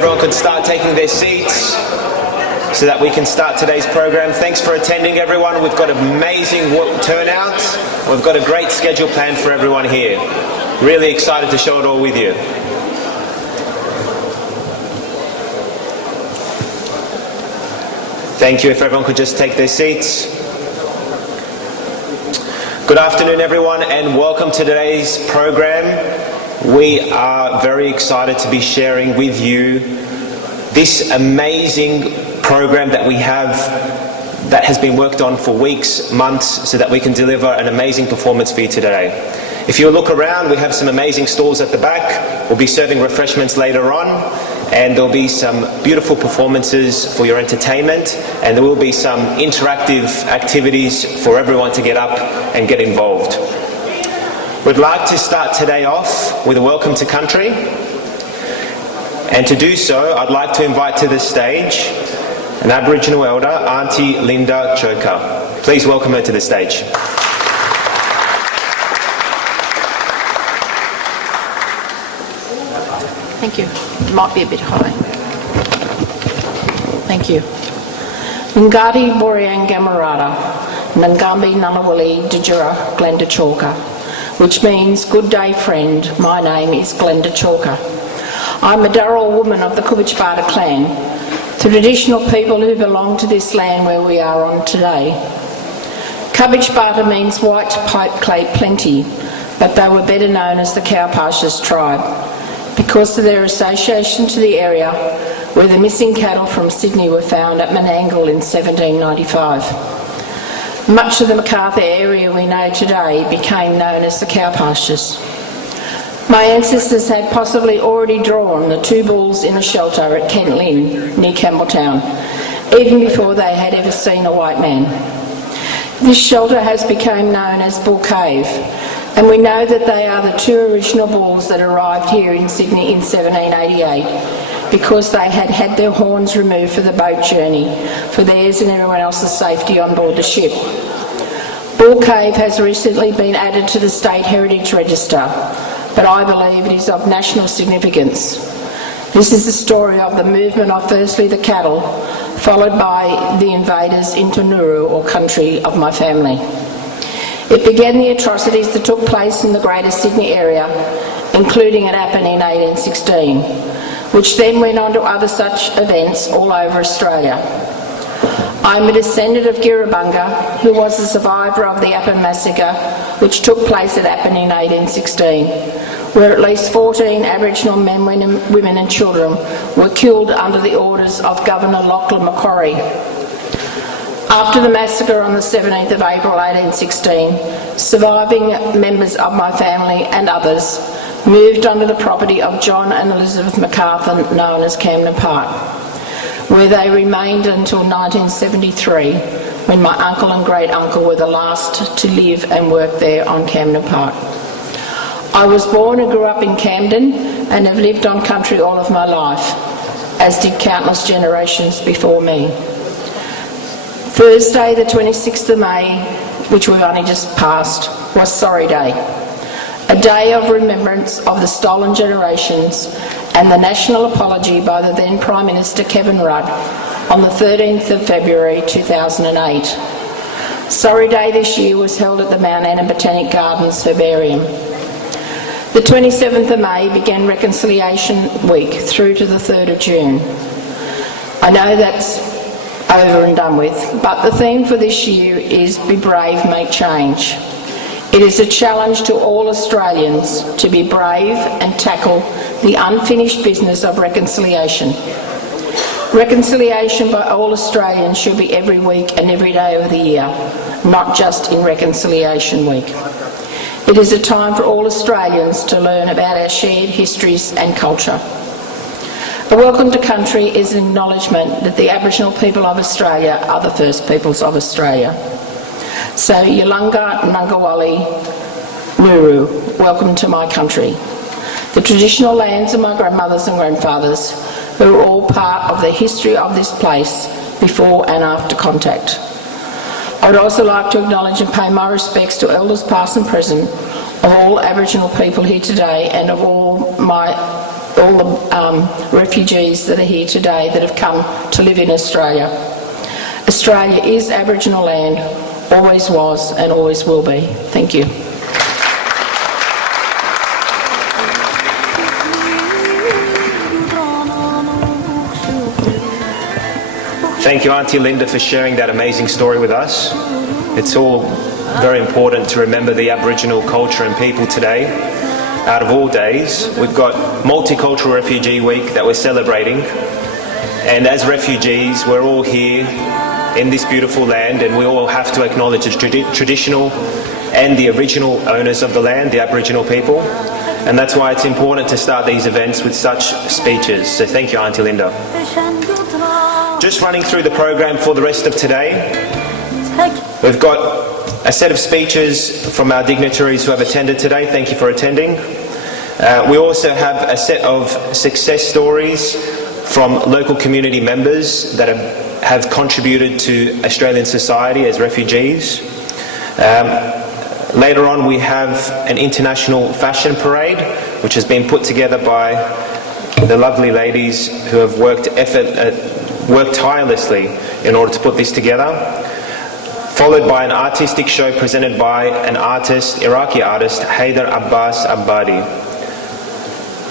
everyone could start taking their seats so that we can start today's program. Thanks for attending, everyone. We've got an amazing turnout. We've got a great schedule planned for everyone here. Really excited to show it all with you. Thank you. If everyone could just take their seats. Good afternoon, everyone, and welcome to today's program. We are very excited to be sharing with you this amazing program that we have that has been worked on for weeks, months, so that we can deliver an amazing performance for you today. If you look around, we have some amazing stalls at the back. We'll be serving refreshments later on, and there'll be some beautiful performances for your entertainment, and there will be some interactive activities for everyone to get up and get involved. We'd like to start today off with a welcome to country, and to do so, I'd like to invite to the stage an Aboriginal elder, Auntie Linda Choker. Please welcome her to the stage. Thank you. It might be a bit high. Thank you. Ngati Boreang Gamarada, Nangambi Nanawali Djura Glenda Chalker, which means good day friend. My name is Glenda Chalker. I'm a Darrell woman of the Kubichbata clan, the traditional people who belong to this land where we are on today. Kubichbata means white pipe clay plenty, but they were better known as the Cowpashas tribe, because of their association to the area where the missing cattle from Sydney were found at Menangle in 1795. Much of the Macarthur area we know today became known as the Cowpastures. My ancestors had possibly already drawn the two bulls in a shelter at Kent Lynn near Campbelltown, even before they had ever seen a white man. This shelter has become known as Bull Cave, and we know that they are the two original bulls that arrived here in Sydney in 1788 because they had had their horns removed for the boat journey, for theirs and everyone else's safety on board the ship. Bull Cave has recently been added to the State Heritage Register, but I believe it is of national significance. This is the story of the movement of firstly the cattle, followed by the invaders into Nauru, or country of my family. It began the atrocities that took place in the Greater Sydney area, including at Appin in 1816, which then went on to other such events all over Australia. I'm a descendant of Girrabunga, who was a survivor of the Appin massacre, which took place at Appin in 1816, where at least 14 Aboriginal men, women and children were killed under the orders of Governor Lachlan Macquarie. After the massacre on the 17th of April 1816, surviving members of my family and others moved onto the property of John and Elizabeth MacArthur, known as Camden Park, where they remained until 1973, when my uncle and great uncle were the last to live and work there on Camden Park. I was born and grew up in Camden and have lived on country all of my life, as did countless generations before me. Thursday, the 26th of May, which we've only just passed, was Sorry Day, a day of remembrance of the stolen generations and the national apology by the then Prime Minister Kevin Rudd on the 13th of February 2008. Sorry Day this year was held at the Mount Anna Botanic Gardens Herbarium. The 27th of May began Reconciliation Week through to the 3rd of June. I know that's over and done with, but the theme for this year is Be Brave, Make Change. It is a challenge to all Australians to be brave and tackle the unfinished business of reconciliation. Reconciliation by all Australians should be every week and every day of the year, not just in Reconciliation Week. It is a time for all Australians to learn about our shared histories and culture. A welcome to country is an acknowledgement that the Aboriginal people of Australia are the first peoples of Australia. So Yulunga Nungawali Nuru, welcome to my country. The traditional lands of my grandmothers and grandfathers, who are all part of the history of this place before and after contact. I would also like to acknowledge and pay my respects to elders past and present of all Aboriginal people here today and of all all the refugees that are here today that have come to live in Australia. Australia is Aboriginal land, always was and always will be. Thank you. Thank you, Auntie Linda, for sharing that amazing story with us. It's all very important to remember the Aboriginal culture and people today. Out of all days, we've got Multicultural Refugee Week that we're celebrating. And as refugees, we're all here in this beautiful land, and we all have to acknowledge the traditional and the original owners of the land, the Aboriginal people. And that's why it's important to start these events with such speeches. So thank you, Auntie Linda. Just running through the program for the rest of today, we've got a set of speeches from our dignitaries who have attended today. Thank you for attending. We also have a set of success stories from local community members that have contributed to Australian society as refugees. Later on, we have an international fashion parade, which has been put together by the lovely ladies who have worked tirelessly in order to put this together, followed by an artistic show presented by an artist, Iraqi artist, Haider Abbas Abbadi.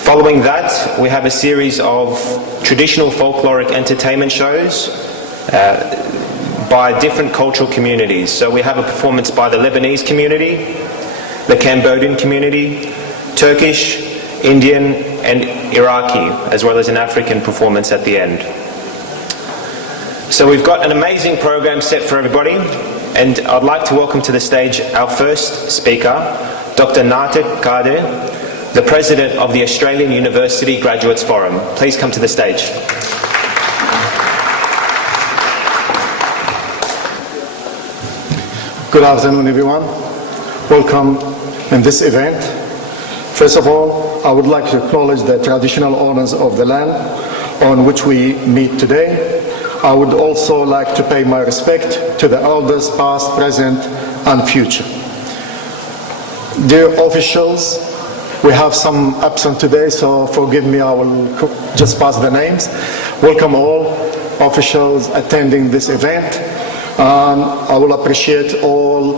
Following that, we have a series of traditional folkloric entertainment shows by different cultural communities. So we have a performance by the Lebanese community, the Cambodian community, Turkish, Indian and Iraqi, as well as an African performance at the end. So we've got an amazing program set for everybody, and I'd like to welcome to the stage our first speaker, Dr. Nated Kader, the President of the Australian University Graduates Forum. Please come to the stage. Good afternoon, everyone. Welcome in this event. First of all, I would like to acknowledge the traditional owners of the land on which we meet today. I would also like to pay my respect to the elders past, present, and future. Dear officials, we have some absent today, so forgive me, I will just pass the names. Welcome all officials attending this event. I will appreciate all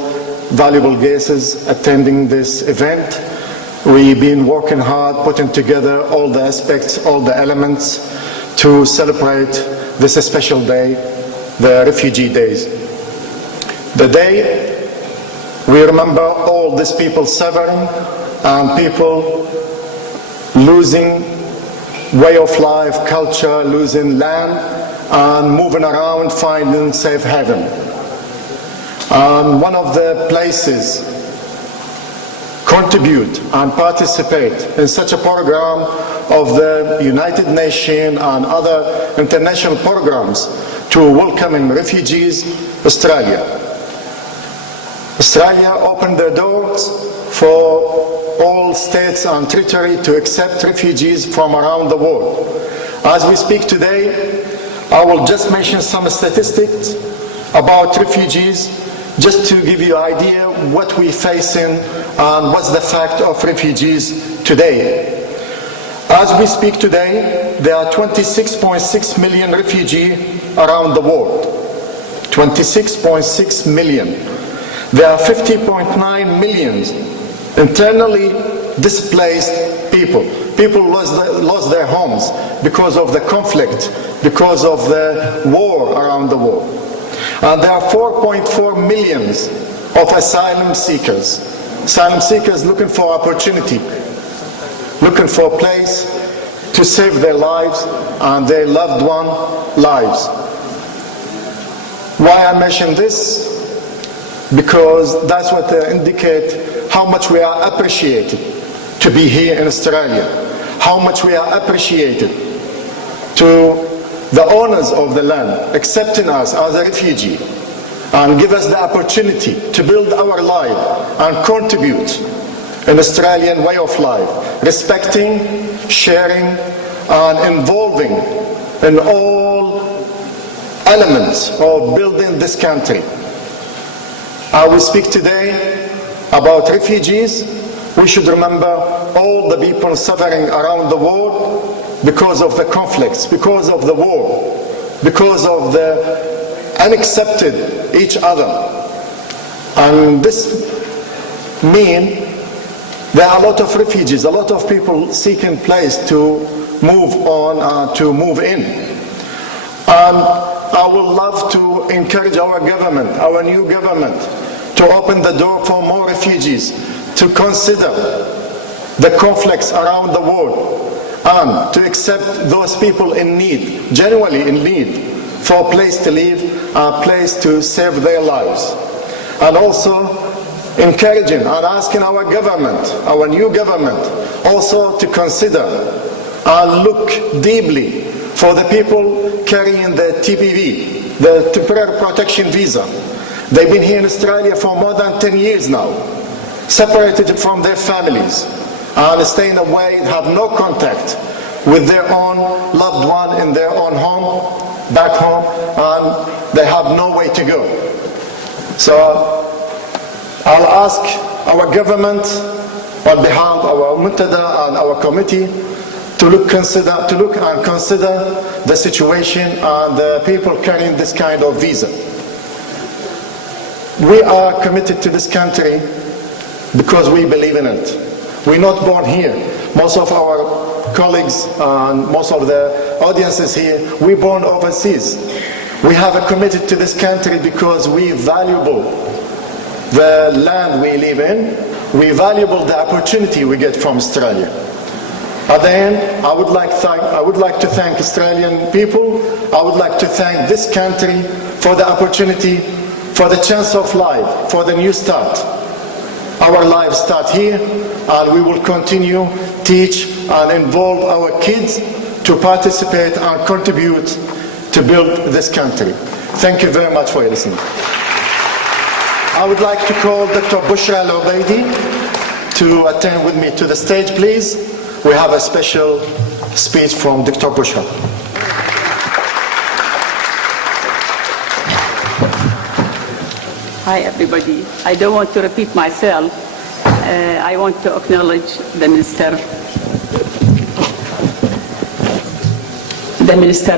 valuable guests attending this event. We've been working hard, putting together all the aspects, all the elements to celebrate this special day, the Refugee Days. The day we remember all these people suffering and people losing way of life, culture, losing land, and moving around finding safe haven. And one of the places contribute and participate in such a program of the United Nations and other international programs to welcoming refugees, Australia. Australia opened their doors for all states and territory to accept refugees from around the world. As we speak today, I will just mention some statistics about refugees, just to give you an idea what we're facing and what's the fact of refugees today. As we speak today, there are 26.6 million refugees around the world. 26.6 million. There are 50.9 million internally displaced people. People lost their homes because of the conflict, because of the war around the world. And there are 4.4 million of asylum seekers. Asylum seekers looking for opportunity, looking for a place to save their lives and their loved one lives. Why I mention this? Because that's what indicate how much we are appreciated to be here in Australia, how much we are appreciated to the owners of the land accepting us as a refugee and give us the opportunity to build our life and contribute an Australian way of life, respecting, sharing, and involving in all elements of building this country. I will speak today about refugees. We should remember all the people suffering around the world because of the conflicts, because of the war, because of the unaccepted each other. And this means there are a lot of refugees, a lot of people seeking place to move on, to move in. And I would love to encourage our government, our new government, to open the door for more refugees, to consider the conflicts around the world, and to accept those people in need, genuinely in need, for a place to live, a place to save their lives. And also encouraging and asking our government, our new government, also to consider and look deeply for the people carrying the TPV, the Temporary Protection Visa. They've been here in Australia for more than 10 years now, separated from their families, and staying away, have no contact with their own loved one in their own home, back home, and they have no way to go. So I'll ask our government, on behalf of our Muntada and our committee, to look and consider the situation and the people carrying this kind of visa. We are committed to this country because we believe in it. We're not born here. Most of our colleagues and most of the audiences here, we're born overseas. We have committed to this country because we valuable the land we live in, we valuable the opportunity we get from Australia. At the end, I would like to thank Australian people. I would like to thank this country for the opportunity, for the chance of life, for the new start. Our lives start here, and we will continue teach and involve our kids to participate and contribute to build this country. Thank you very much for listening. I would like to call Dr. Bushra Al-Ubaidi to attend with me to the stage, please. We have a special speech from Dr. Bushra. Hi everybody. I don't want to repeat myself. I want to acknowledge the Minister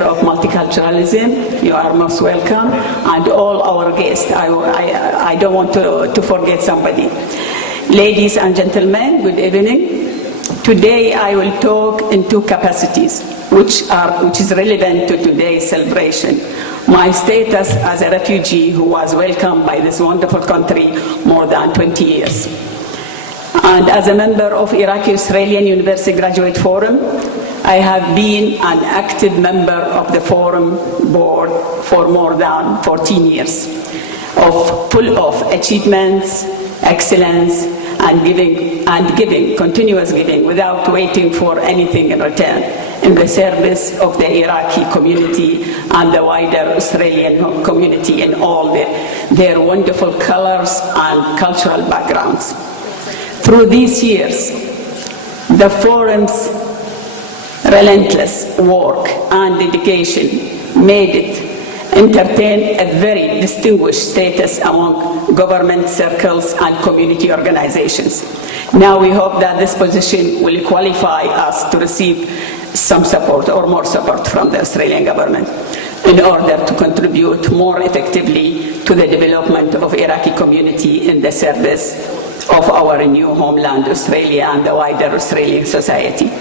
of Multiculturalism. You are most welcome, and all our guests. I don't want to forget somebody. Ladies and gentlemen, good evening. Today I will talk in two capacities, which is relevant to today's celebration. My status as a refugee who was welcomed by this wonderful country more than 20 years. And as a member of Iraqi Australian University Graduate Forum, I have been an active member of the forum board for more than 14 years, full of achievements, excellence, and giving, continuous giving, without waiting for anything in return, in the service of the Iraqi community and the wider Australian community in all their wonderful colors and cultural backgrounds. Through these years, the forum's relentless work and dedication made it entertain a very distinguished status among government circles and community organizations. Now we hope that this position will qualify us to receive some support or more support from the Australian government in order to contribute more effectively to the development of Iraqi community in the service of our new homeland, Australia, and the wider Australian society.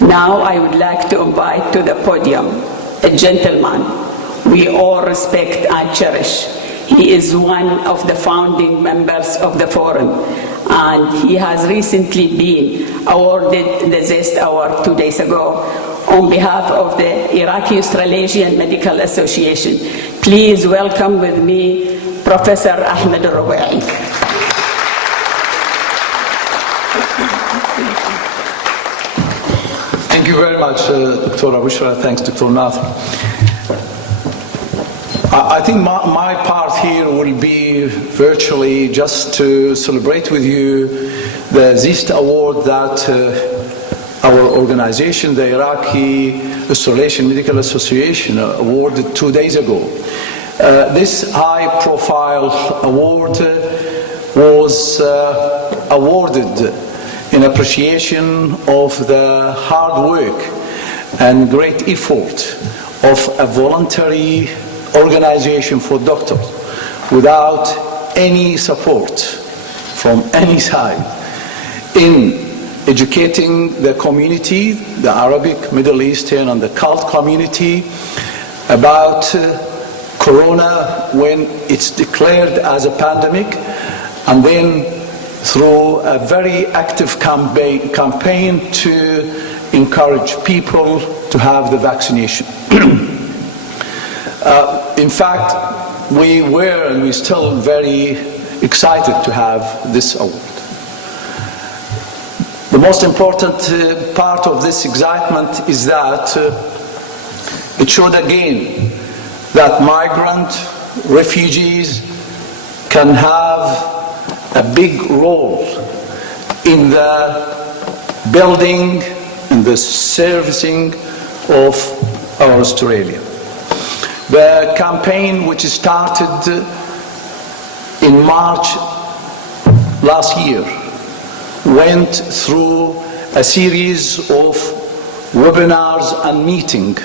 Now I would like to invite to the podium a gentleman we all respect and cherish. He is one of the founding members of the forum, and he has recently been awarded the Zest Award 2 days ago on behalf of the Iraqi Australasian Medical Association. Please welcome with me Professor Ahmed Al-Rubai. Thank you very much, Dr. Bushra. Thanks, Dr. Nath. I think my part here will be virtually just to celebrate with you the Zest Award that our organization, the Iraqi Australasian Medical Association, awarded 2 days ago. This high-profile award was awarded in appreciation of the hard work and great effort of a voluntary organization for doctors without any support from any side in educating the community, the Arabic, Middle Eastern, and the cult community about Corona when it's declared as a pandemic, and then through a very active campaign to encourage people to have the vaccination. In fact, we were and we're still very excited to have this award. The most important part of this excitement is that it showed again that migrant refugees can have a big role in the building and the servicing of our Australia. The campaign, which started in March last year, went through a series of webinars and meetings,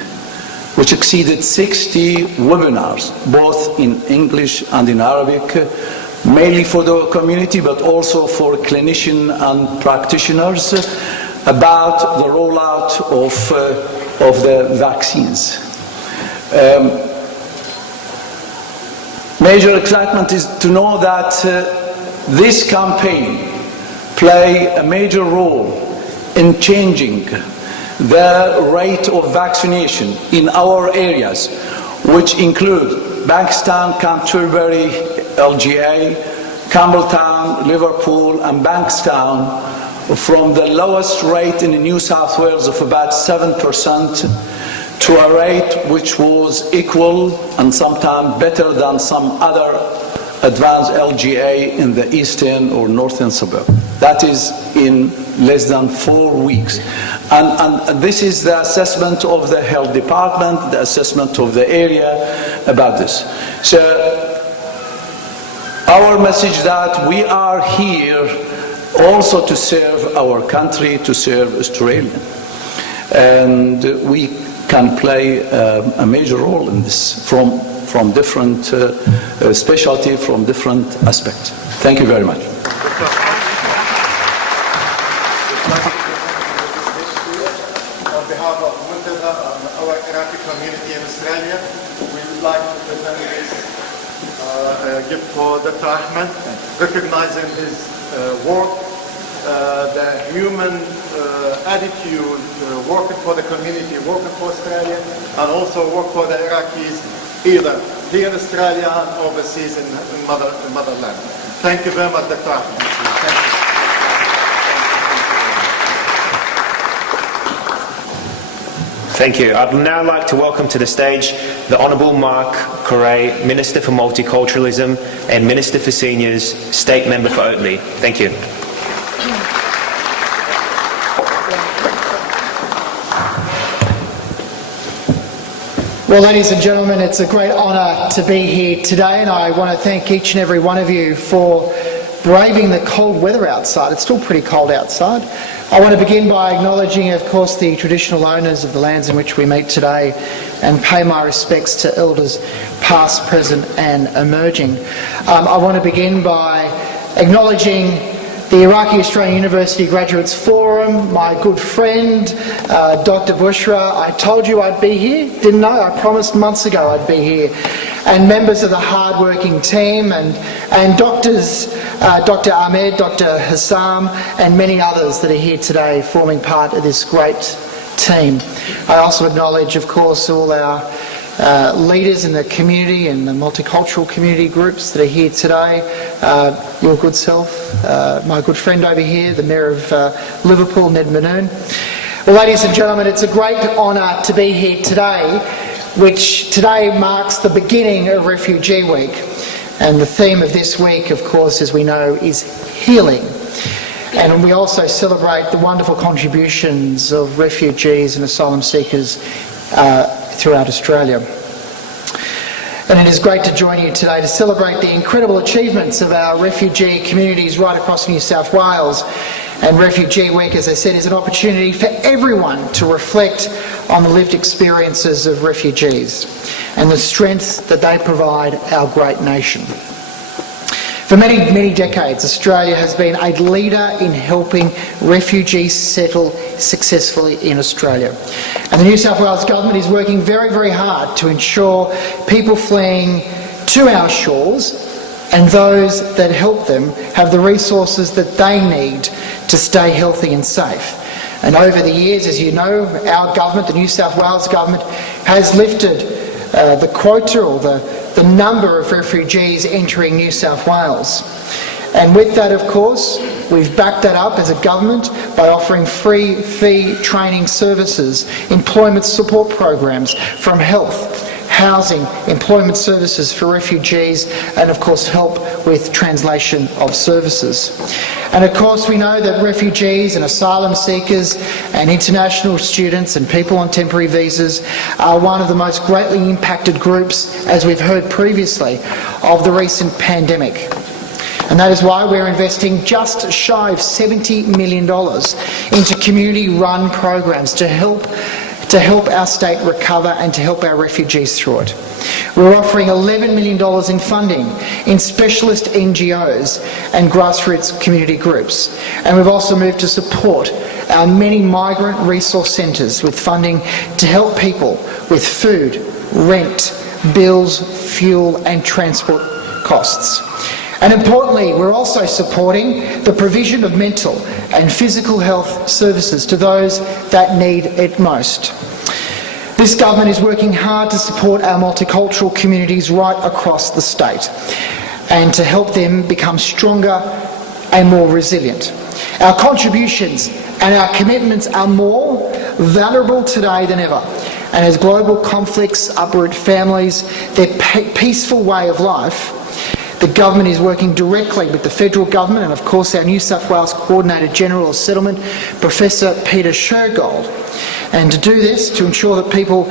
which exceeded 60 webinars, both in English and in Arabic, mainly for the community, but also for clinicians and practitioners, about the rollout of the vaccines. Major excitement is to know that this campaign play a major role in changing the rate of vaccination in our areas, which include Bankstown, Canterbury, LGA, Campbelltown, Liverpool, and Bankstown, from the lowest rate in New South Wales of about 7% to a rate which was equal and sometimes better than some other advanced LGA in the eastern or northern suburb. That is in less than 4 weeks. And this is the assessment of the health department, the assessment of the area about this. So our message that we are here also to serve our country, to serve Australia. And we can play a major role in this from different specialty, from different aspects. Thank you very much. On behalf of our Iraqi community in Australia, we would like to present this gift for Dr. Ahmed, recognizing his work, the human attitude, working for the community, working for Australia, and also work for the Iraqis, either here in Australia and overseas in motherland. Thank you very much, Dr. Ahmed. Thank you. Thank you. I'd now like to welcome to the stage the Honourable Mark Correa, Minister for Multiculturalism and Minister for Seniors, State Member for Oatley. Thank you. Well, ladies and gentlemen, it's a great honour to be here today, and I want to thank each and every one of you for braving the cold weather outside. It's still pretty cold outside. I want to begin by acknowledging, of course, the traditional owners of the lands in which we meet today and pay my respects to elders past, present and emerging. I want to begin by acknowledging the Iraqi Australian University Graduates Forum, my good friend, Dr. Bushra. I told you I'd be here, didn't I? I promised months ago I'd be here. And members of the hard-working team and doctors, Dr. Ahmed, Dr. Hassam, and many others that are here today forming part of this great team. I also acknowledge, of course, all our leaders in the community and the multicultural community groups that are here today. Your good self, my good friend over here, the Mayor of Liverpool, Ned Manoon. Well, ladies and gentlemen, it's a great honour to be here today, which today marks the beginning of Refugee Week. And the theme of this week, of course, as we know, is healing. And we also celebrate the wonderful contributions of refugees and asylum seekers throughout Australia. And it is great to join you today to celebrate the incredible achievements of our refugee communities right across New South Wales. And Refugee Week, as I said, is an opportunity for everyone to reflect on the lived experiences of refugees and the strength that they provide our great nation. For many, many decades, Australia has been a leader in helping refugees settle successfully in Australia. And the New South Wales Government is working very, very hard to ensure people fleeing to our shores and those that help them have the resources that they need to stay healthy and safe. And over the years, as you know, our government, the New South Wales Government, has lifted the quota or the number of refugees entering New South Wales. And with that, of course, we've backed that up as a government by offering free fee training services, employment support programs from health, housing, employment services for refugees, and of course help with translation of services. And of course we know that refugees and asylum seekers and international students and people on temporary visas are one of the most greatly impacted groups, as we've heard previously, of the recent pandemic. And that is why we're investing just shy of $70 million into community-run programs to help our state recover and to help our refugees through it. We're offering $11 million in funding in specialist NGOs and grassroots community groups. And we've also moved to support our many migrant resource centres with funding to help people with food, rent, bills, fuel and transport costs. And importantly, we're also supporting the provision of mental and physical health services to those that need it most. This government is working hard to support our multicultural communities right across the state and to help them become stronger and more resilient. Our contributions and our commitments are more vulnerable today than ever. And as global conflicts uproot families, their peaceful way of life, the government is working directly with the federal government and of course our New South Wales Coordinator General of Settlement, Professor Peter Shergold, and to do this to ensure that people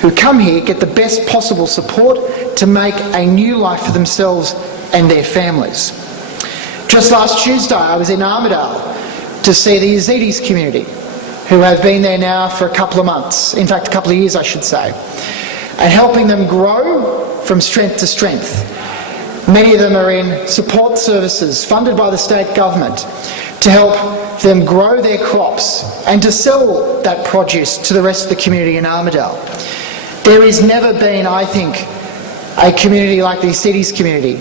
who come here get the best possible support to make a new life for themselves and their families. Just last Tuesday I was in Armidale to see the Yazidis community, who have been there now for a couple of months, in fact a couple of years I should say, and helping them grow from strength to strength. Many of them are in support services funded by the state government to help them grow their crops and to sell that produce to the rest of the community in Armidale. There has never been, I think, a community like the Yazidis community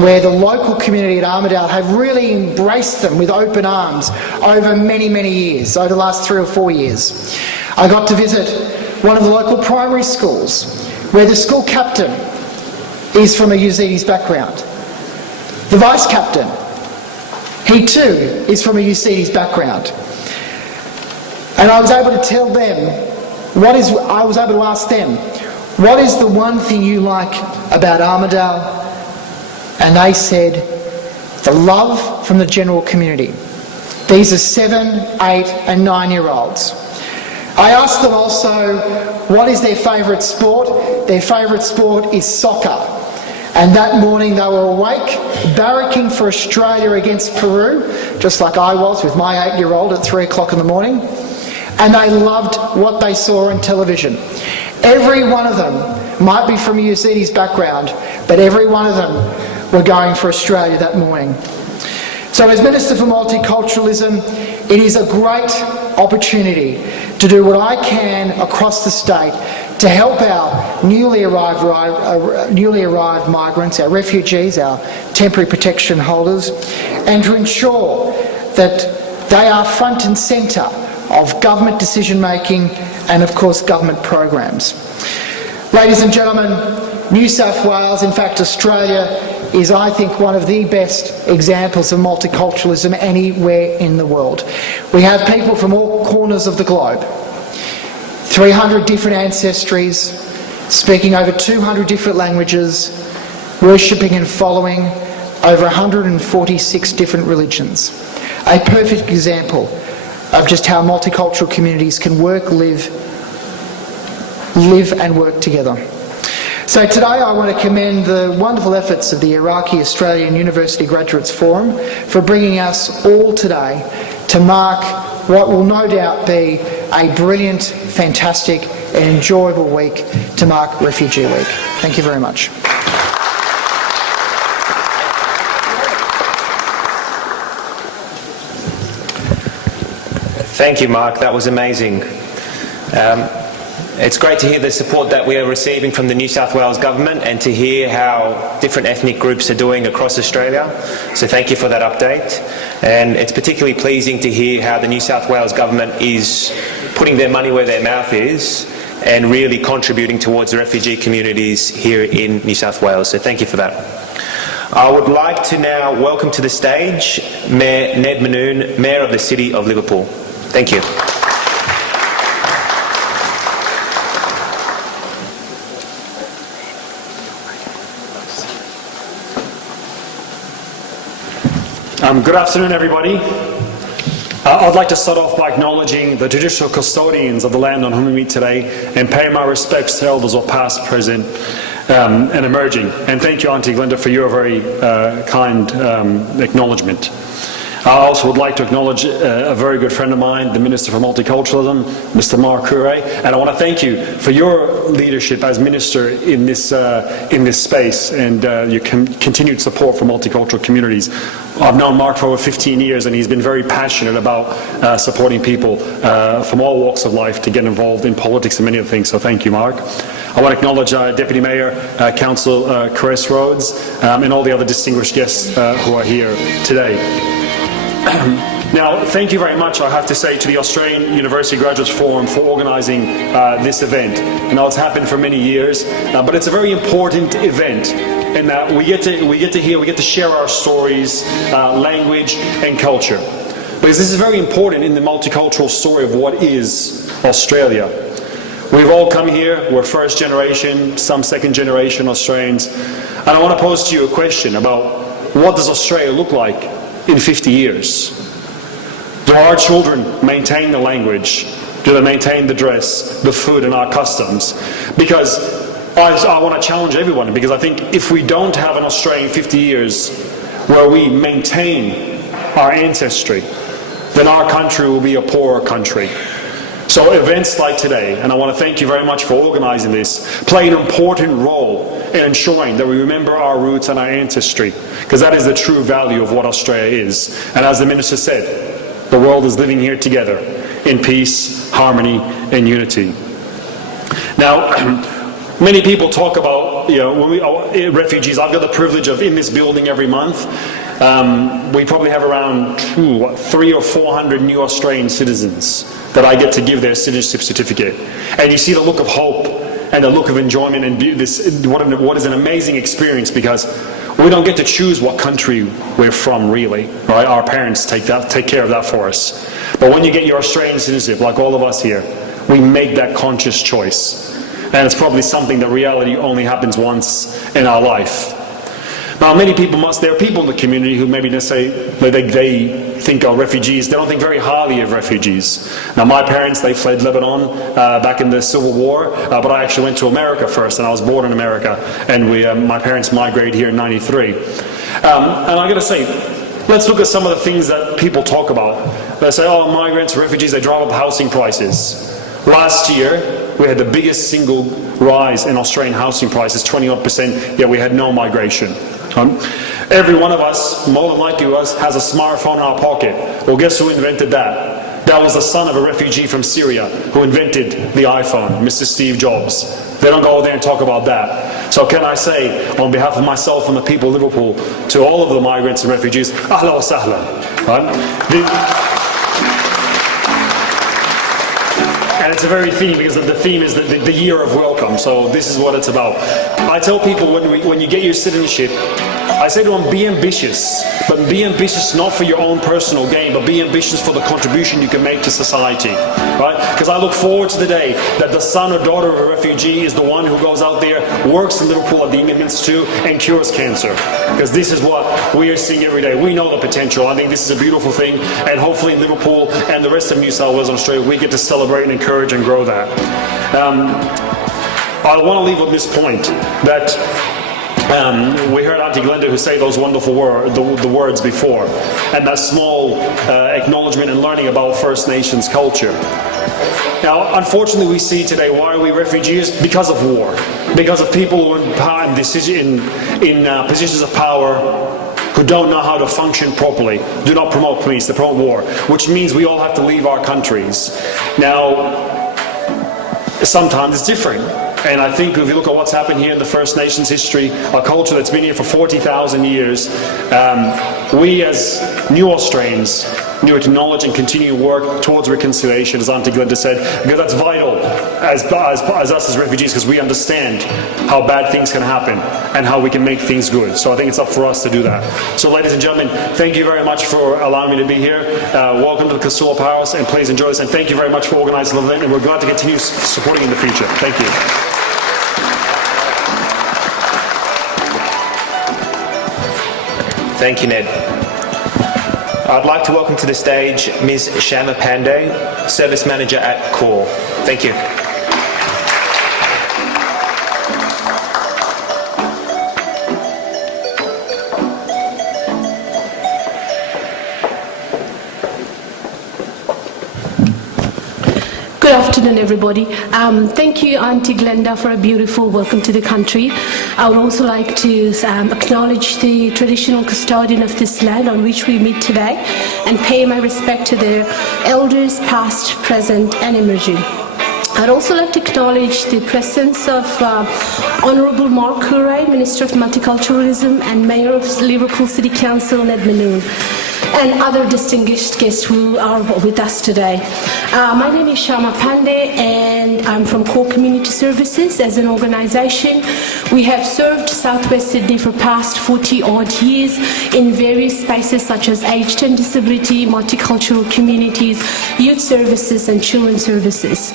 where the local community at Armidale have really embraced them with open arms over many, many years, over the last 3 or 4 years. I got to visit one of the local primary schools where the school captain is from a Yazidis background. The vice captain, he too is from a Yazidis background. And I was able to tell them, I was able to ask them, what is the one thing you like about Armidale? And they said, the love from the general community. These are 7, 8 and 9-year-olds. I asked them also, what is their favourite sport? Their favourite sport is soccer. And that morning they were awake, barracking for Australia against Peru, just like I was with my 8-year-old at 3 o'clock in the morning. And they loved what they saw on television. Every one of them might be from a Yazidis background, but every one of them were going for Australia that morning. So as Minister for Multiculturalism, it is a great opportunity to do what I can across the state to help our newly arrived migrants, our refugees, our temporary protection holders, and to ensure that they are front and centre of government decision making and of course government programs. Ladies and gentlemen, New South Wales, in fact Australia, is I think one of the best examples of multiculturalism anywhere in the world. We have people from all corners of the globe, 300 different ancestries, speaking over 200 different languages, worshipping and following over 146 different religions. A perfect example of just how multicultural communities can work, live and work together. So today I want to commend the wonderful efforts of the Iraqi Australian University Graduates Forum for bringing us all today to mark what will no doubt be a brilliant, fantastic and enjoyable week to mark Refugee Week. Thank you very much. Thank you, Mark. That was amazing. It's great to hear the support that we are receiving from the New South Wales Government and to hear how different ethnic groups are doing across Australia. So thank you for that update. And it's particularly pleasing to hear how the New South Wales Government is putting their money where their mouth is and really contributing towards the refugee communities here in New South Wales. So thank you for that. I would like to now welcome to the stage Mayor Ned Manoon, Mayor of the City of Liverpool. Thank you. Good afternoon, everybody. I'd like to start off by acknowledging the traditional custodians of the land on whom we meet today and pay my respects to elders of past, present, and emerging. And thank you, Auntie Glenda, for your very kind acknowledgement. I also would like to acknowledge a very good friend of mine, the Minister for Multiculturalism, Mr. Mark Curray, and I want to thank you for your leadership as Minister in this space and your continued support for multicultural communities. I've known Mark for over 15 years and he's been very passionate about supporting people from all walks of life to get involved in politics and many other things, so thank you, Mark. I want to acknowledge Deputy Mayor, Councillor Caress Rhodes, and all the other distinguished guests who are here today. Now, thank you very much, I have to say, to the Australian University Graduates Forum for organising this event. I know it's happened for many years, but it's a very important event in that we get to share our stories, language and culture. Because this is very important in the multicultural story of what is Australia. We've all come here, we're first generation, some second generation Australians, and I want to pose to you a question about what does Australia look like in 50 years? Do our children maintain the language? Do they maintain the dress, the food and our customs? Because I want to challenge everyone, because I think if we don't have an Australia in 50 years where we maintain our ancestry, then our country will be a poorer country. So events like today, and I want to thank you very much for organising this, play an important role in ensuring that we remember our roots and our ancestry, because that is the true value of what Australia is. And as the Minister said, the world is living here together in peace, harmony and unity. Now, many people talk about, refugees. I've got the privilege of, in this building every month, we probably have around 300 or 400 new Australian citizens that I get to give their citizenship certificate. And you see the look of hope and the look of enjoyment and what is an amazing experience, because we don't get to choose what country we're from, really, right? Our parents take care of that for us. But when you get your Australian citizenship, like all of us here, we make that conscious choice. And it's probably something that reality only happens once in our life. Now, there are people in the community who maybe they think are refugees. They don't think very highly of refugees. Now, my parents, they fled Lebanon back in the Civil War, but I actually went to America first, and I was born in America, and my parents migrated here in '93. And I got to say, let's look at some of the things that people talk about. They say, oh, migrants, refugees, they drive up housing prices. Last year, we had the biggest single rise in Australian housing prices, 21%, yet we had no migration. Every one of us, more than likely us, has a smartphone in our pocket. Well, guess who invented that? That was the son of a refugee from Syria who invented the iPhone, Mr. Steve Jobs. They don't go there and talk about that. So can I say, on behalf of myself and the people of Liverpool, to all of the migrants and refugees, ahla wa sahlan. Right? And it's a very theme, because the theme is the year of welcome, so this is what it's about. I tell people when you get your citizenship, I say to them, be ambitious, but be ambitious not for your own personal gain, but be ambitious for the contribution you can make to society, right? Because I look forward to the day that the son or daughter of a refugee is the one who goes out there, works in Liverpool at the Indian Institute and cures cancer. Because this is what we are seeing every day. We know the potential. I think this is a beautiful thing, and hopefully in Liverpool and the rest of New South Wales and Australia, we get to celebrate and encourage and grow that. I want to leave on this point that We heard Auntie Glenda who say those wonderful the words before, and that small acknowledgement and learning about First Nations culture. Now, unfortunately, we see today, why are we refugees? Because of war. Because of people who are in power in positions of power who don't know how to function properly, do not promote peace, they promote war, which means we all have to leave our countries. Now, sometimes it's different. And I think if you look at what's happened here in the First Nations history, a culture that's been here for 40,000 years, we as new Australians need to acknowledge and continue to work towards reconciliation, as Auntie Glenda said, because that's vital as us as refugees, because we understand how bad things can happen and how we can make things good. So I think it's up for us to do that. So ladies and gentlemen, thank you very much for allowing me to be here. Welcome to the Casula Palace, and please enjoy this. And thank you very much for organising the event, and we're glad to continue supporting you in the future. Thank you. Thank you, Ned. I'd like to welcome to the stage Ms. Shama Pandey, Service Manager at CORE. Thank you. Good afternoon, everybody. Thank you, Auntie Glenda, for a beautiful welcome to the country. I would also like to acknowledge the traditional custodian of this land on which we meet today and pay my respect to their elders, past, present, and emerging. I'd also like to acknowledge the presence of Honourable Mark Curray, Minister of Multiculturalism and Mayor of Liverpool City Council, Ned Manoon, and other distinguished guests who are with us today. My name is Shama Pandey, and I'm from CORE Community Services. As an organisation, we have served Southwest Sydney for past 40-odd years in various spaces such as aged and disability, multicultural communities, youth services and children's services.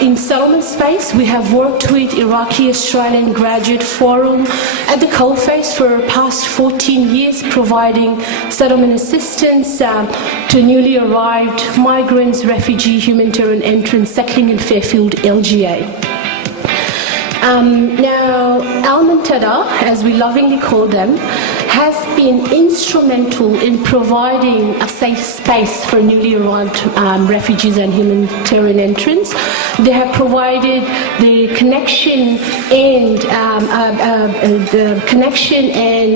In settlement space, we have worked with Iraqi Australian Graduate Forum at the coalface for past 14 years, providing settlement assistance to newly arrived migrants, refugee, humanitarian entrants settling in Fairfield, LGA. Now, Almantada, as we lovingly call them, has been instrumental in providing a safe space for newly arrived refugees and humanitarian entrants. They have provided the connection and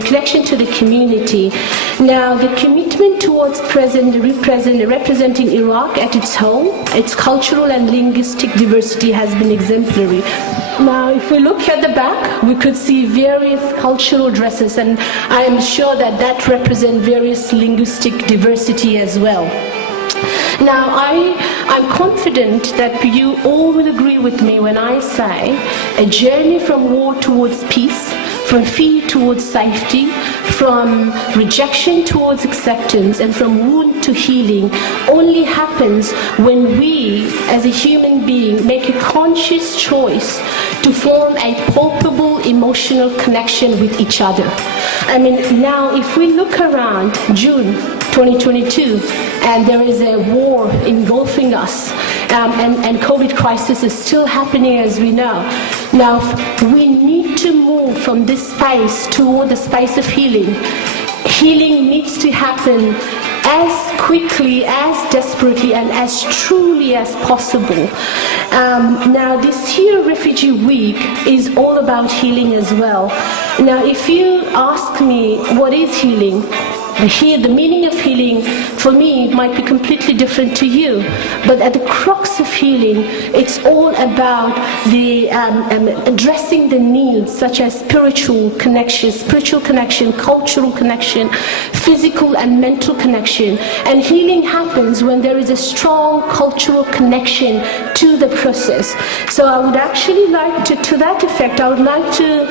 connection to the community. Now, the commitment towards representing Iraq at its home, its cultural and linguistic diversity has been exemplary. Now, if we look at the back, we could see various cultural dresses, and I am sure that represent various linguistic diversity as well. Now, I'm confident that you all will agree with me when I say a journey from war towards peace, from fear towards safety, from rejection towards acceptance, and from wound to healing only happens when we, as a human being, make a conscious choice to form a palpable emotional connection with each other. I mean, now if we look around June 2022, and there is a war engulfing us, and COVID crisis is still happening, as we know. Now, we need to move from this space toward the space of healing. Healing needs to happen as quickly, as desperately, and as truly as possible. Now, this year Refugee Week is all about healing as well. Now, if you ask me what is healing, the meaning of healing for me might be completely different to you, but at the crux of healing, it's all about the addressing the needs such as spiritual connection, cultural connection, physical and mental connection. And healing happens when there is a strong cultural connection to the process. So I would actually like to that effect, I would like to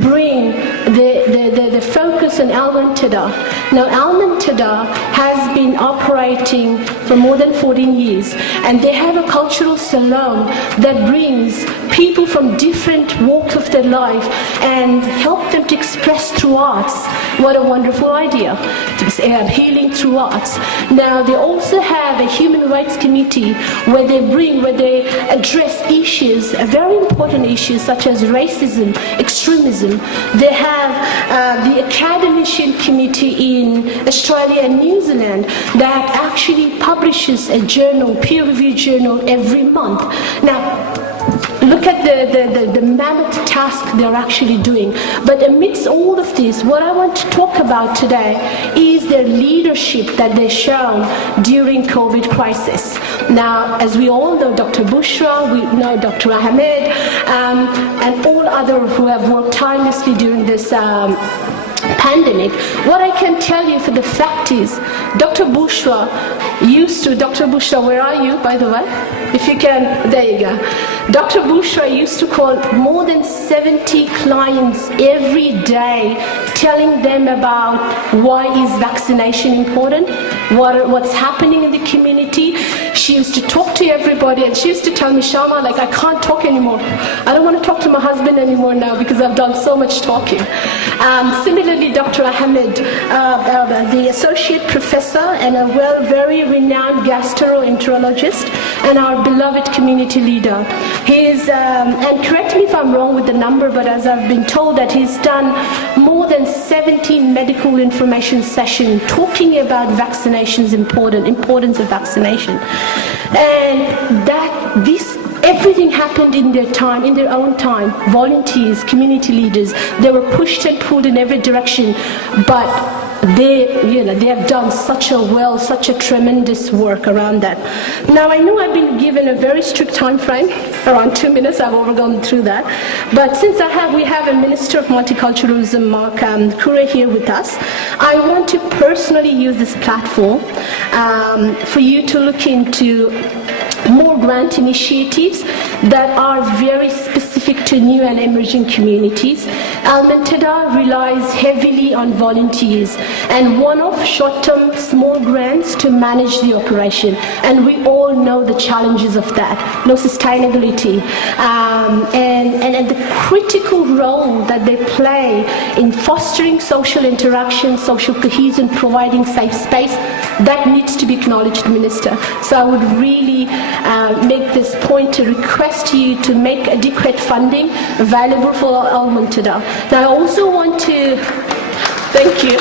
bring the focus on Almantada. Now, Al-Muntada has been operating for more than 14 years, and they have a cultural salon that brings people from different walks of their life and help them to express through arts. What a wonderful idea, healing through arts. Now they also have a human rights committee where they address issues, very important issues such as racism, extremism. They have the Academician Committee in Australia and New Zealand that actually publishes a journal, peer-reviewed journal every month. Now, look at the mammoth task they're actually doing. But amidst all of this, what I want to talk about today is their leadership that they've shown during COVID crisis. Now, as we all know, Dr. Bushra, we know Dr. Ahmed, and all others who have worked tirelessly during this pandemic. What I can tell you for the fact is, Dr. Bushra, where are you, by the way? If you can, there you go. Dr. Bushra used to call more than 70 clients every day, telling them about why is vaccination important, what's happening in the community. She used to talk to everybody, and she used to tell me, Shama, like, I can't talk anymore. I don't want to talk to my husband anymore now because I've done so much talking. Similarly, Dr. Ahmed, the associate professor and a very renowned gastroenterologist and our beloved community leader. He's, and correct me if I'm wrong with the number, but as I've been told that he's done more than 17 medical information sessions talking about vaccinations, importance of vaccination. And everything happened in their time, in their own time. Volunteers, community leaders, they were pushed and pulled in every direction, but they have done such a tremendous work around that. Now, I know I've been given a very strict time frame, around 2 minutes. I've overgone through that. But since we have a Minister of Multiculturalism, Mark Kure, here with us, I want to personally use this platform for you to look into more grant initiatives that are very specific to new and emerging communities. Al-Muntada relies heavily on volunteers and one-off short-term small grants to manage the operation. And we all know the challenges of that, no sustainability, and the critical role that they play in fostering social interaction, social cohesion, providing safe space. That needs to be acknowledged, Minister. So I would really make this point to request you to make adequate funding available for Al-Muntada. Now, I also want to thank you.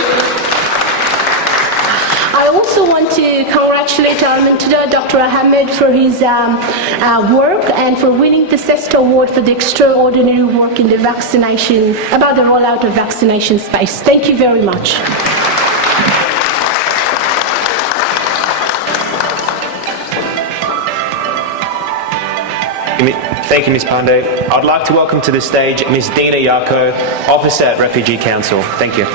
I also want to congratulate Al-Muntada, Dr. Ahmed, for his work and for winning the CESTA Award for the extraordinary work in the vaccination, about the rollout of vaccination space. Thank you very much. Thank you, Ms. Pandey. I'd like to welcome to the stage Ms. Dina Yako, Officer at Refugee Council. Thank you.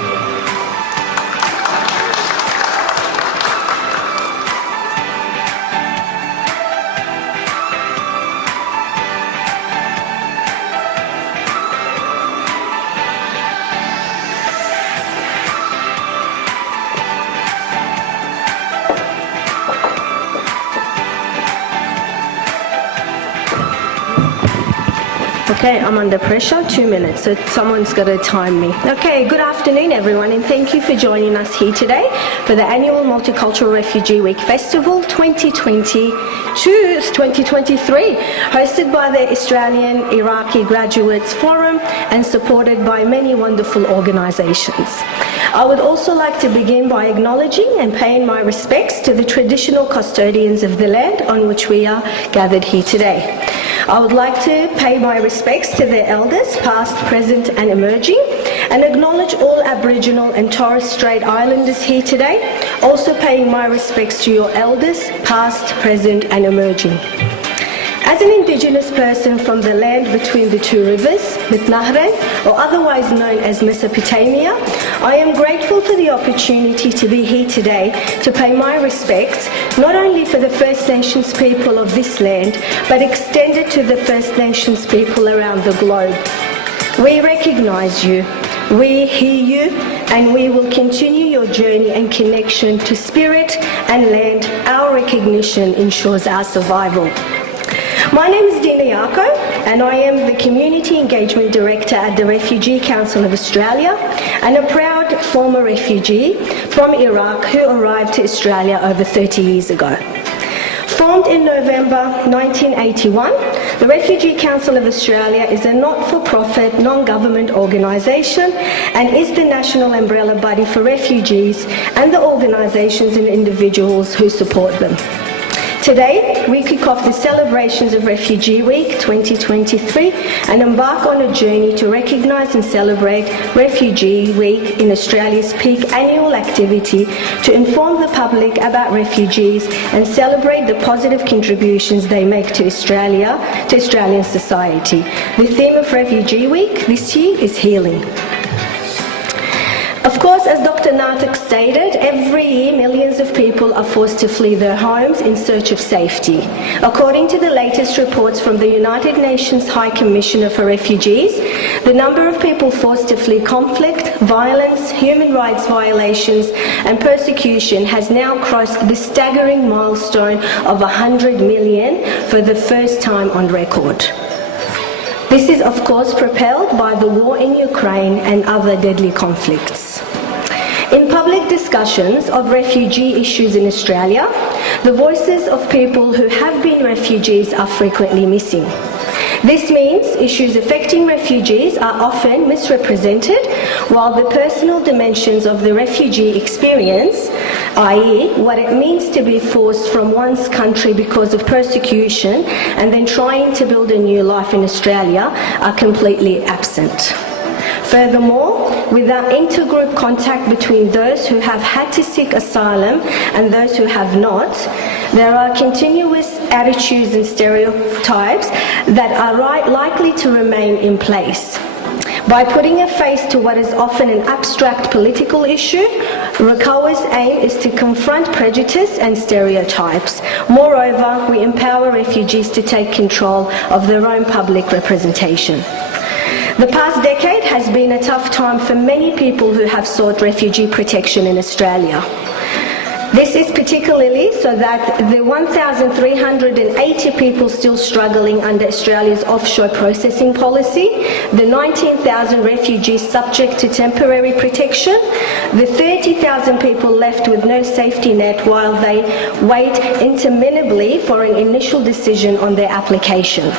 Okay, I'm under pressure, 2 minutes, so someone's got to time me. Okay, good afternoon everyone, and thank you for joining us here today for the annual Multicultural Refugee Week Festival 2023, hosted by the Australian Iraqi Graduates Forum and supported by many wonderful organisations. I would also like to begin by acknowledging and paying my respects to the traditional custodians of the land on which we are gathered here today. I would like to pay my respects to their elders, past, present and emerging, and acknowledge all Aboriginal and Torres Strait Islanders here today, also paying my respects to your elders, past, present and emerging. As an Indigenous person from the land between the two rivers, Mitnahre, or otherwise known as Mesopotamia, I am grateful for the opportunity to be here today to pay my respects not only for the First Nations people of this land, but extended to the First Nations people around the globe. We recognise you. We hear you, and we will continue your journey and connection to spirit and land. Our recognition ensures our survival. My name is Dina Yako, and I am the Community Engagement Director at the Refugee Council of Australia, and a proud former refugee from Iraq who arrived to Australia over 30 years ago. Formed in November 1981, the Refugee Council of Australia is a not-for-profit, non-government organisation and is the national umbrella body for refugees and the organisations and individuals who support them. Today, we kick off the celebrations of Refugee Week 2023 and embark on a journey to recognise and celebrate Refugee Week in Australia's peak annual activity to inform the public about refugees and celebrate the positive contributions they make to Australia, to Australian society. The theme of Refugee Week this year is healing. Of course, as Dr. Natak stated, every year millions of people are forced to flee their homes in search of safety. According to the latest reports from the United Nations High Commissioner for Refugees, the number of people forced to flee conflict, violence, human rights violations and persecution has now crossed the staggering milestone of 100 million for the first time on record. This is, of course, propelled by the war in Ukraine and other deadly conflicts. In public discussions of refugee issues in Australia, the voices of people who have been refugees are frequently missing. This means issues affecting refugees are often misrepresented, while the personal dimensions of the refugee experience, i.e. what it means to be forced from one's country because of persecution and then trying to build a new life in Australia, are completely absent. Furthermore, without intergroup contact between those who have had to seek asylum and those who have not, there are continuous attitudes and stereotypes that are likely to remain in place. By putting a face to what is often an abstract political issue, RCOA's aim is to confront prejudice and stereotypes. Moreover, we empower refugees to take control of their own public representation. The past decade has been a tough time for many people who have sought refugee protection in Australia. This is particularly so that the 1,380 people still struggling under Australia's offshore processing policy, the 19,000 refugees subject to temporary protection, the 30,000 people left with no safety net while they wait interminably for an initial decision on their application.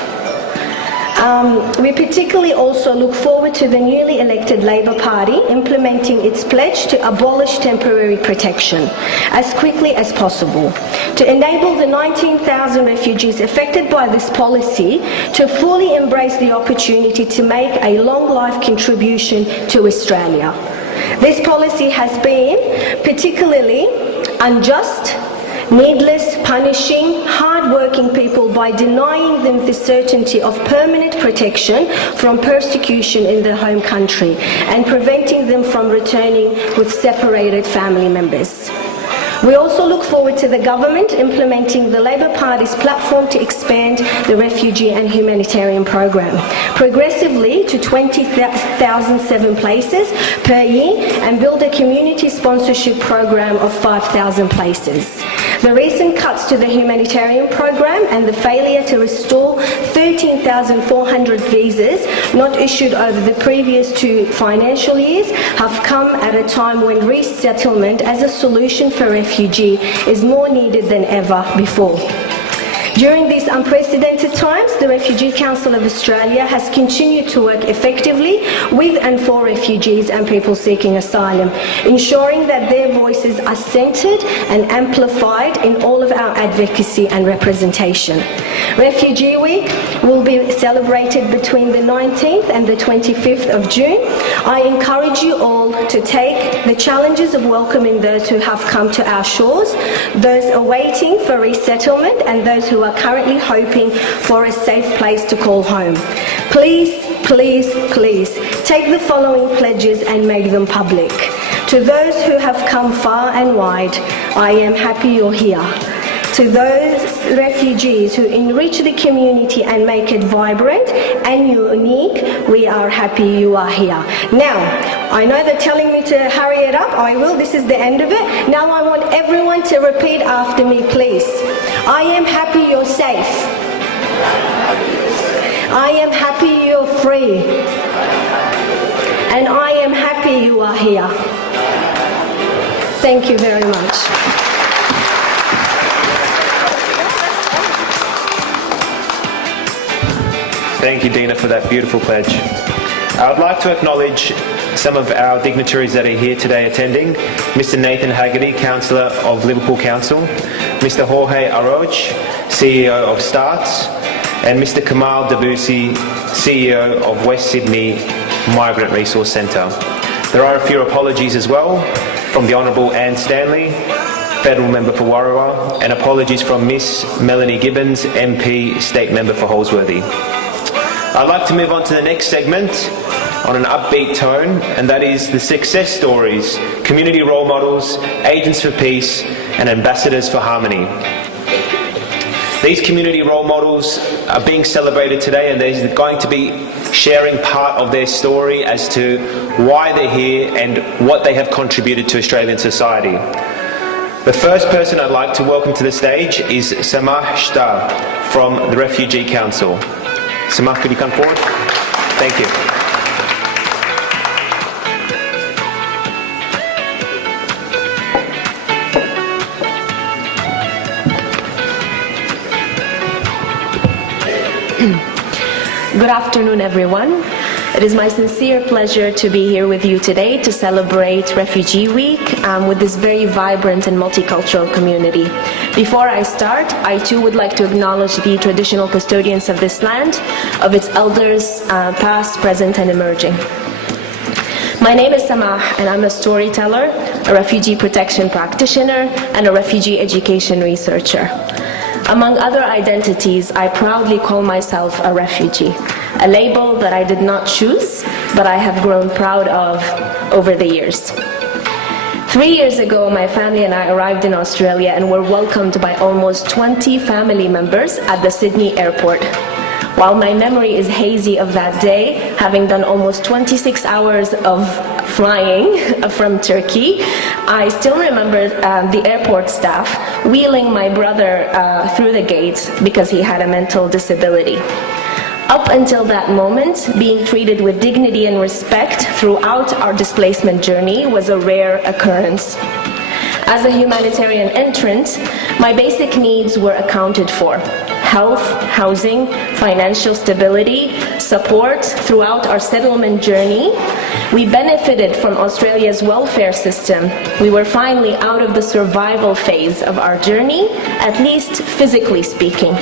We particularly also look forward to the newly elected Labor Party implementing its pledge to abolish temporary protection as quickly as possible, to enable the 19,000 refugees affected by this policy to fully embrace the opportunity to make a long life contribution to Australia. This policy has been particularly unjust, needless, punishing hard-working people by denying them the certainty of permanent protection from persecution in their home country and preventing them from returning with separated family members. We also look forward to the government implementing the Labor Party's platform to expand the refugee and humanitarian program progressively to 20,007 places per year and build a community sponsorship program of 5,000 places. The recent cuts to the humanitarian program and the failure to restore 13,400 visas not issued over the previous 2 financial years have come at a time when resettlement as a solution for refugee is more needed than ever before. During these unprecedented times, the Refugee Council of Australia has continued to work effectively with and for refugees and people seeking asylum, ensuring that their voices are centred and amplified in all of our advocacy and representation. Refugee Week will be celebrated between the 19th and the 25th of June. I encourage you all to take the challenges of welcoming those who have come to our shores, those awaiting for resettlement, and those who are currently hoping for a safe place to call home. Please, please, please take the following pledges and make them public. To those who have come far and wide, I am happy you're here. To those refugees who enrich the community and make it vibrant and unique, we are happy you are here. Now, I know they're telling me to hurry it up. I will. This is the end of it. Now I want everyone to repeat after me, please. I am happy you're safe. I am happy you're free. And I am happy you are here. Thank you very much. Thank you, Dina, for that beautiful pledge. I would like to acknowledge some of our dignitaries that are here today attending. Mr. Nathan Haggerty, Councillor of Liverpool Council, Mr. Jorge Arroch, CEO of Starts, and Mr. Kamal Debussy, CEO of West Sydney Migrant Resource Centre. There are a few apologies as well from the Honourable Anne Stanley, Federal Member for Warrawa, and apologies from Miss Melanie Gibbons, MP, State Member for Holsworthy. I'd like to move on to the next segment on an upbeat tone, and that is the success stories, community role models, agents for peace, and ambassadors for harmony. These community role models are being celebrated today, and they're going to be sharing part of their story as to why they're here and what they have contributed to Australian society. The first person I'd like to welcome to the stage is Samah Shtar from the Refugee Council. Samah, could you come forward? Thank you. Good afternoon, everyone. It is my sincere pleasure to be here with you today to celebrate Refugee Week with this very vibrant and multicultural community. Before I start, I too would like to acknowledge the traditional custodians of this land, of its elders, past, present, and emerging. My name is Samah, and I'm a storyteller, a refugee protection practitioner, and a refugee education researcher. Among other identities, I proudly call myself a refugee, a label that I did not choose, but I have grown proud of over the years. 3 years ago, my family and I arrived in Australia and were welcomed by almost 20 family members at the Sydney airport. While my memory is hazy of that day, having done almost 26 hours of flying from Turkey, I still remember the airport staff wheeling my brother through the gate because he had a mental disability. Up until that moment, being treated with dignity and respect throughout our displacement journey was a rare occurrence. As a humanitarian entrant, my basic needs were accounted for. Health, housing, financial stability, support throughout our settlement journey. We benefited from Australia's welfare system. We were finally out of the survival phase of our journey, at least physically speaking.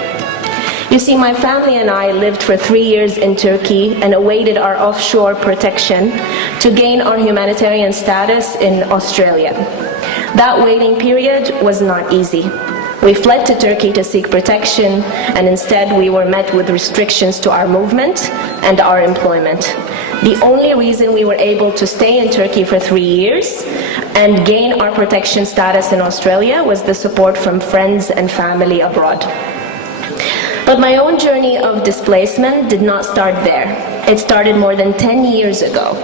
You see, my family and I lived for 3 years in Turkey and awaited our offshore protection to gain our humanitarian status in Australia. That waiting period was not easy. We fled to Turkey to seek protection, and instead we were met with restrictions to our movement and our employment. The only reason we were able to stay in Turkey for 3 years and gain our protection status in Australia was the support from friends and family abroad. But my own journey of displacement did not start there. It started more than 10 years ago.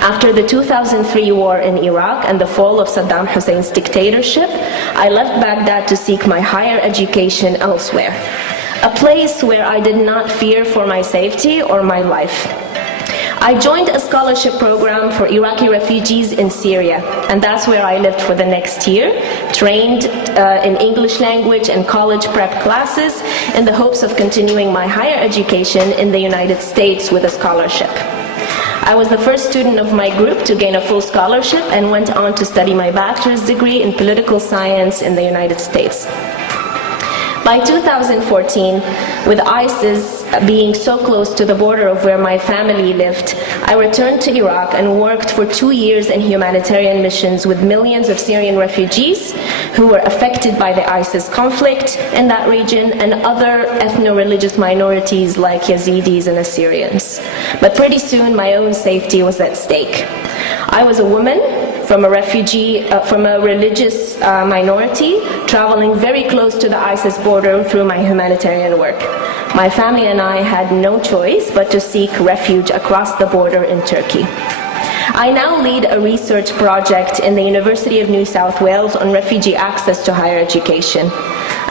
After the 2003 war in Iraq and the fall of Saddam Hussein's dictatorship, I left Baghdad to seek my higher education elsewhere, a place where I did not fear for my safety or my life. I joined a scholarship program for Iraqi refugees in Syria, and that's where I lived for the next year, trained in English language and college prep classes in the hopes of continuing my higher education in the United States with a scholarship. I was the first student of my group to gain a full scholarship and went on to study my bachelor's degree in political science in the United States. By 2014, with ISIS being so close to the border of where my family lived, I returned to Iraq and worked for 2 years in humanitarian missions with millions of Syrian refugees who were affected by the ISIS conflict in that region and other ethno-religious minorities like Yazidis and Assyrians. But pretty soon my own safety was at stake. I was a woman, from a refugee, from a religious minority, traveling very close to the ISIS border through my humanitarian work. My family and I had no choice but to seek refuge across the border in Turkey. I now lead a research project in the University of New South Wales on refugee access to higher education.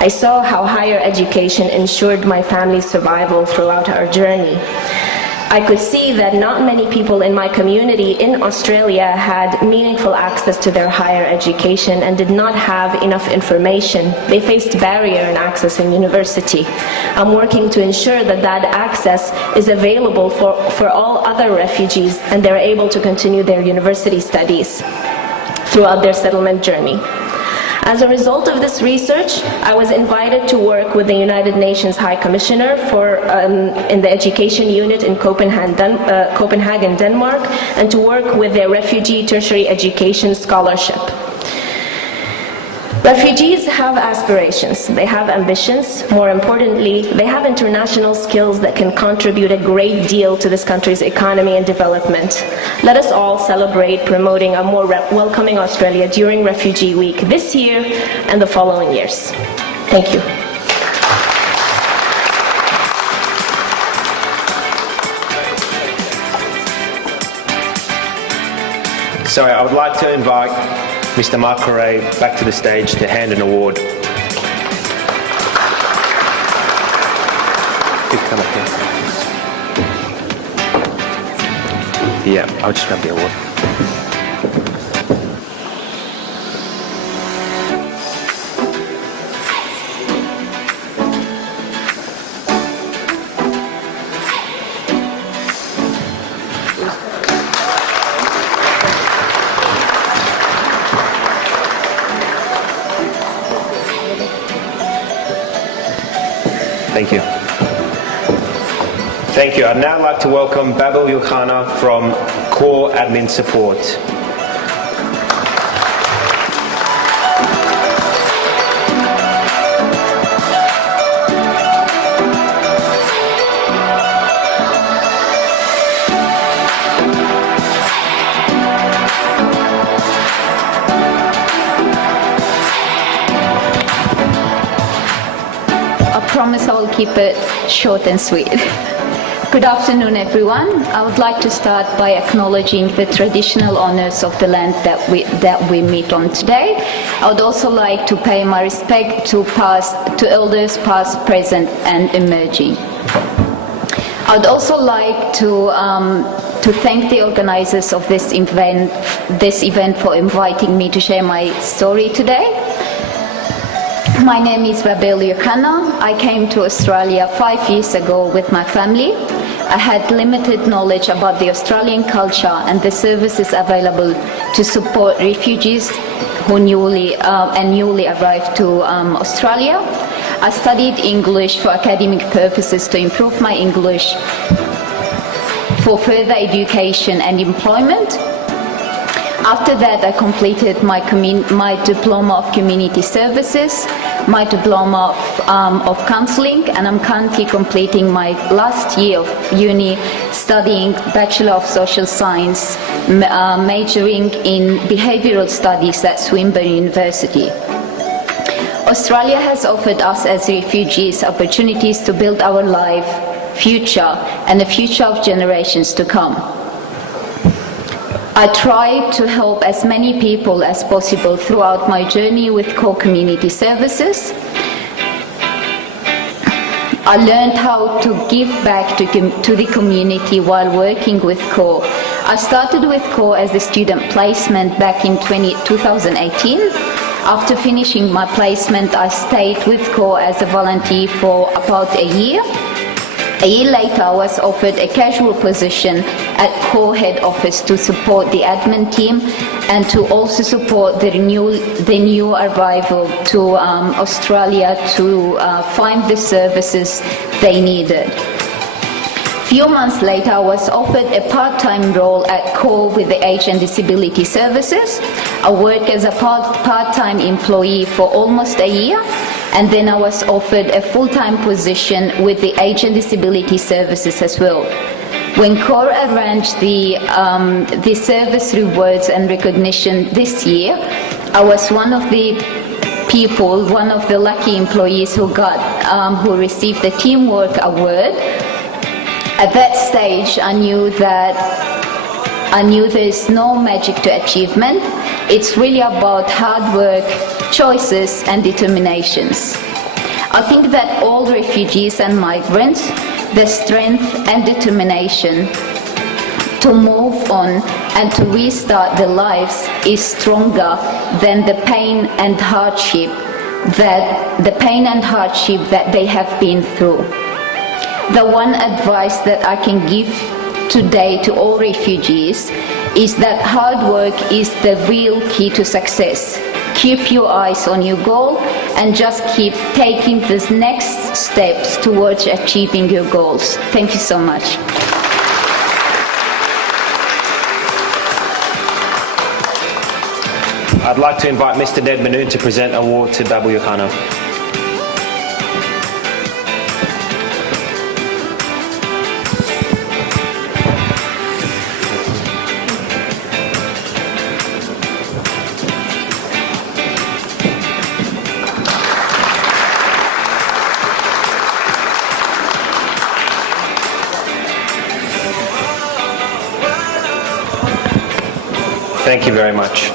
I saw how higher education ensured my family's survival throughout our journey. I could see that not many people in my community in Australia had meaningful access to their higher education and did not have enough information. They faced barrier in accessing university. I'm working to ensure that that access is available for all other refugees and they're able to continue their university studies throughout their settlement journey. As a result of this research, I was invited to work with the United Nations High Commissioner in the Education Unit in Copenhagen, Denmark, and to work with their Refugee Tertiary Education Scholarship. Refugees have aspirations, they have ambitions. More importantly, they have international skills that can contribute a great deal to this country's economy and development. Let us all celebrate promoting a more welcoming Australia during Refugee Week this year and the following years. Thank you. So I would like to invite Mr. Mark Correa back to the stage to hand an award. Yeah, I'll just grab the award. Thank you. Thank you. I'd now like to welcome Babel Yohana from Core Admin Support. I promise I will keep it short and sweet. Good afternoon, everyone. I would like to start by acknowledging the traditional owners of the land that we meet on today. I would also like to pay my respect to elders past, present, and emerging. I would also like to thank the organizers of this event for inviting me to share my story today. My name is Babel Yohana. I came to Australia 5 years ago with my family. I had limited knowledge about the Australian culture and the services available to support refugees who newly arrived to Australia. I studied English for academic purposes to improve my English for further education and employment. After that, I completed my diploma of community services, my diploma of counselling, and I'm currently completing my last year of uni studying Bachelor of Social Science, majoring in behavioural studies at Swinburne University. Australia has offered us as refugees opportunities to build our life, future, and the future of generations to come. I tried to help as many people as possible throughout my journey with Core Community Services. I learned how to give back to the community while working with Core. I started with Core as a student placement back in 2018. After finishing my placement, I stayed with Core as a volunteer for about a year. A year later, I was offered a casual position at Core Head Office to support the admin team and to also support the new arrival to Australia to find the services they needed. Few months later, I was offered a part-time role at Core with the Age and Disability Services. I worked as a part-time employee for almost a year, and then I was offered a full-time position with the Age and Disability Services as well. When CORE arranged the service rewards and recognition this year, I was one of the people, one of the lucky employees who received the Teamwork Award. At that stage, I knew there's no magic to achievement. It's really about hard work, choices, and determinations. I think that all refugees and migrants, the strength and determination to move on and to restart their lives is stronger than the pain and hardship that they have been through. The one advice that I can give today to all refugees is that hard work is the real key to success. Keep your eyes on your goal and just keep taking these next steps towards achieving your goals. Thank you so much. I'd like to invite Mr. Ned Manoon to present an award to Babu Yohana. Thank you very much.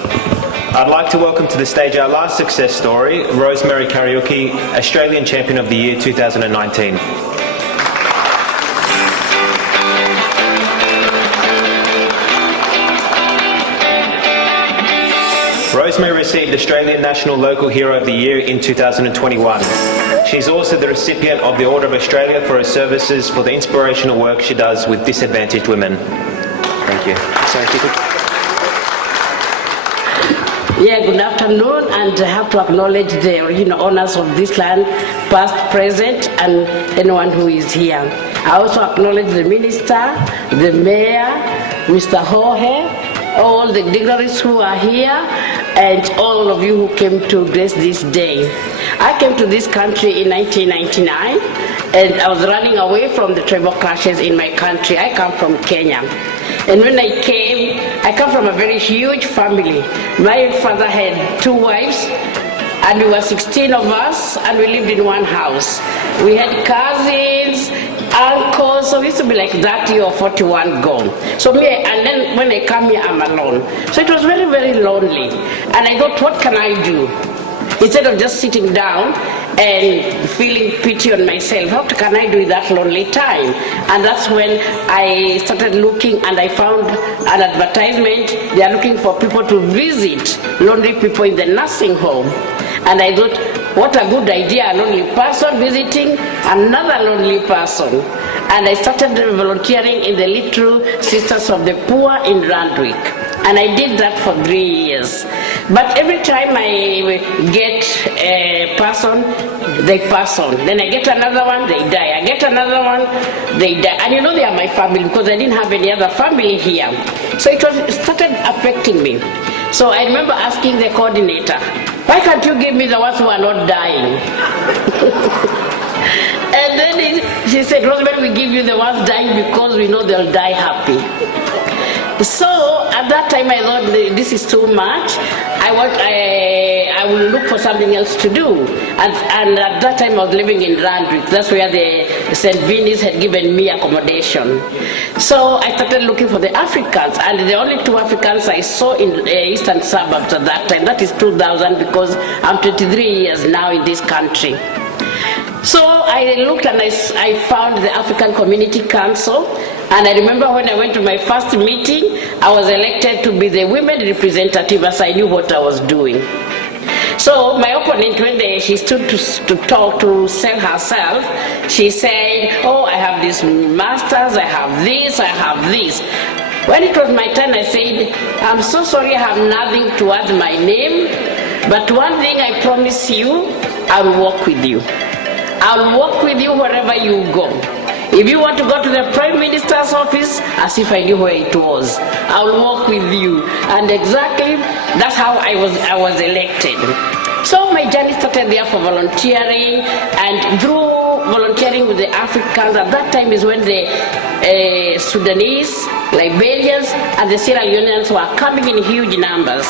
I'd like to welcome to the stage our last success story, Rosemary Karaoke, Australian Champion of the Year 2019. Rosemary received Australian National Local Hero of the Year in 2021. She's also the recipient of the Order of Australia for her services for the inspirational work she does with disadvantaged women. Thank you. Sorry, if you could... Yeah, good afternoon, and I have to acknowledge the original owners of this land, past, present, and anyone who is here. I also acknowledge the minister, the mayor, Mr. Jorge, all the dignitaries who are here, and all of you who came to grace this day. I came to this country in 1999, and I was running away from the tribal clashes in my country. I come from Kenya. And when I come from a very huge family. My father had 2 wives, and we were 16 of us, and we lived in one house. We had cousins, uncles, so we used to be like 30 or 41 gone. So and then when I come here, I'm alone. So it was very, very lonely. And I thought, what can I do? Instead of just sitting down and feeling pity on myself, what can I do with that lonely time? And that's when I started looking, and I found an advertisement. They are looking for people to visit lonely people in the nursing home. And I thought, what a good idea, a lonely person visiting another lonely person. And I started volunteering in the Little Sisters of the Poor in Randwick. And I did that for 3 years. But every time I get a person, they pass on. Then I get another one, they die. I get another one, they die. And you know they are my family because I didn't have any other family here. So it started affecting me. So I remember asking the coordinator, why can't you give me the ones who are not dying? And then she said, Rosemary, we give you the ones dying because we know they'll die happy. So at that time I thought this is too much. I will look for something else to do. And at that time I was living in Randwick. That's where the St. Vinny's had given me accommodation. So I started looking for the Africans, and the only 2 Africans I saw in eastern suburbs at that time. That is 2000, because I'm 23 years now in this country. So I looked and I found the African Community Council, and I remember when I went to my first meeting, I was elected to be the women representative, as I knew what I was doing. So my opponent, when she stood to talk, to sell herself, she said, oh, I have this masters, I have this, I have this. When it was my turn, I said, I'm so sorry, I have nothing to add my name, but one thing I promise you, I will walk with you. I'll walk with you wherever you go. If you want to go to the Prime Minister's office, as if I knew where it was, I'll walk with you. And exactly, that's how I was elected. So my journey started there for volunteering, and through volunteering with the Africans. At that time is when the Sudanese, Liberians, and the Sierra Leoneans were coming in huge numbers.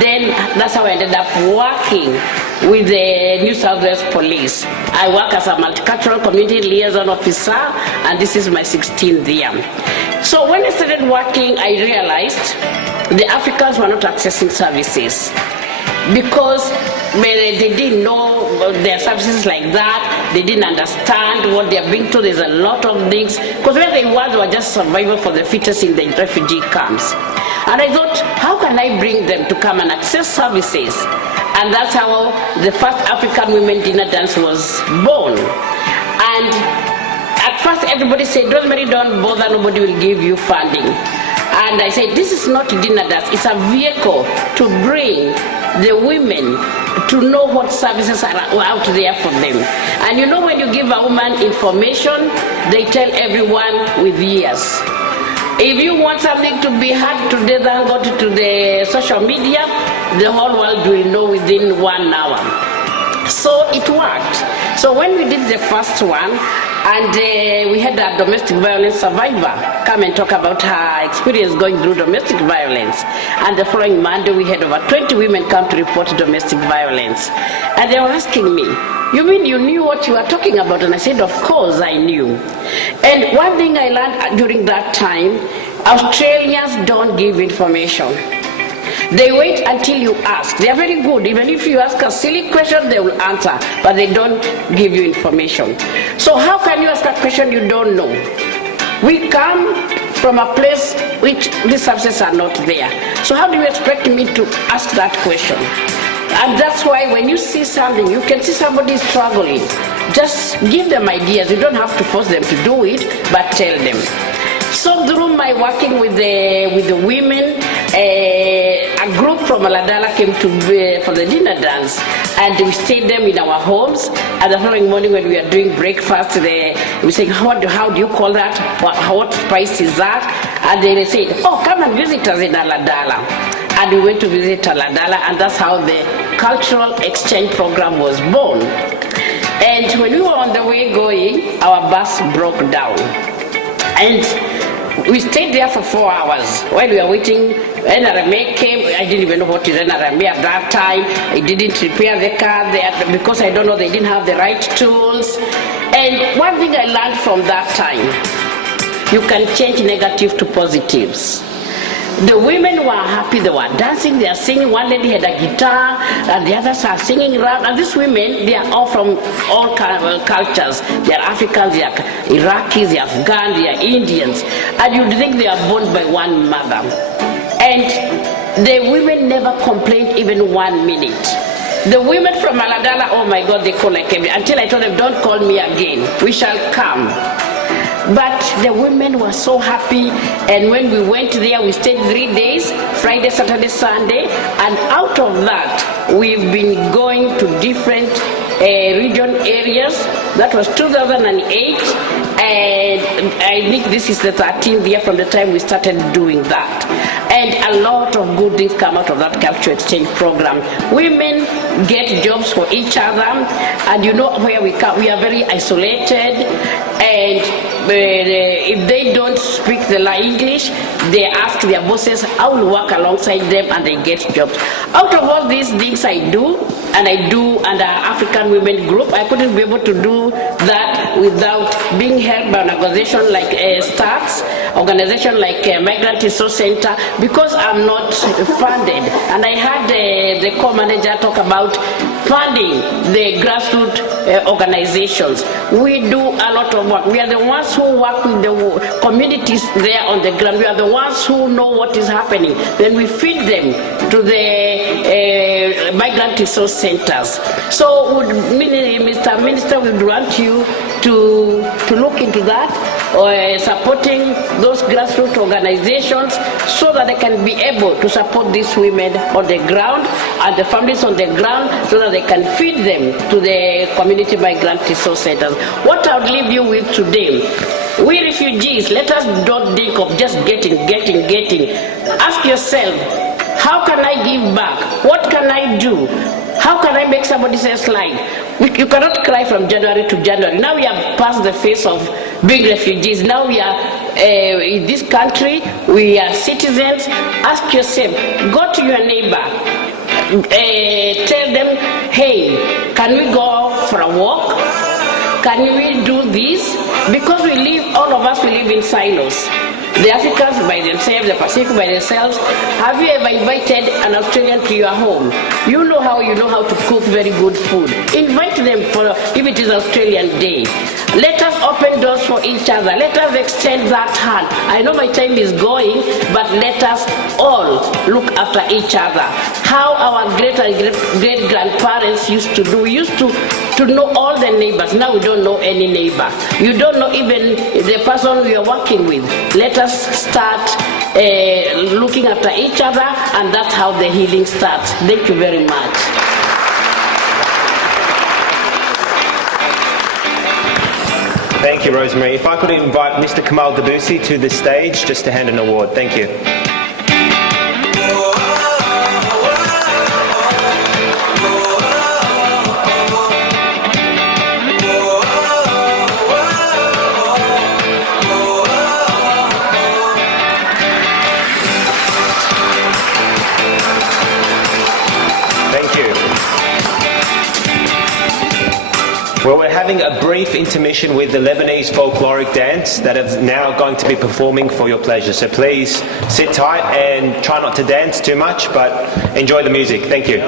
Then that's how I ended up working with the New South Wales Police. I work as a multicultural community liaison officer, and this is my 16th year. So when I started working, I realized the Africans were not accessing services because they didn't know their services like that. They didn't understand what they are being told. There's a lot of things. Because where they were just survival for the fittest in the refugee camps. And I thought, how can I bring them to come and access services? And that's how the first African women dinner dance was born. And at first everybody said, Rosemary, don't bother, nobody will give you funding. And I said, this is not a dinner dance, it's a vehicle to bring the women to know what services are out there for them. And you know, when you give a woman information, they tell everyone with years. If you want something to be heard today, then go to the social media, the whole world will know within 1 hour. So it worked. So when we did the first one, and we had a domestic violence survivor come and talk about her experience going through domestic violence. And the following Monday, we had over 20 women come to report domestic violence. And they were asking me, you mean you knew what you were talking about? And I said, of course I knew. And one thing I learned during that time, Australians don't give information. They wait until you ask. They are very good. Even if you ask a silly question, they will answer, but they don't give you information. So how can you ask a question you don't know? We come from a place which these services are not there. So how do you expect me to ask that question? And that's why when you see something, you can see somebody struggling. Just give them ideas. You don't have to force them to do it, but tell them. So through my working with the women, a group from Aladala came for the dinner dance, and we stayed them in our homes. And the following morning when we were doing breakfast, we said, how do you call that? What spice is that? And they said, oh, come and visit us in Aladala. And we went to visit Aladala, and that's how the cultural exchange program was born. And when we were on the way going, our bus broke down. And we stayed there for 4 hours. While we were waiting, NRMA came. I didn't even know what is NRMA at that time. I didn't repair the car there because I don't know, they didn't have the right tools. And one thing I learned from that time, you can change negative to positives. The women were happy, they were dancing, they are singing. One lady had a guitar, and the others are singing rap. And these women, they are all from all cultures. They are Africans, they are Iraqis, they are Afghans, they are Indians. And you'd think they are born by one mother. And the women never complained even 1 minute. The women from Aladala, oh my God, they call like every, until I told them, don't call me again, we shall come. But the women were so happy, and when we went there, we stayed 3 days, Friday, Saturday, Sunday, and out of that, we've been going to different region areas. That was 2008, and I think this is the 13th year from the time we started doing that. And a lot of good things come out of that culture exchange program. Women get jobs for each other, and you know where we come, we are very isolated, and if they don't speak the English, they ask their bosses, I will work alongside them, and they get jobs. Out of all these things I do, and I do under African Women Group, I couldn't be able to do that without being helped by an organization like STARTS, organization like Migrant Resource Center, because I'm not funded. And I had the co-manager talk about funding the grassroots organizations. We do a lot of work. We are the ones who work with the communities there on the ground. We are the ones who know what is happening. Then we feed them to the migrant resource centers. So Mr. Minister, we would want you to look into that, or supporting those grassroots organizations so that they can be able to support these women on the ground and the families on the ground so that they can feed them to the community migrant resource centers. What I would leave you with today, we refugees, let us don't think of just getting. Ask yourself, How can I give back? What can I do? How can I make somebody else's life? You cannot cry from January to January. Now we have passed the phase of being refugees. Now we are in this country, we are citizens. Ask yourself, go to your neighbor, tell them, hey, can we go for a walk? Can we do this? Because we live, all of us, we live in silos. The Africans by themselves, the Pacific by themselves. Have you ever invited an Australian to your home? You know how to cook very good food. Invite them for, if it is Australian Day. Let us open doors for each other. Let us extend that hand. I know my time is going, but let us all look after each other. How our great and great grandparents used to do. We used to know all the neighbors. Now we don't know any neighbor. You don't know even the person we are working with. Let us start looking after each other, and that's how the healing starts. Thank you very much. Thank you, Rosemary. If I could invite Mr. Kamal Debussy to the stage just to hand an award. Thank you. Well, we're having a brief intermission with the Lebanese folkloric dance that is now going to be performing for your pleasure. So please sit tight and try not to dance too much, but enjoy the music. Thank you.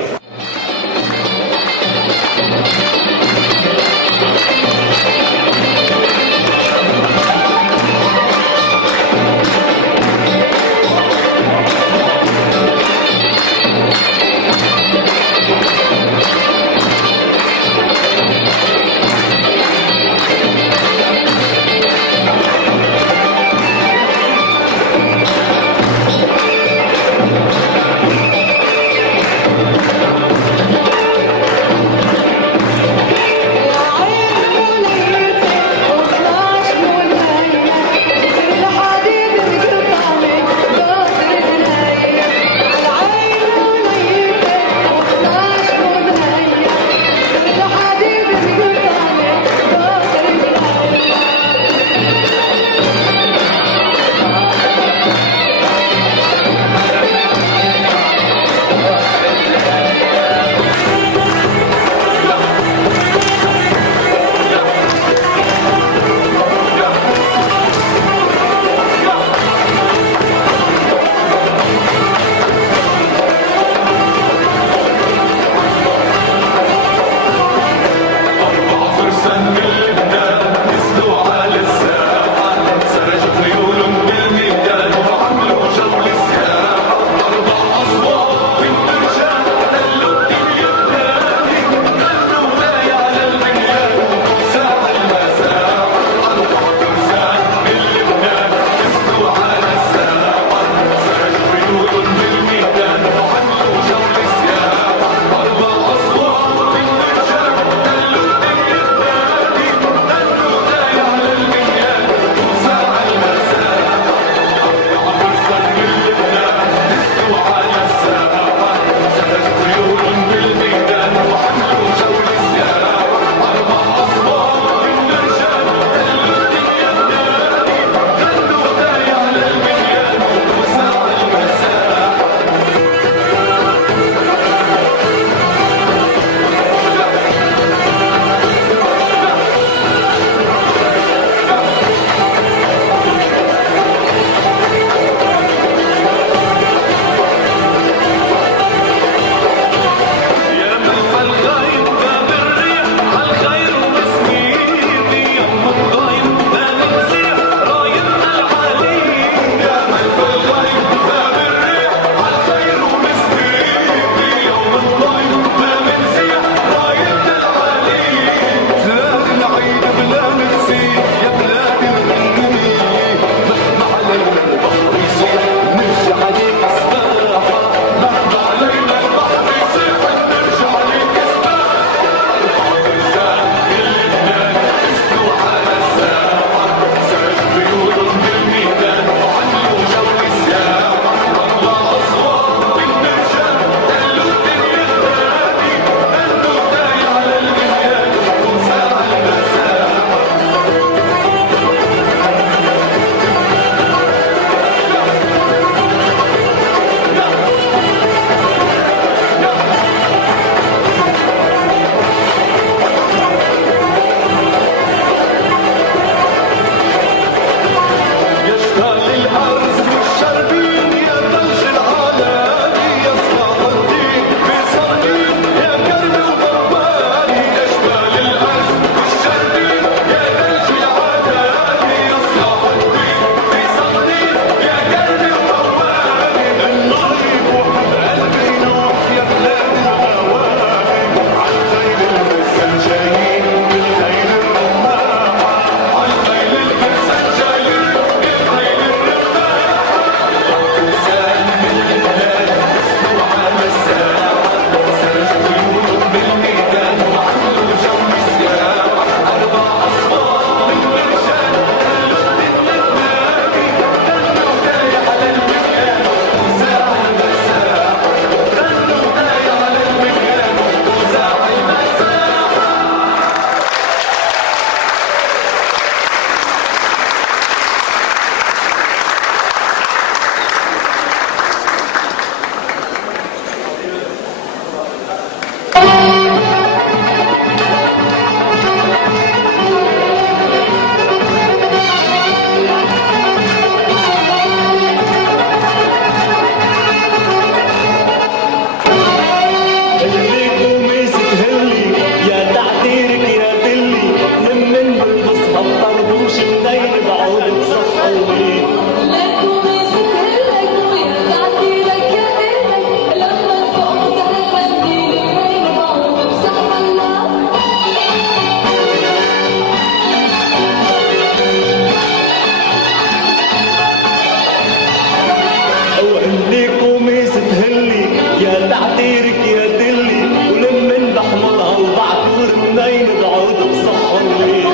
تعتيرك يا دلي ولمن بحملها وبعثور منين بعود بصحة الليل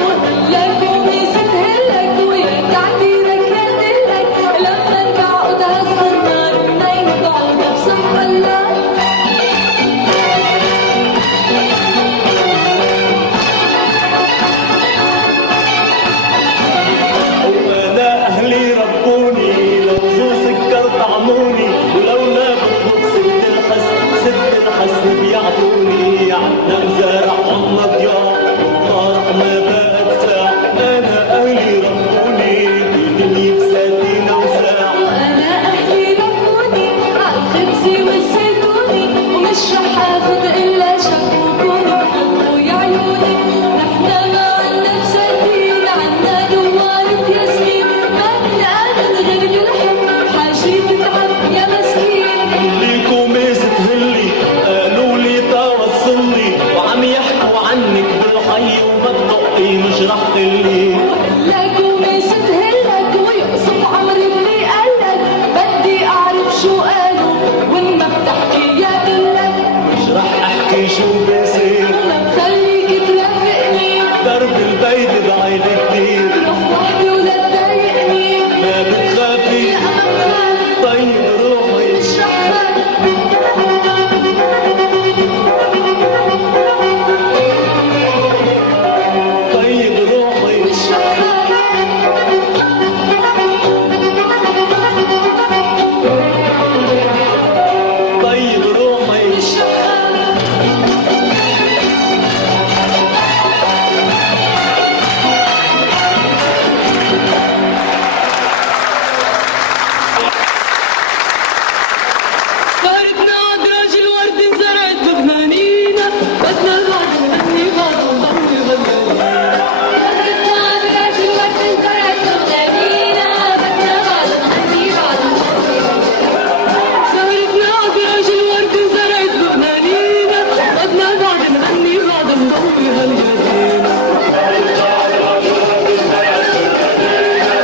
لك وميزة هلك ويا تعتيرك يا دلك لما بعقدها صرنا منين بعود بصحة الليل وانا اهلي ربوني لو زو سكر طعموني ولولا بطلب ست الحس بيعطوني عنا مزارع عمك يا طارق ما بقت ساعة انا اهلي ربوني دنيا بساتين وساعة وانا اهلي ربوني عالخبزي والزيتوني ومش رح اخد الا شكوكوني حبوا يا عيوني نحنا ما عنا بساتين عنا دوارة ياسمين ما بنآمن غير بالحب حاجي تتعب يا مسكين ليكو ميزة هلي قالوا لي توصلي وعم يحكوا عنك بالحي وما تدقي مش رح تقلي لك وميزة هلك ويقصف عمري اللي قالك بدي اعرف شو قالوا وين ما بتحكي يا قلك مش رح احكي شو بيصير ولا بخليك ترافقني درب البيت بعيد كتير روح وحدي ولا تضايقني ما بتخافي طيب روحي مش رح طيب روحي مش رح طيب روحي مش رح صارتنا عند راجل ورد انزرعت ببنانينا بدنا الوعد نغني بعض ونضوي غنانينا صارتنا عند راجل ورد انزرعت ببنانينا بدنا الوعد نغني بعض ونضوي غنانينا صارتنا عند راجل ورد انزرعت ببنانينا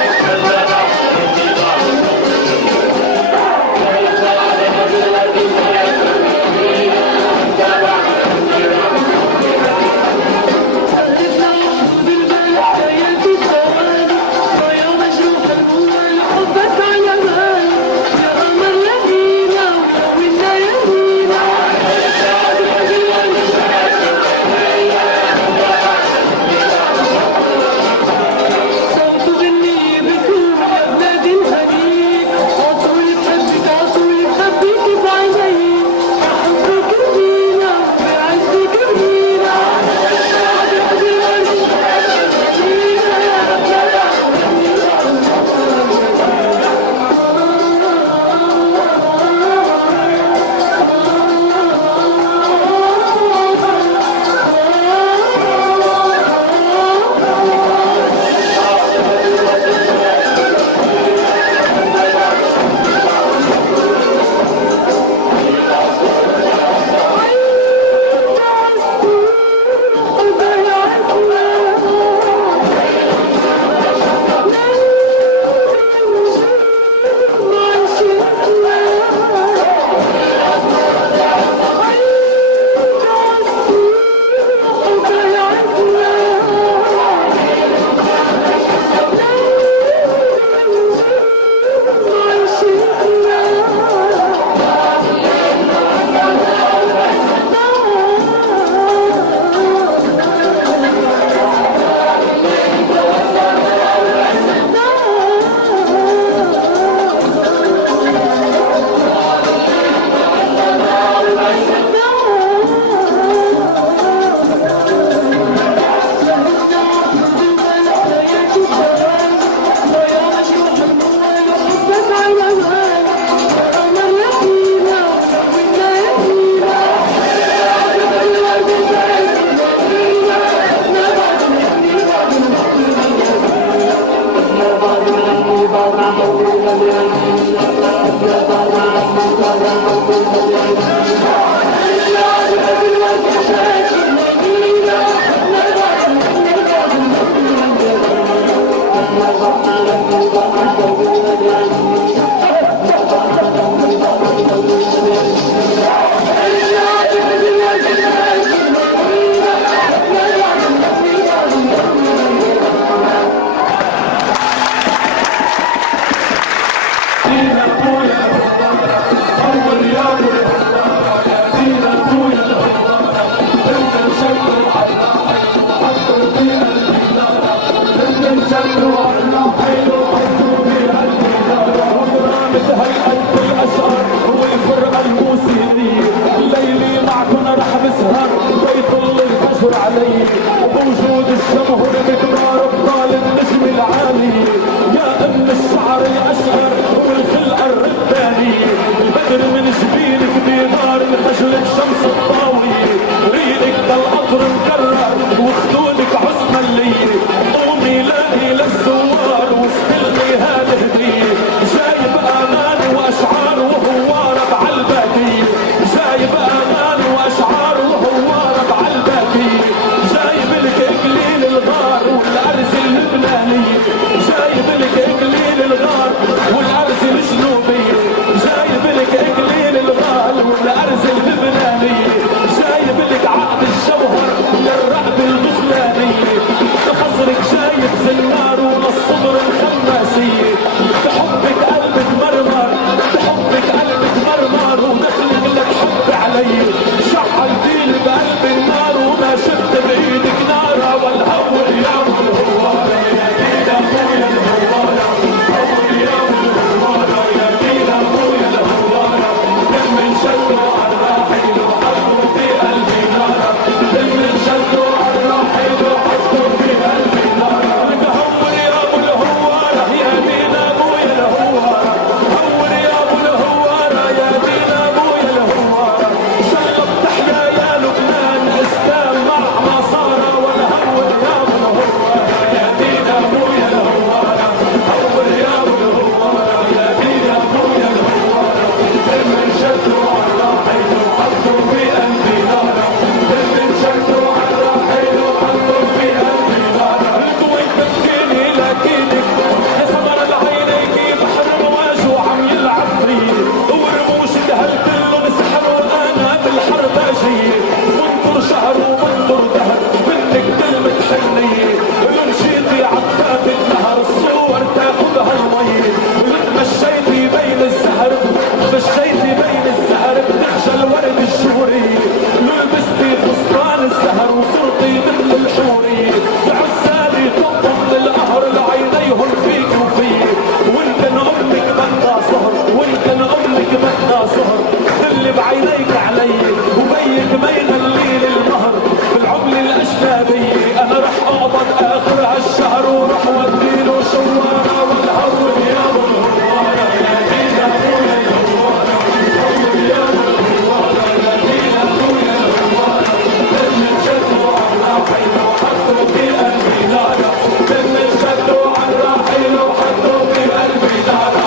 بدنا الوعد نغني بعض ونضوي هالجنينة شدوا على حيله حطوا في البلاد وقامت هالقد الاشقر والفرقه الموسيقيه الليلي معكم رح بسهر ويطل الفجر علي وبوجود الجمهور بكبار ابطال النجم العالي يا ام الشعر الاشقر والخلقه الربانيه البدر من جبينك بيضار خجلك شمس الطاويه ريقك كالقطر مكرر وخدودك عصمه الليل قومي لاقي للزوار واستلمي هالهديه جايب امان واشعار وهواره بعالباديه جايب امان واشعار وهواره بعالباديه جايب لك اقليل الغار والارز اللبنانيه جايب لك اقليل الغار والارز الجنوبيه جايب لك اقليل الغار والارز اللبنانيه جايب لك عقد الجوهر للرعب البصلانيه بحصرك جايب زنار وللصبر الخماسيه بحبك قلبك مرمر بحبك قلبك مرمر ودخلك لك حب علي شعلتيني بقلب النار وما شفت بايدك نارا والهور يا الهوارة يا دينا ابويا الهوارة هور يا الهوارة يا دينا ابويا الهوارة من شدوا على الراحل وحطوا في قلبي نارا من شدوا على الراحل وحطوا في قلبي نارا هور يا ابو الهوارة يا دينا ابويا الهوارة هور يا ابو الهوارة يا دينا ابويا الهوارة شلب تحيا يا لبنان اسلام مع نصارى والهور يا ابو الهوارة يا دينا ابويا الهوارة هور يا ابو الهوارة يا دينا ابويا الهوارة من شدوا على الراحل وحطوا في قلبي نارا من شدوا على الراحل وحطوا في قلبي نارا القوي تبكيني لكنك يا سمر بعينيك بحر رواج وعم يلعب فيه ورموش دهلت له بسحر وانا بالحرب اجي وانطر شهر وانطر دهر منك كلمة حنية مشيتي عطفات النهر الصور تاخدها المي مشيتي بين الزهر مشيتي بين الزهر بتخشى الورد الشهوري لبستي فستان الزهر وصرتي مثل الحوري عسالي تقطم للقهر لعينيهم فيك وفيك وان كان امك بدها سهر وان كان امك بدها سهر اللي بعينيك علي وبيك بين الليل المهر بالعمل الاجنبيه انا رح اقبض اخر هالشهر وراح وديله شوارع والهور يا ابو الهوارة يا دينا ابويا الهوارة هور يا ابو الهوارة يا دينا ابويا الهوارة من شدوا على الراحل وحطوا في قلبي نارا من شدوا على الراحل وحطوا في قلبي نارا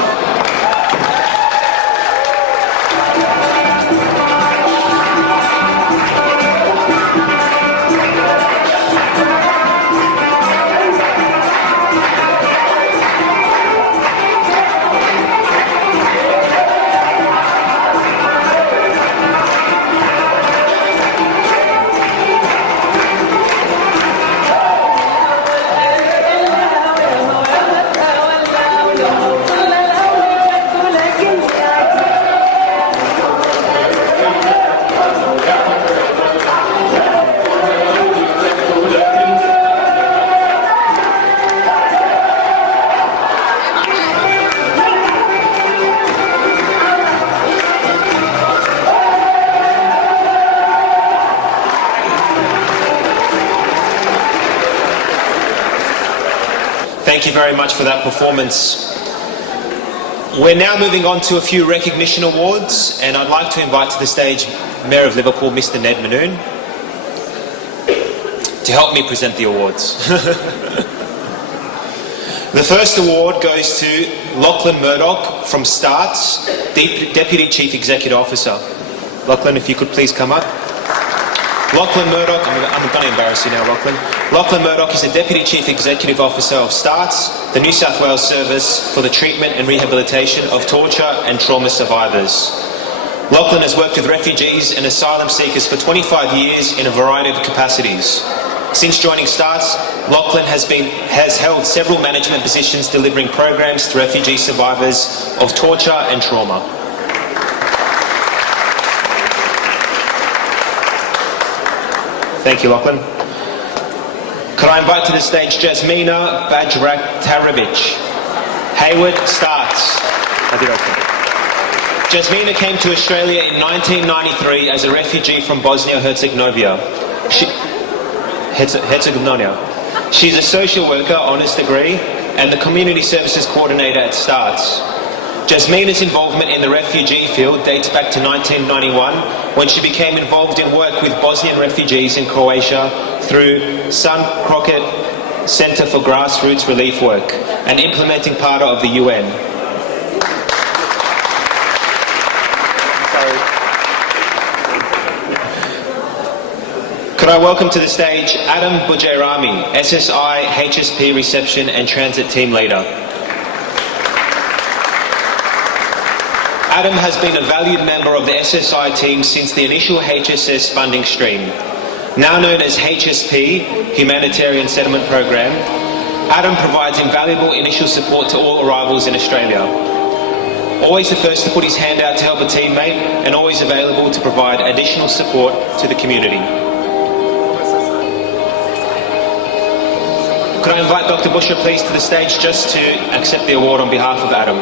Thank you very much for that performance. We're now moving on to a few recognition awards, and I'd like to invite to the stage Mayor of Liverpool, Mr. Ned Manoon, to help me present the awards. The first award goes to Lachlan Murdoch from STARTS, Deputy Chief Executive Officer. Lachlan, if you could please come up. Lachlan Murdoch, I'm going to embarrass you now, Lachlan. Lachlan Murdoch is the Deputy Chief Executive Officer of STARTS, the New South Wales Service for the Treatment and Rehabilitation of Torture and Trauma Survivors. Lachlan has worked with refugees and asylum seekers for 25 years in a variety of capacities. Since joining STARTS, Lachlan has held several management positions delivering programs to refugee survivors of torture and trauma. Thank you, Lachlan. Could I invite to the stage Jasmina Bajraktarevic? Hayward starts. Jasmina came to Australia in 1993 as a refugee from Bosnia-Herzegovina. She's a social worker, honours degree, and the community services coordinator at STARTS. Jasmina's involvement in the refugee field dates back to 1991 when she became involved in work with Bosnian refugees in Croatia through Sun Crockett Centre for Grassroots Relief Work, an implementing partner of the UN. Could I welcome to the stage Adam Bujairami, SSI HSP Reception and Transit Team Leader. Adam has been a valued member of the SSI team since the initial HSS funding stream. Now known as HSP, Humanitarian Settlement Program, Adam provides invaluable initial support to all arrivals in Australia. Always the first to put his hand out to help a teammate and always available to provide additional support to the community. Could I invite Dr. Busher please to the stage just to accept the award on behalf of Adam.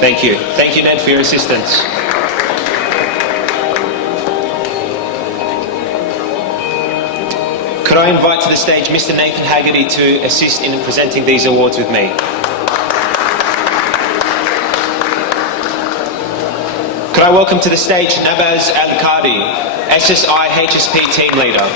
Thank you. Thank you, Ned, for your assistance. Could I invite to the stage Mr. Nathan Haggerty to assist in presenting these awards with me? Could I welcome to the stage Nabaz Al-Qadi, SSI HSP Team Leader.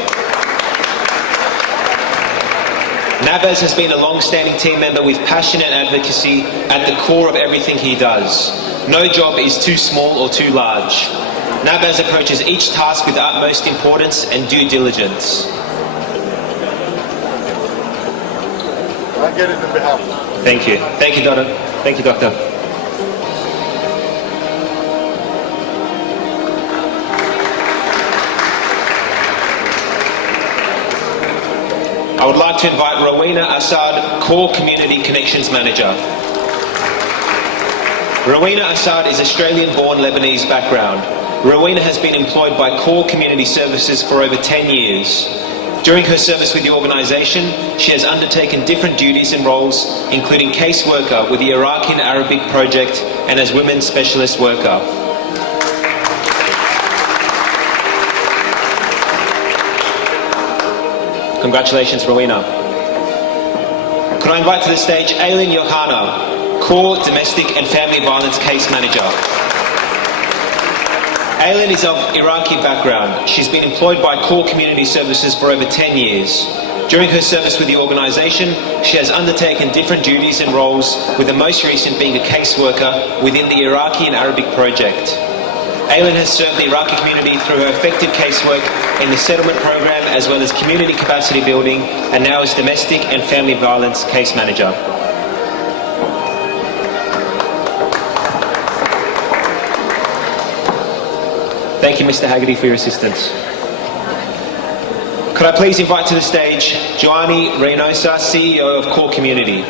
Nabaz has been a long-standing team member with passion and advocacy at the core of everything he does. No job is too small or too large. Nabaz approaches each task with utmost importance and due diligence. I get it on behalf. Thank you. Thank you, Doctor. Thank you, Doctor. I would like to invite Rowena Assad, Core Community Connections Manager. Rowena Assad is Australian-born Lebanese background. Rowena has been employed by Core Community Services for over 10 years. During her service with the organisation, she has undertaken different duties and roles, including caseworker with the Iraqi and Arabic project and as women's specialist worker. Congratulations, Rowena. Could I invite to the stage Aileen Yohana, Core Domestic and Family Violence Case Manager. Aileen is of Iraqi background. She's been employed by Core Community Services for over 10 years. During her service with the organisation, she has undertaken different duties and roles, with the most recent being a caseworker within the Iraqi and Arabic project. Aileen has served the Iraqi community through her effective casework in the settlement program as well as community capacity building, and now is Domestic and Family Violence Case Manager. Thank you, Mr. Haggerty, for your assistance. Could I please invite to the stage Joanny Reynosa, CEO of Core Community.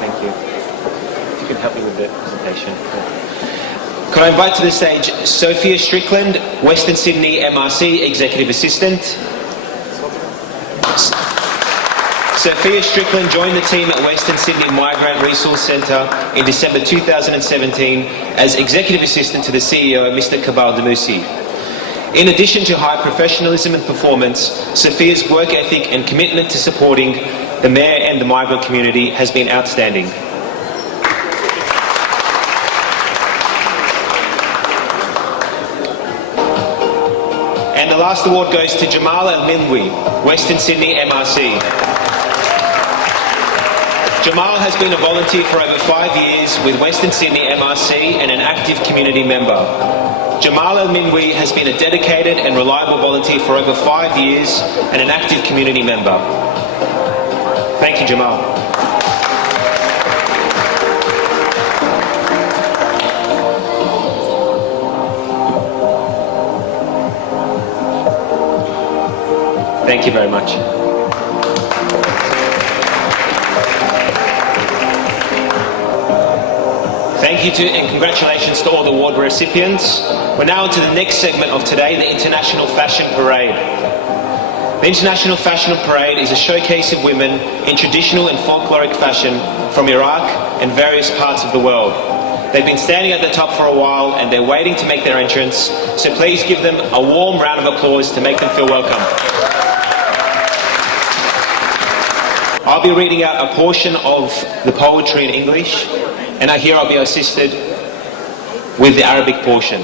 Thank you. If you can help me with the presentation. Could I invite to the stage Sophia Strickland, Western Sydney MRC Executive Assistant. Sophia Strickland joined the team at Western Sydney Migrant Resource Centre in December 2017 as Executive Assistant to the CEO, Mr. Kabal Demusi. In addition to high professionalism and performance, Sophia's work ethic and commitment to supporting the Mayor and the migrant community has been outstanding. And the last award goes to Jamal Al-Milwi, Western Sydney MRC. Jamal has been a volunteer for over 5 years with Western Sydney MRC and an active community member. Jamal Al-Minwi has been a dedicated and reliable volunteer for over 5 years and an active community member. Thank you, Jamal. Thank you very much. Thank you to and congratulations to all the award recipients. We're now into the next segment of today, the International Fashion Parade. The International Fashion Parade is a showcase of women in traditional and folkloric fashion from Iraq and various parts of the world. They've been standing at the top for a while and they're waiting to make their entrance, so please give them a warm round of applause to make them feel welcome. I'll be reading out a portion of the poetry in English, and here I'll be assisted with the Arabic portion.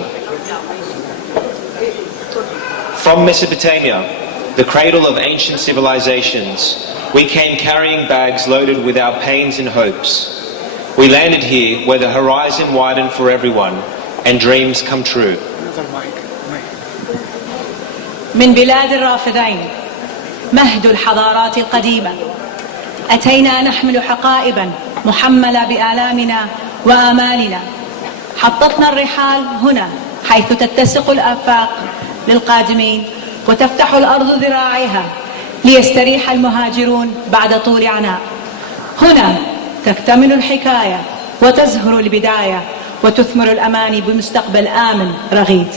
From Mesopotamia, the cradle of ancient civilizations, we came carrying bags loaded with our pains and hopes. We landed here where the horizon widened for everyone and dreams come true. من بلاد الرافدين مهد الحضارات القديمة أتينا نحمل حقائبا محملة بآلامنا وآمالنا. حطتنا الرحال هنا حيث تتسق الآفاق للقادمين وتفتح الأرض ذراعيها ليستريح المهاجرون بعد طول عناء. هنا تكتمل الحكاية وتزهر البداية وتثمر الأماني بمستقبل آمن رغيد.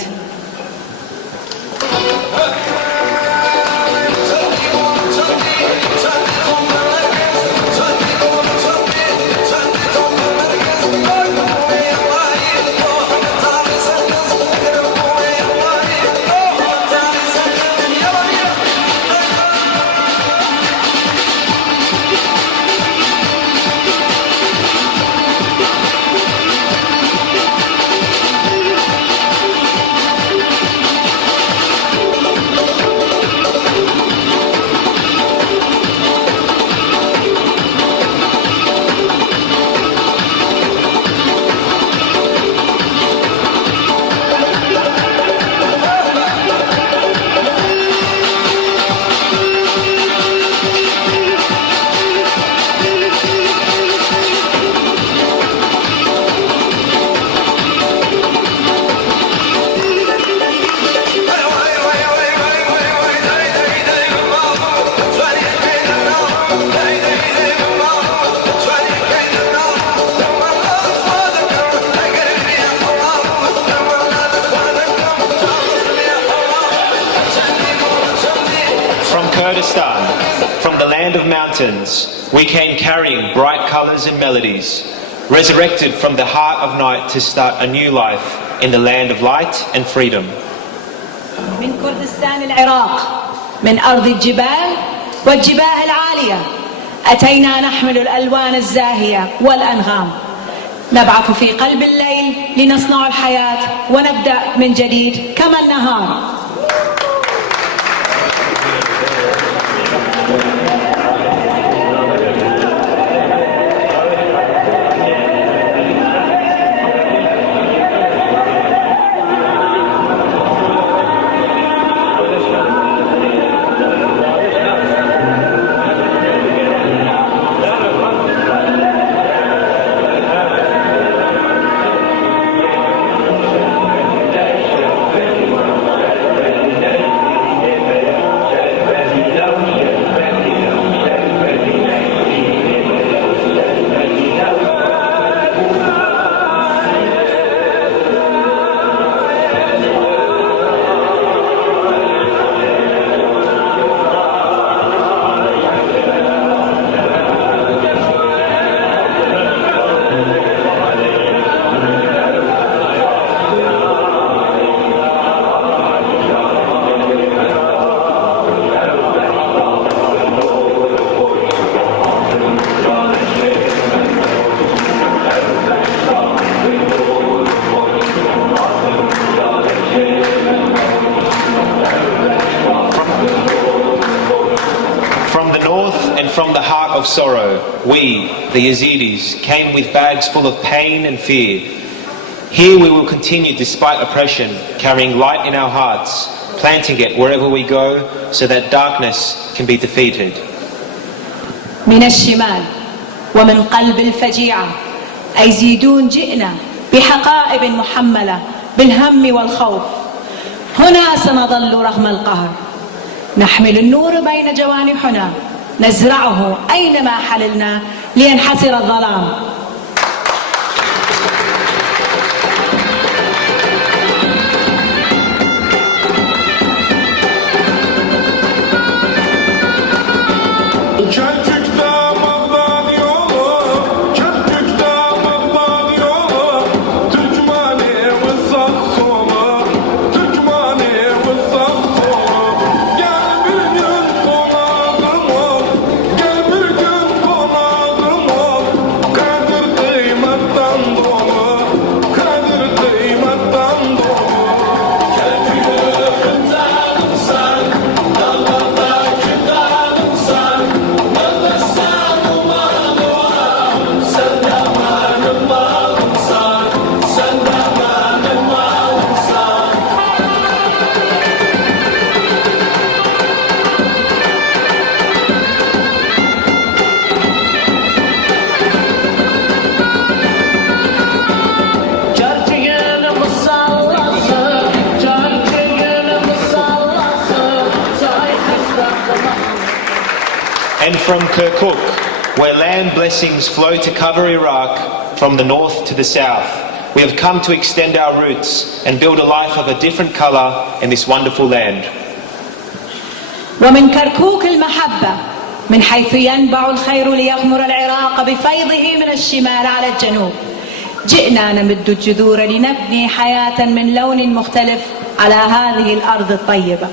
From the land of mountains, we came carrying bright colours and melodies, resurrected from the heart of night to start a new life in the land of light and freedom. من كردستان العراق من أرض الجبال والجباه العالية أتينا نحمل الألوان الزاهية والأنغام. نبعث في قلب الليل لنصنع الحياة ونبدأ من جديد كما النهار. From the heart of sorrow, we, the Yazidis, came with bags full of pain and fear. Here we will continue despite oppression, carrying light in our hearts, planting it wherever we go so that darkness can be defeated. من الشمال ومن قلب الفجيعة أي زيدون جئنا بحقائب محملة بالهم والخوف. هنا سنظل رغم القهر نحمل النور بين جوانحنا، نزرعه أينما حللنا لينحسر الظلام. And from Kirkuk, where land blessings flow to cover Iraq from the north to the south, we have come to extend our roots and build a life of a different colour in this wonderful land. ومن كركوك المحبة، من حيث ينبع الخير ليغمر العراق بفيضه من الشمال على الجنوب، جئنا نمد الجذور لنبني حياة من لون مختلف على هذه الأرض الطيبة.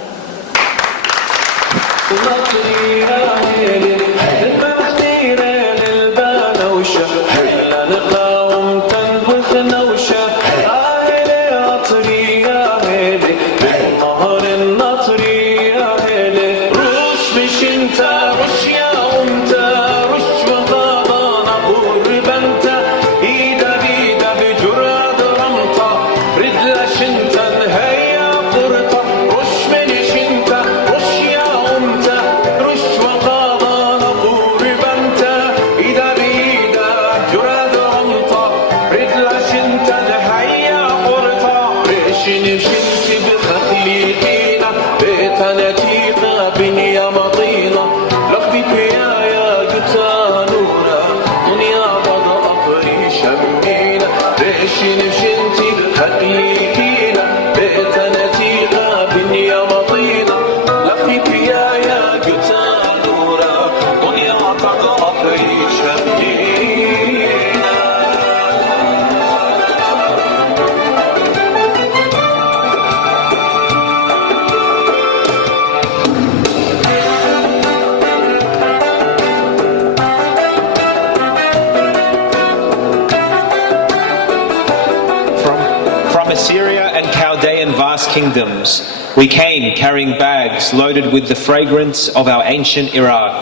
Kingdoms, we came carrying bags loaded with the fragrance of our ancient Iraq.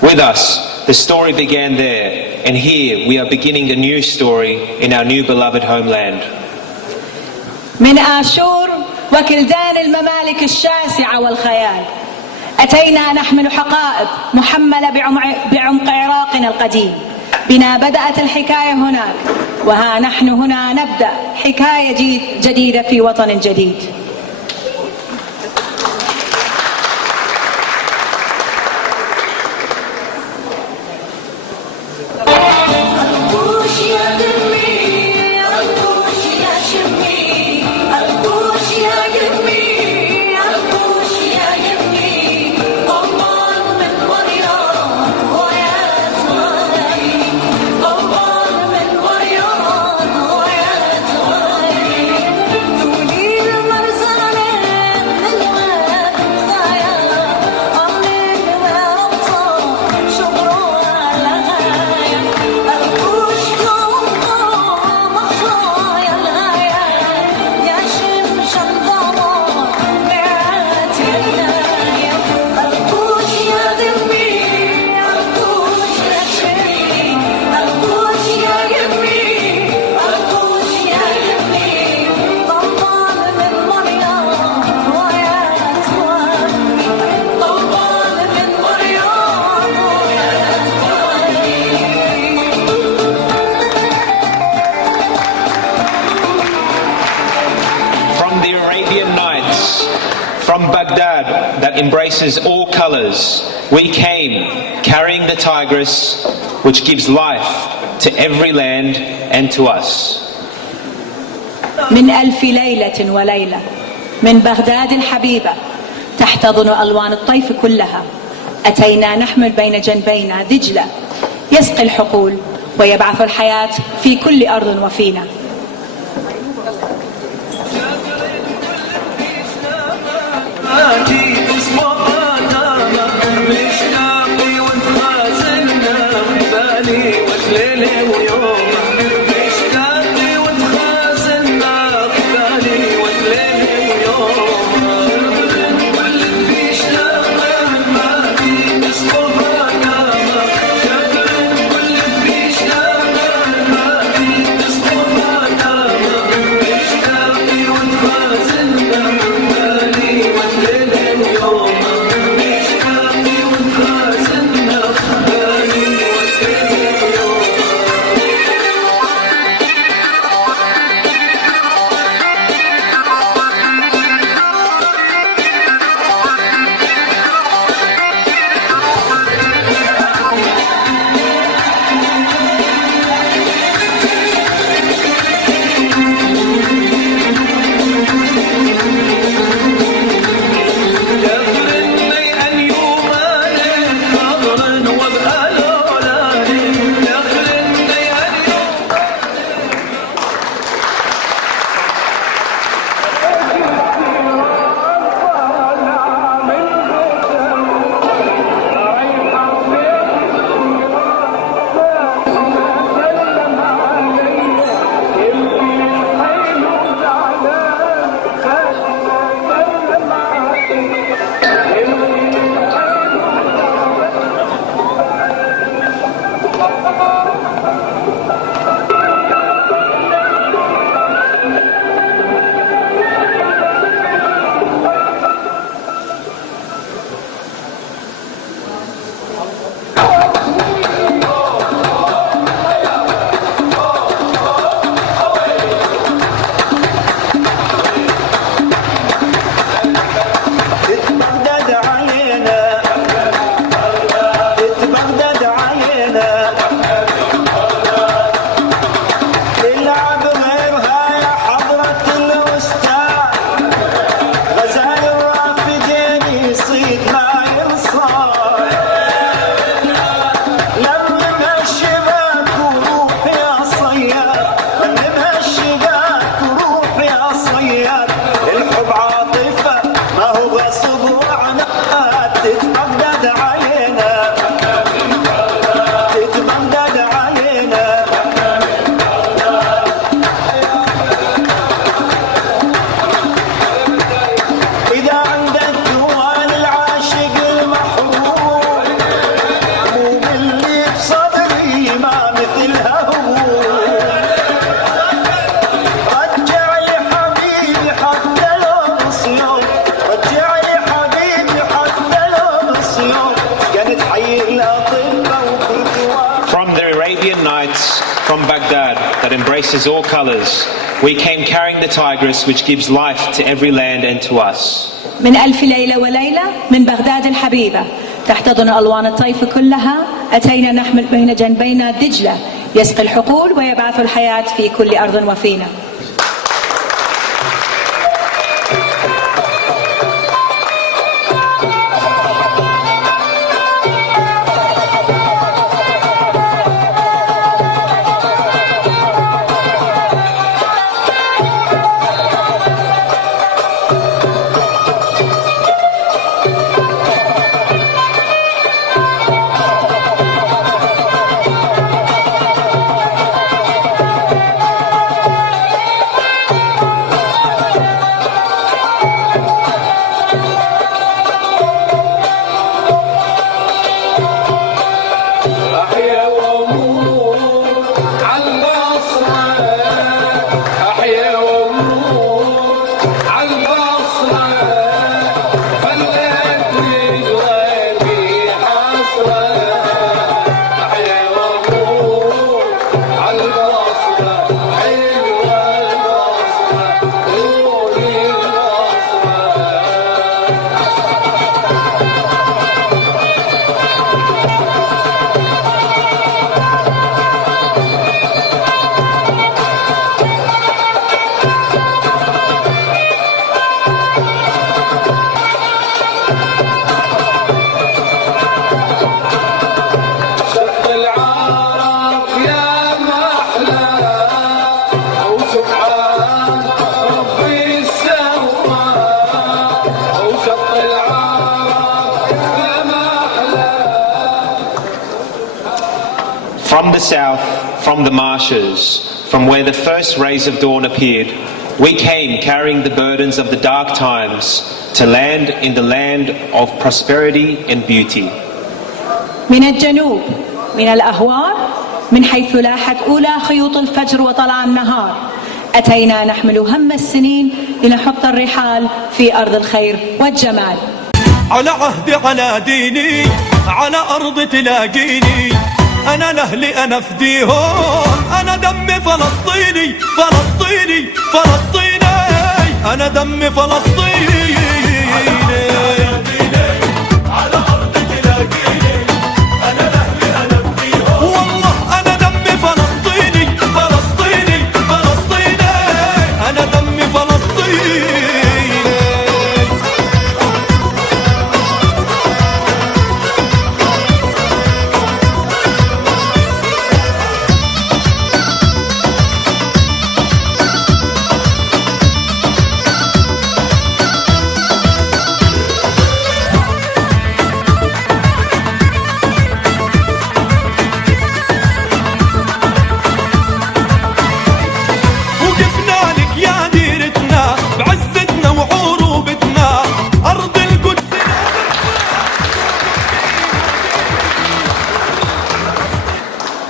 With us, the story began there, and here we are beginning a new story in our new beloved homeland. من آشور وكلدان الممالك الشاسعة والخيال، أتينا نحمل حقائب محملة بعمق عراقنا القديم. بنا بدأت الحكاية هناك، وها نحن هنا نبدأ حكاية جديدة في وطن جديد. تولي المرسى that embraces all colours. We came carrying the Tigris, which gives life to every land and to us. من ألف ليلة وليلة من بغداد الحبيبة تحتضن ألوان الطيف كلها أتينا نحمل بين جنبينا دجلة يسقي الحقول ويبعث الحياة في كل أرض وفينا. From Baghdad that embraces all colours, we came carrying the Tigris which gives life to every land and to us. من ألف ليلة وليلة من بغداد الحبيبة تحتضن ألوان الطيف كلها أتينا نحمل بين جنبينا دجلة يسقي الحقول ويبعث الحياة في كل أرض وفينا. From the south, from the marshes, from where the first rays of dawn appeared, we came carrying the burdens of the dark times to land in the land of prosperity and beauty. من الجنوب، من الأهوار، من حيث لاحت أولى خيوط الفجر وطلع النهار، أتينا نحمل هم السنين لنحط الرحال في أرض الخير والجمال. على عهدي على ديني على أرض تلاقيني، أنا لأهلي أنا فديهم، أنا دمي فلسطيني فلسطيني فلسطيني، أنا دمي فلسطيني. على أرض تلاقيني، أنا لأهلي أنا فديهم، والله أنا دمي فلسطيني فلسطيني فلسطيني، أنا دمي فلسطيني.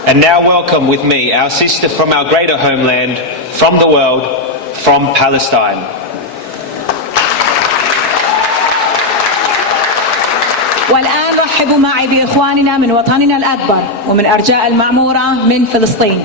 And now welcome with me our sister from our greater homeland, from the world, from Palestine. والآن رحبوا معي بإخواننا من وطننا الأكبر ومن أرجاء المعمورة من فلسطين.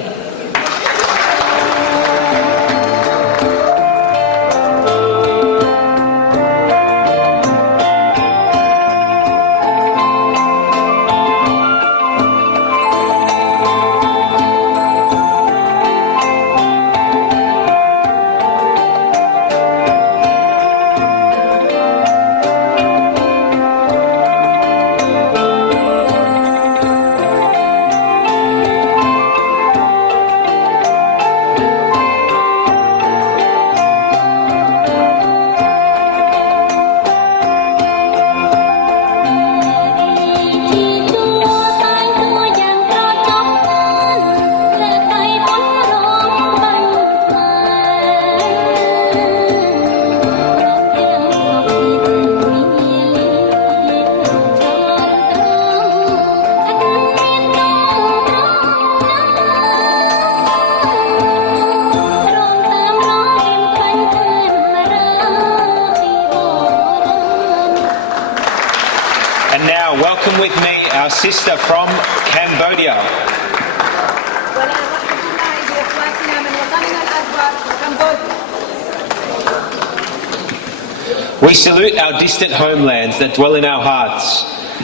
Welcome with me our sister from Cambodia. We salute our distant homelands that dwell in our hearts.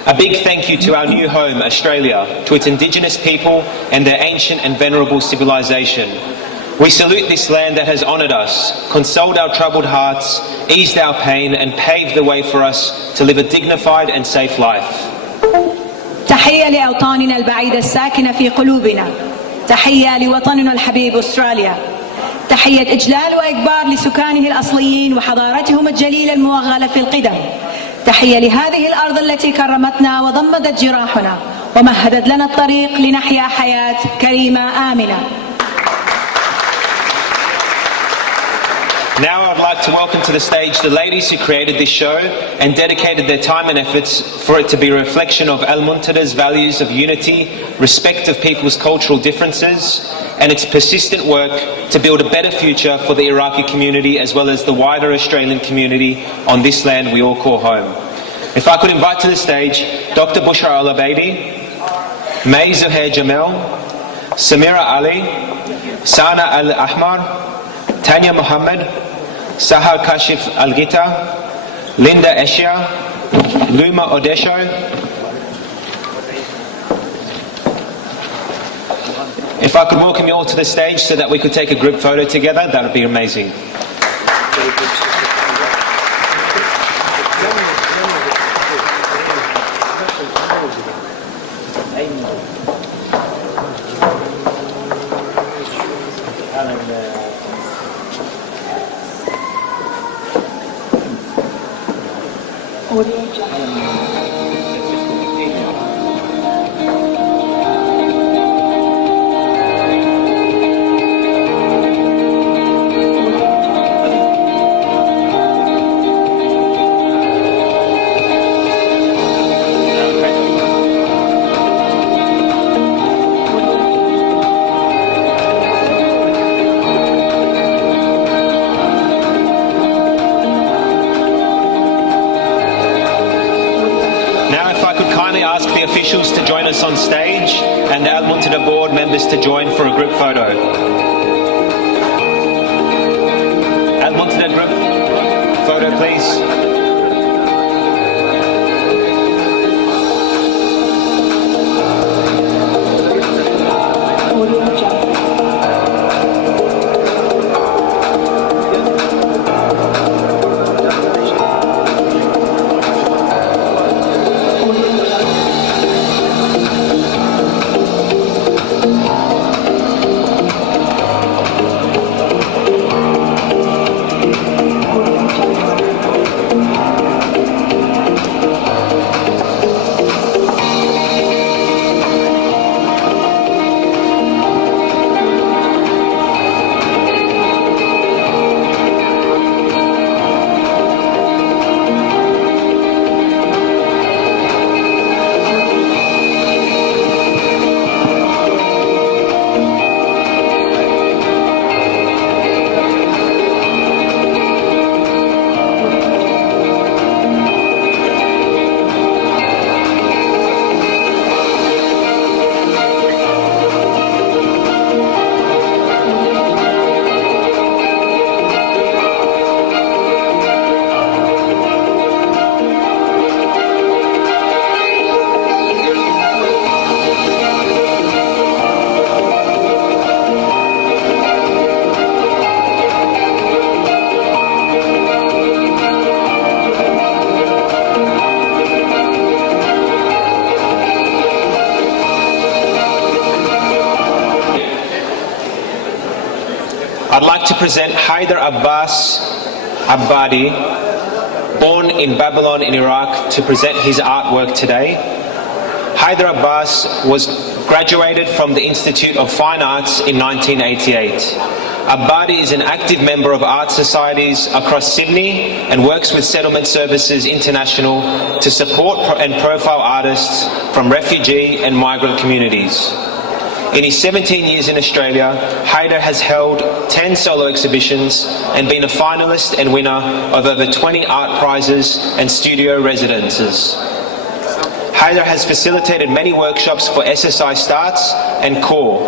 A big thank you to our new home, Australia, to its indigenous people and their ancient and venerable civilization. We salute this land that has honoured us, consoled our troubled hearts, eased our pain and paved the way for us to live a dignified and safe life. تحية لأوطاننا البعيدة الساكنة في قلوبنا، تحية لوطننا الحبيب أستراليا، تحية إجلال وإكبار لسكانه الأصليين وحضارتهم الجليلة الموغلة في القدم، تحية لهذه الأرض التي كرمتنا وضمدت جراحنا ومهدت لنا الطريق لنحيا حياة كريمة آمنة. Now I would like to welcome to the stage the ladies who created this show and dedicated their time and efforts for it to be a reflection of Al-Muntada's values of unity, respect of people's cultural differences, and its persistent work to build a better future for the Iraqi community as well as the wider Australian community on this land we all call home. If I could invite to the stage Dr. Bushra Al-Abaidi, May Zuhair Jamel, Samira Ali, Sana Al-Ahmar, Tanya Mohammed, Sahar Kashif Al-Gita, Linda Eshia, Luma Odesho. If I could welcome you all to the stage so that we could take a group photo together, that would be amazing. officials to join us on stage and the Al Muntada board members to join for a group photo. Al Muntada group photo, please. I'd like to present Haider Abbas Abbadi, born in Babylon in Iraq, to present his artwork today. Haider Abbas was graduated from the Institute of Fine Arts in 1988. Abbadi is an active member of art societies across Sydney and works with Settlement Services International to support and profile artists from refugee and migrant communities. In his 17 years in Australia, Haider has held 10 solo exhibitions and been a finalist and winner of over 20 art prizes and studio residences. Haider has facilitated many workshops for SSI Starts and CORE.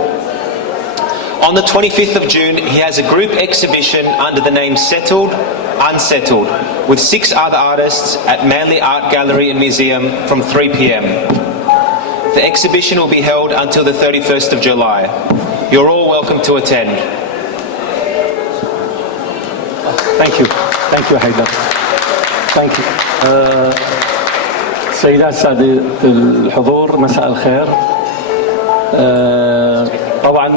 On the 25th of June, he has a group exhibition under the name Settled, Unsettled, with 6 other artists at Manly Art Gallery and Museum from 3 p.m. The exhibition will be held until the 31st of July. You're all welcome to attend. Thank you. Thank you, Haider. Thank you. سيدات سادة الحضور، مساء الخير. طبعا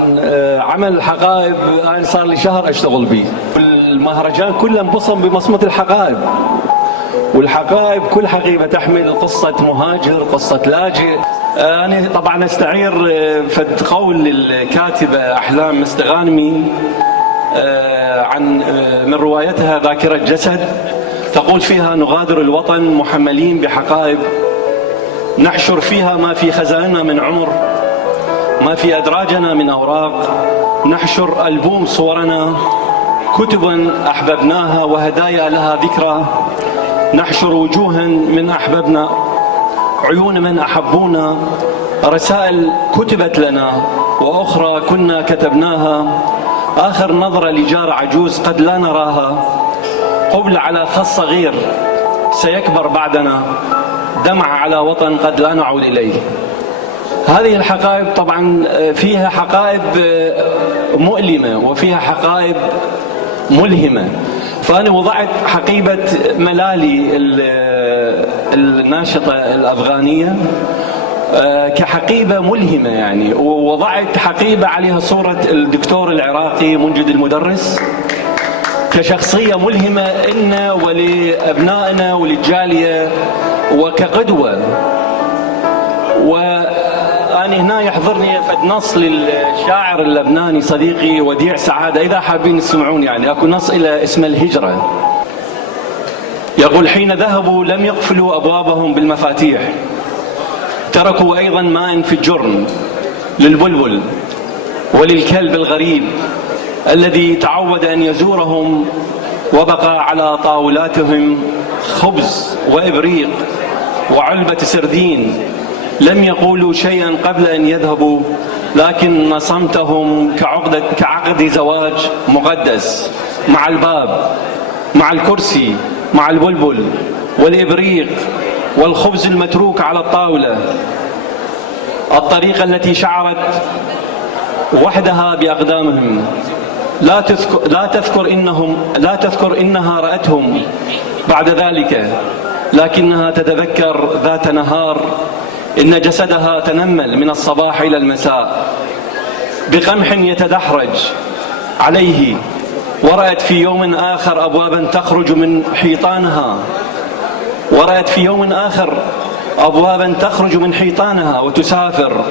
عمل الحقائب أنا صار لي شهر أشتغل به. المهرجان كله انبصم بمصمت الحقائب. والحقائب كل حقيبة تحمل قصة مهاجر، قصة لاجئ. أنا طبعا أستعير فد قول الكاتبة أحلام مستغانمي عن من روايتها ذاكرة جسد، تقول فيها: نغادر الوطن محملين بحقائب نحشر فيها ما في خزائننا من عمر، ما في أدراجنا من أوراق، نحشر ألبوم صورنا، كتبا أحببناها وهدايا لها ذكرى، نحشر وجوها من أحببنا، عيون من أحبونا، رسائل كتبت لنا وأخرى كنا كتبناها، آخر نظرة لجار عجوز قد لا نراها، قبل على خص صغير سيكبر بعدنا، دمع على وطن قد لا نعود إليه. هذه الحقائب طبعا فيها حقائب مؤلمة وفيها حقائب ملهمة. فأنا وضعت حقيبة ملالي الناشطة الأفغانية كحقيبة ملهمة يعني، ووضعت حقيبة عليها صورة الدكتور العراقي منجد المدرس كشخصية ملهمة إلنا ولأبنائنا وللجالية وكقدوة. وأنا هنا يحضرني فد نص للشاعر اللبناني صديقي وديع سعادة، إذا حابين تسمعون يعني، أكو نص إلى اسم الهجرة. يقول: حين ذهبوا لم يقفلوا أبوابهم بالمفاتيح، تركوا أيضا ماء في الجرن للبلبل وللكلب الغريب الذي تعود أن يزورهم، وبقى على طاولاتهم خبز وإبريق وعلبة سردين لم يقولوا شيئا قبل أن يذهبوا، لكن صمتهم كعقد زواج مقدس، مع الباب، مع الكرسي، مع البلبل والإبريق والخبز المتروك على الطاولة. الطريقة التي شعرت وحدها بأقدامهم، لا تذكر إنها رأتهم بعد ذلك، لكنها تتذكر ذات نهار إن جسدها تنمل من الصباح إلى المساء بقمح يتدحرج عليه، ورأت في يوم آخر أبوابا تخرج من حيطانها، ورأت في يوم آخر أبوابا تخرج من حيطانها وتسافر.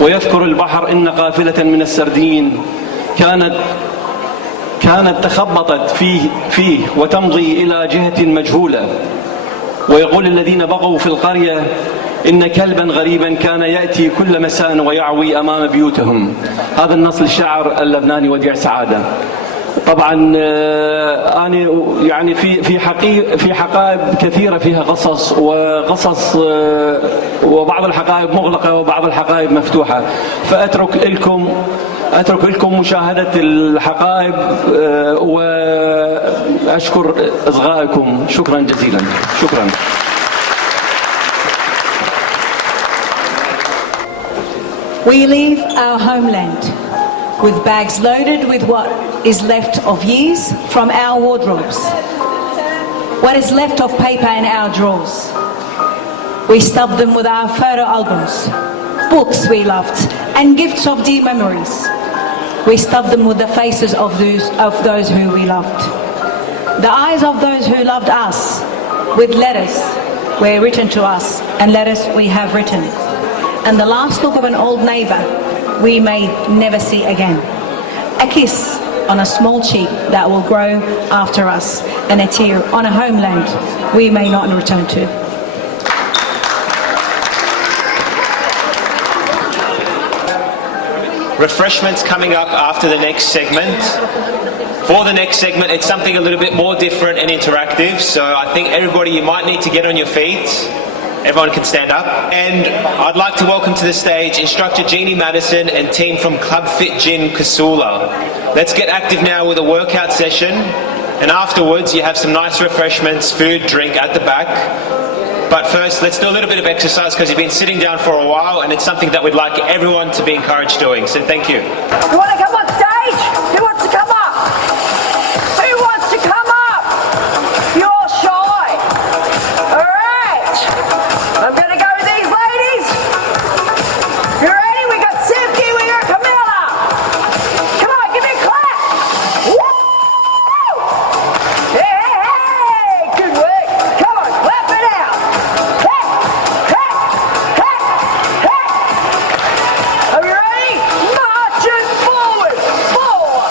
ويذكر البحر إن قافلة من السردين كانت تخبطت فيه وتمضي إلى جهة مجهولة. ويقول الذين بقوا في القرية إن كلبا غريبا كان يأتي كل مساء ويعوي أمام بيوتهم. هذا النص للشاعر اللبناني وديع سعادة. طبعا أنا يعني في حقائب كثيرة فيها قصص وبعض الحقائب مغلقة وبعض الحقائب مفتوحة، فأترك لكم مشاهدة الحقائب وأشكر إصغائكم. شكرا جزيلا. شكرا. We leave our homeland with bags loaded with what is left of years from our wardrobes, what is left of paper in our drawers. We stuff them with our photo albums, books we loved, and gifts of dear memories. We stuff them with the faces of those who we loved. The eyes of those who loved us, with letters were written to us, and letters we have written. And the last look of an old neighbour we may never see again. A kiss on a small cheek that will grow after us, and a tear on a homeland we may not return to. Refreshments coming up after the next segment. For the next segment, it's something a little bit more different and interactive, so I think everybody, you might need to get on your feet. Everyone can stand up. And I'd like to welcome to the stage instructor Jeannie Madison and team from Club Fit Gym Casula. Let's get active now with a workout session, and afterwards you have some nice refreshments, food, drink at the back. But first, let's do a little bit of exercise because you've been sitting down for a while, and it's something that we'd like everyone to be encouraged doing. So thank you. You want to come on stage? Who wants to come up? Who wants to come up? You're shy. All right. I'm going to go with these ladies. You ready? We got Sivki, we got Camilla. Come on, give me a clap. Woo! Hey, good work. Come on, clap it out. Are you ready? Marching forward. 4,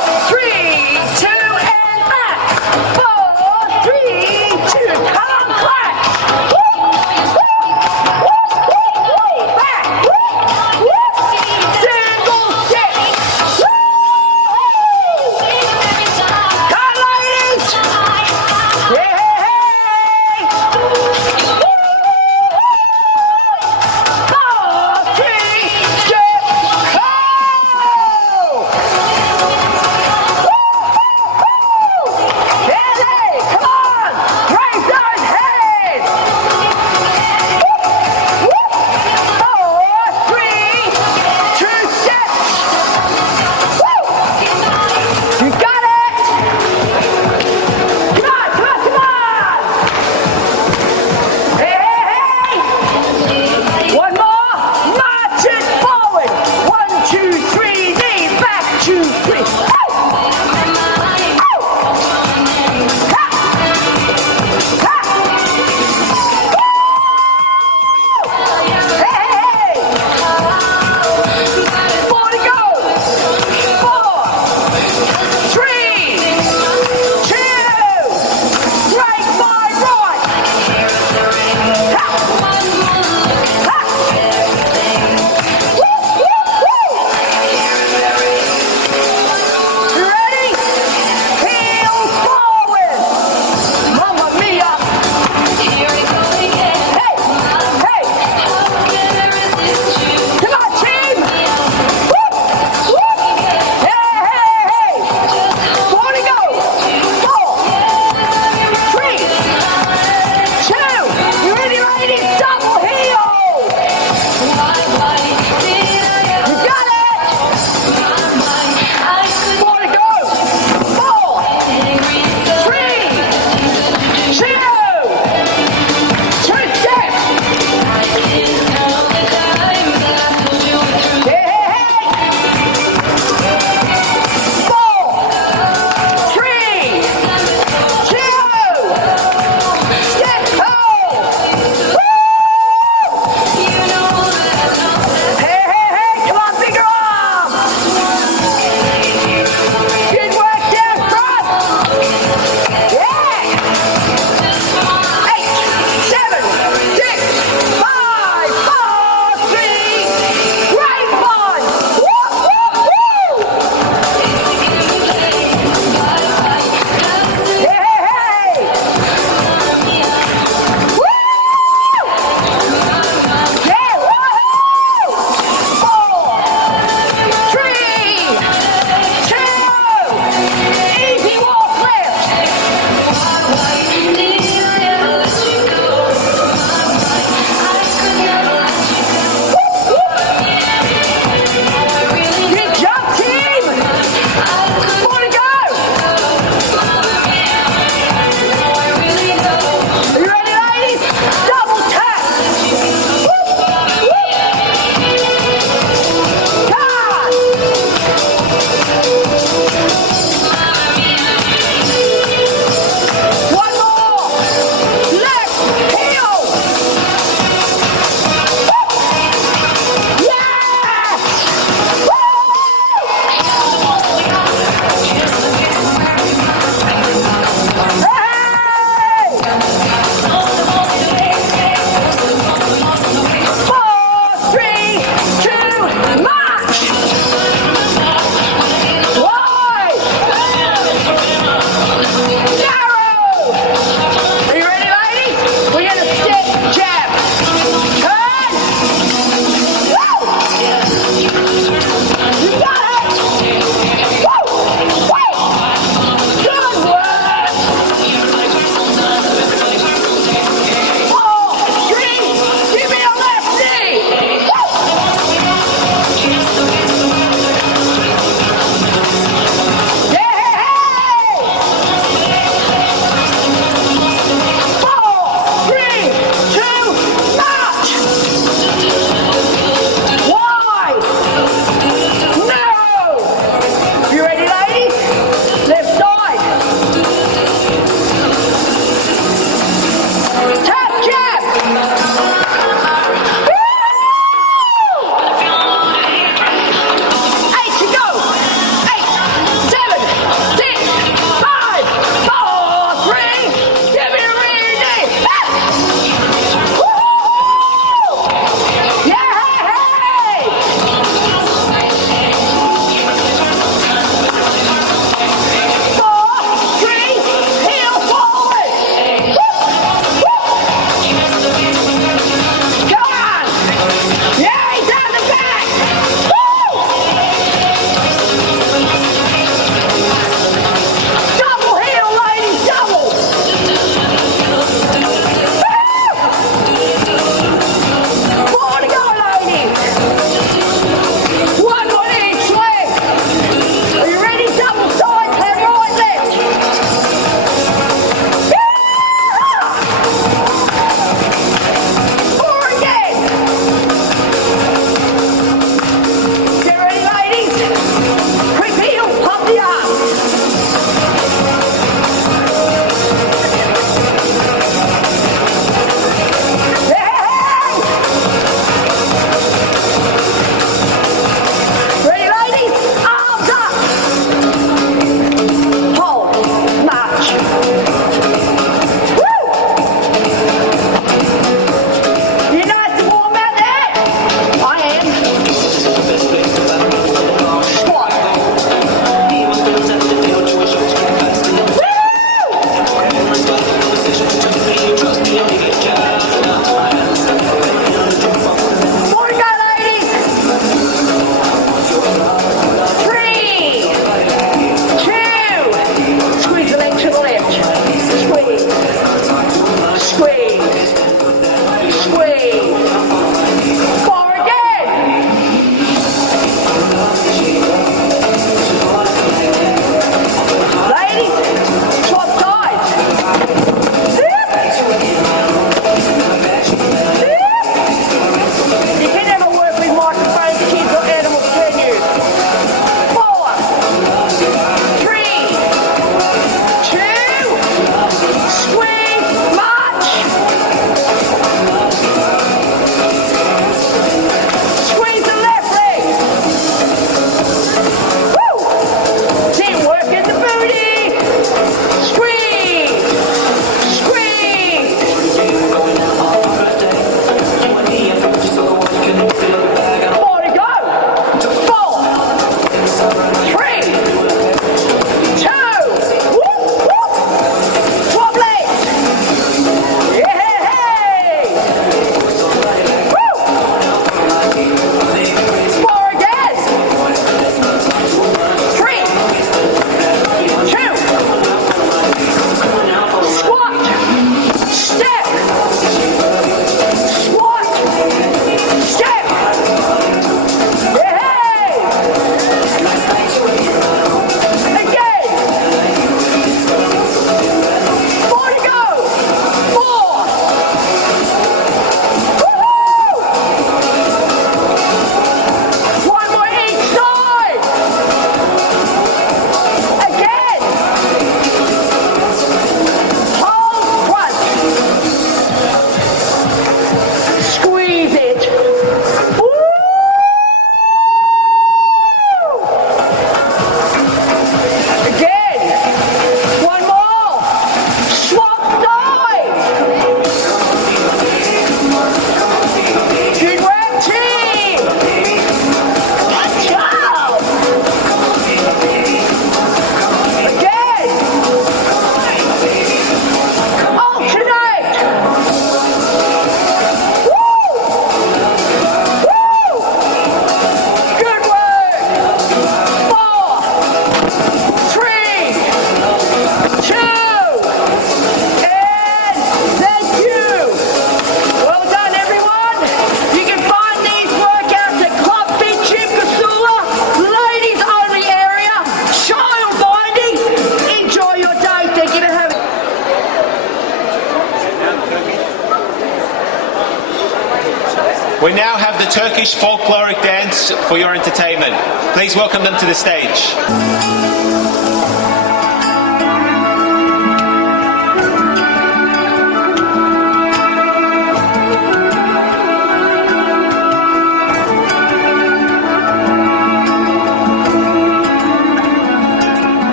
Turkish folkloric dance for your entertainment. Please welcome them to the stage.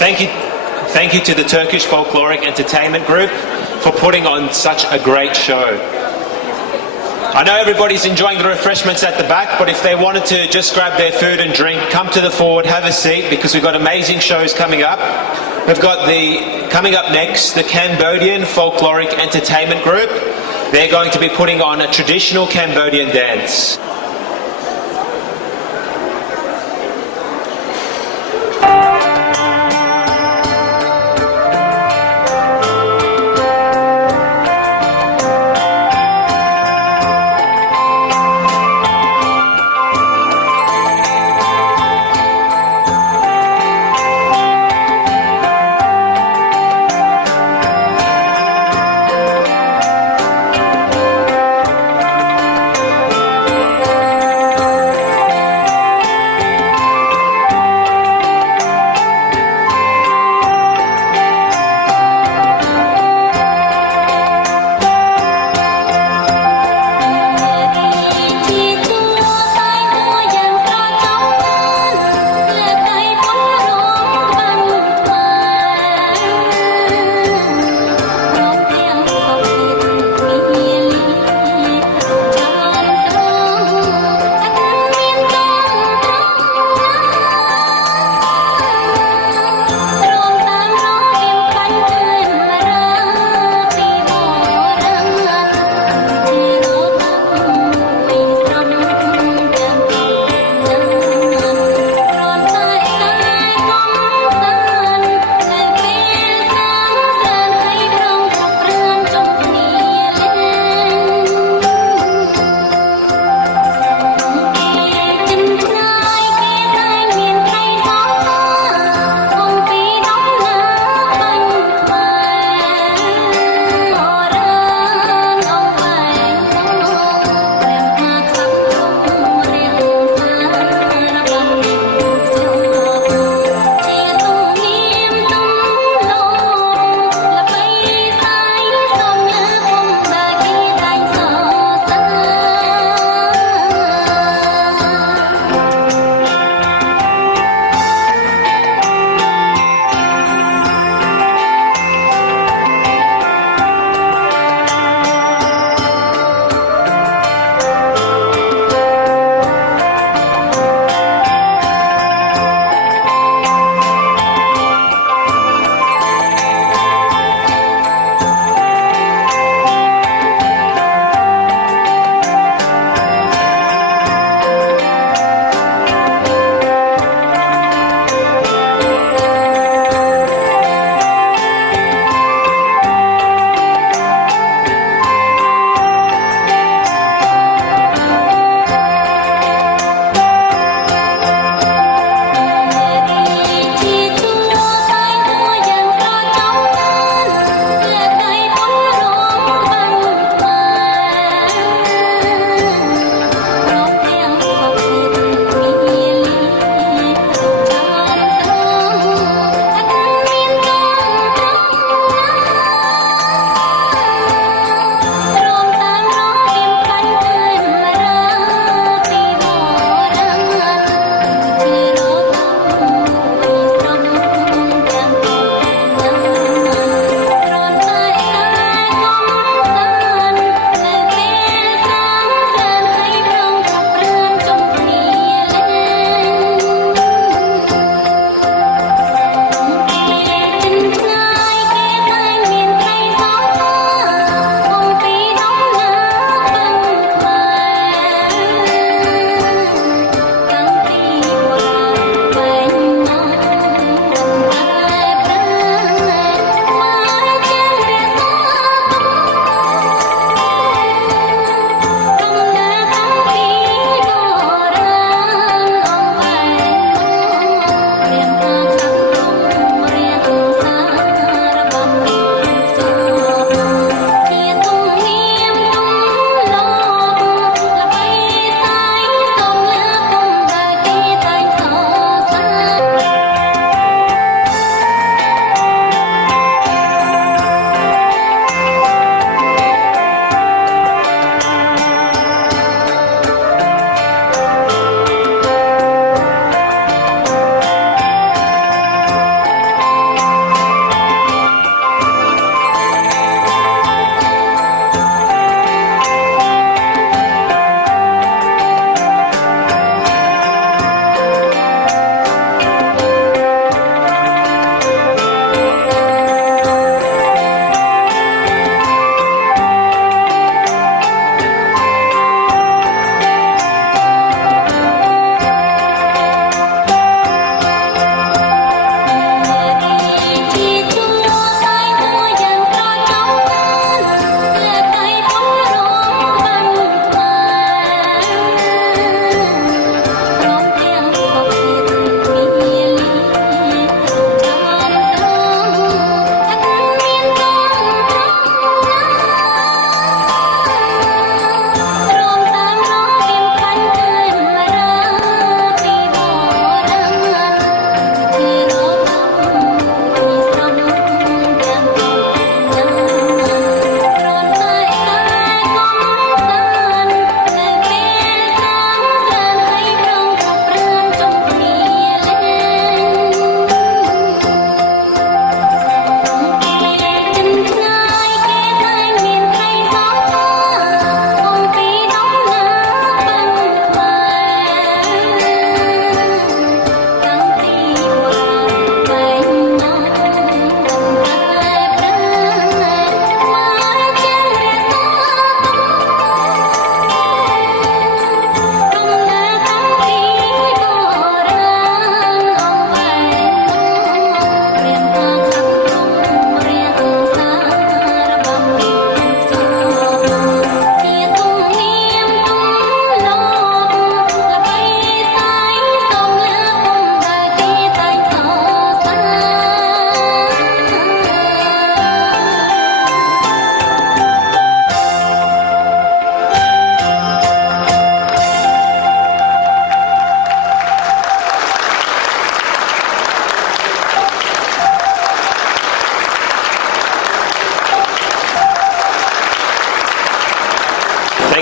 Thank you to the Turkish Folkloric Entertainment Group for putting on such a great show. I know everybody's enjoying the refreshments at the back, but if they wanted to just grab their food and drink, come to the forward, have a seat, because we've got amazing shows coming up. We've got coming up next, the Cambodian Folkloric Entertainment Group. They're going to be putting on a traditional Cambodian dance.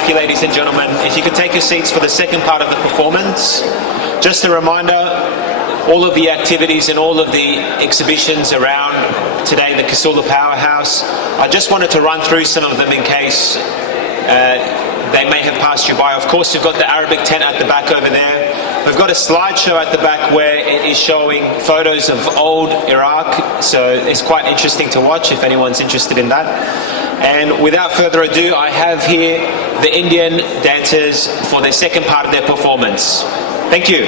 Thank you, ladies and gentlemen. If you could take your seats for the second part of the performance. Just a reminder, all of the activities and all of the exhibitions around today in the Casula Powerhouse, I just wanted to run through some of them in case they may have passed you by. Of course, we've got the Arabic tent at the back over there. We've got a slideshow at the back where it is showing photos of old Iraq, so it's quite interesting to watch if anyone's interested in that. And without further ado, I have here the Indian dancers for their second part of their performance. Thank you.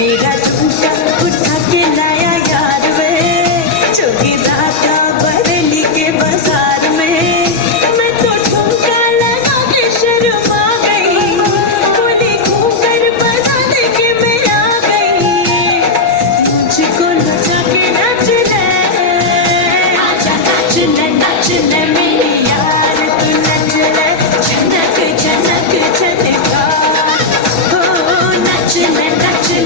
मेरा झुमका उठा के लाया यार वे चोगी राजा बरेली के बाजार में मैं तो झुमका लगा के शर्मा गई बोली घूमकर बता दे के मैं आ गई मुझको लुचा के नाच ले आजा नाच ले मेरी यार तू नाच ले झनक झनक झनका हो नाच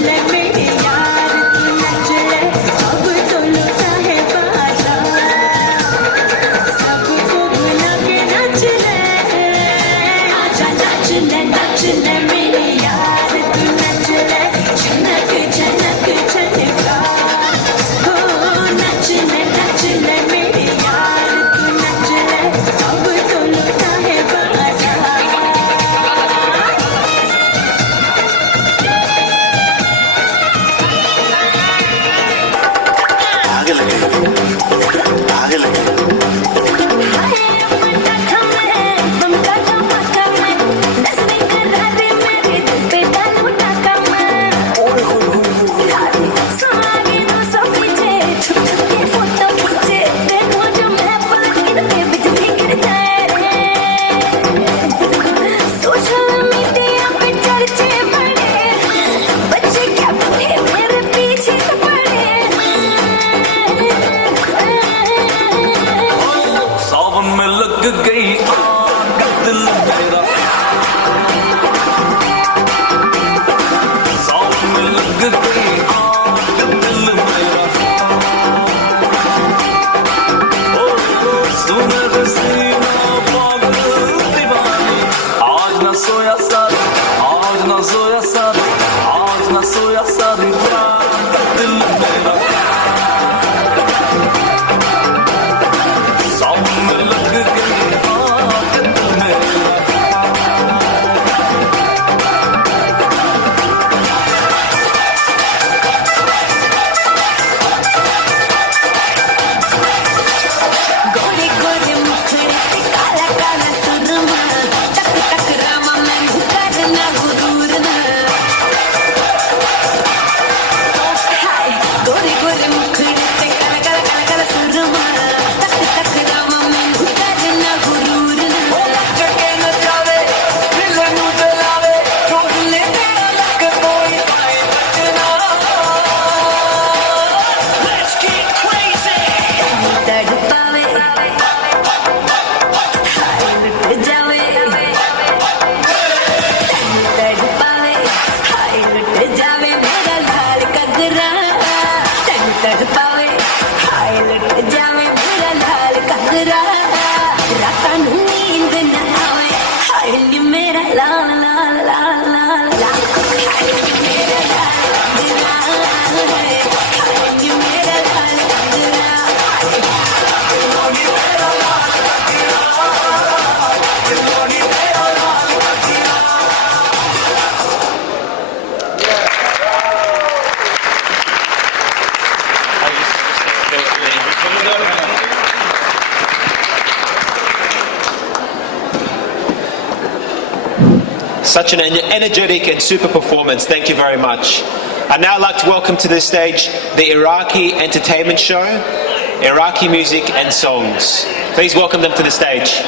ले मेरे यार तू नाच ले अब तो लुटा है बाजार सबको बुला के नाच ले आजा नाच ले मेरे यार तू नाच ले झनक झनक झनका हो नाच ले मेरे यार तू नाच ले अब तो लुटा है बाजार सावन में लग गई आग दिल मेरा सावन में लग गई आग दिल मेरा ओ सुन रसीना पागल दीवानी आज न सोया सारी आज न सोया सारी आज न सोया सारी रात दिल मेरा सावन में लग गई आग दिल मेरा गोरे गोरे मुखड़े पे काला काला सुरमा टक टक रामा मैं करना गुरूर ना हाय गोरे गोरे मुखड़े पे काला काला काला काला सुरमा टक टक रामा मैं करना गुरूर ना जगे न जावे दिल नू जलावे ढूंढने तेरा लग कोई पाए बचना Let's get crazy तड़ पावे हाय लुट जावे तड़ पावे हाय लुट जावे मेरा लाल कगरा तड़ पावे हाय लुट जावे मेरा लाल कगरा रातां नूं नींद न आवे हाय नी मेरा लाल लाल लाल लाल लाल हाय नी मेरा लाल कगरा हाय नी मेरा लाल कगरा Such an energetic and super performance. Thank you very much. I'd now like to welcome to the stage the Iraqi entertainment show, Iraqi music and songs. Please welcome them to the stage.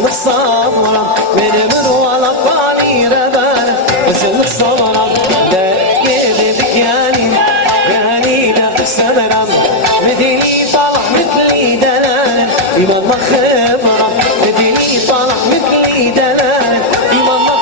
وزنك صبرا من ولا طالي ربانا وزنك صبرا لا يدك يعني نفسك صبرا مديني طلع مثلي دلال إيمان ما خبرا مديني طلع مثلي دلال إيمان ما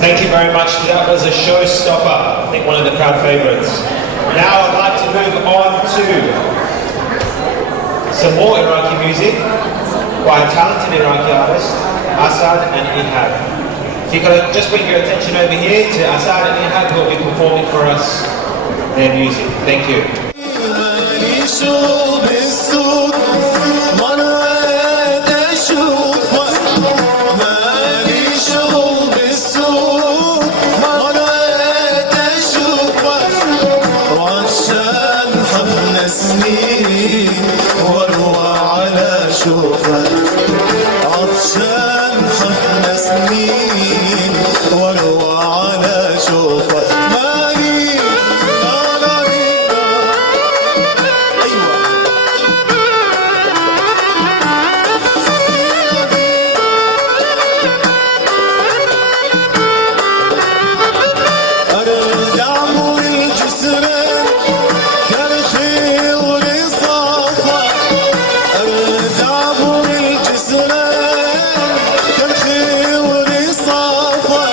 Thank you very much. That was a showstopper. I think one of the crowd favourites. Now I'd like to move on to some more Iraqi music by a talented Iraqi artist, Asad and Ihab. If you could just bring your attention over here to Asad and Ihab, who will be performing for us their music. Thank you. عطشان حفنا سنين واروى على شوفك مالي ارجع مو الجسرين كان خير صافى ارجع مو الجسرين كان خير صافى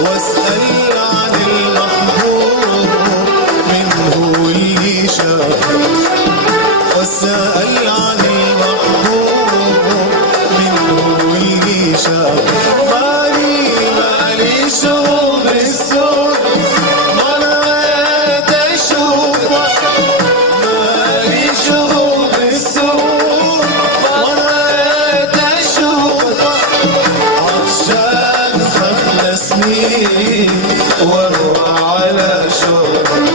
واسأل عن المحبوب من هو اللي شافه واسأل عن المحبوب من هو اللي شافه مالي شغل بالسوق ما نويت اشوفك مالي شغل بالسوق ما نويت اشوفك عطشان خفنا سنين واروى على شوفك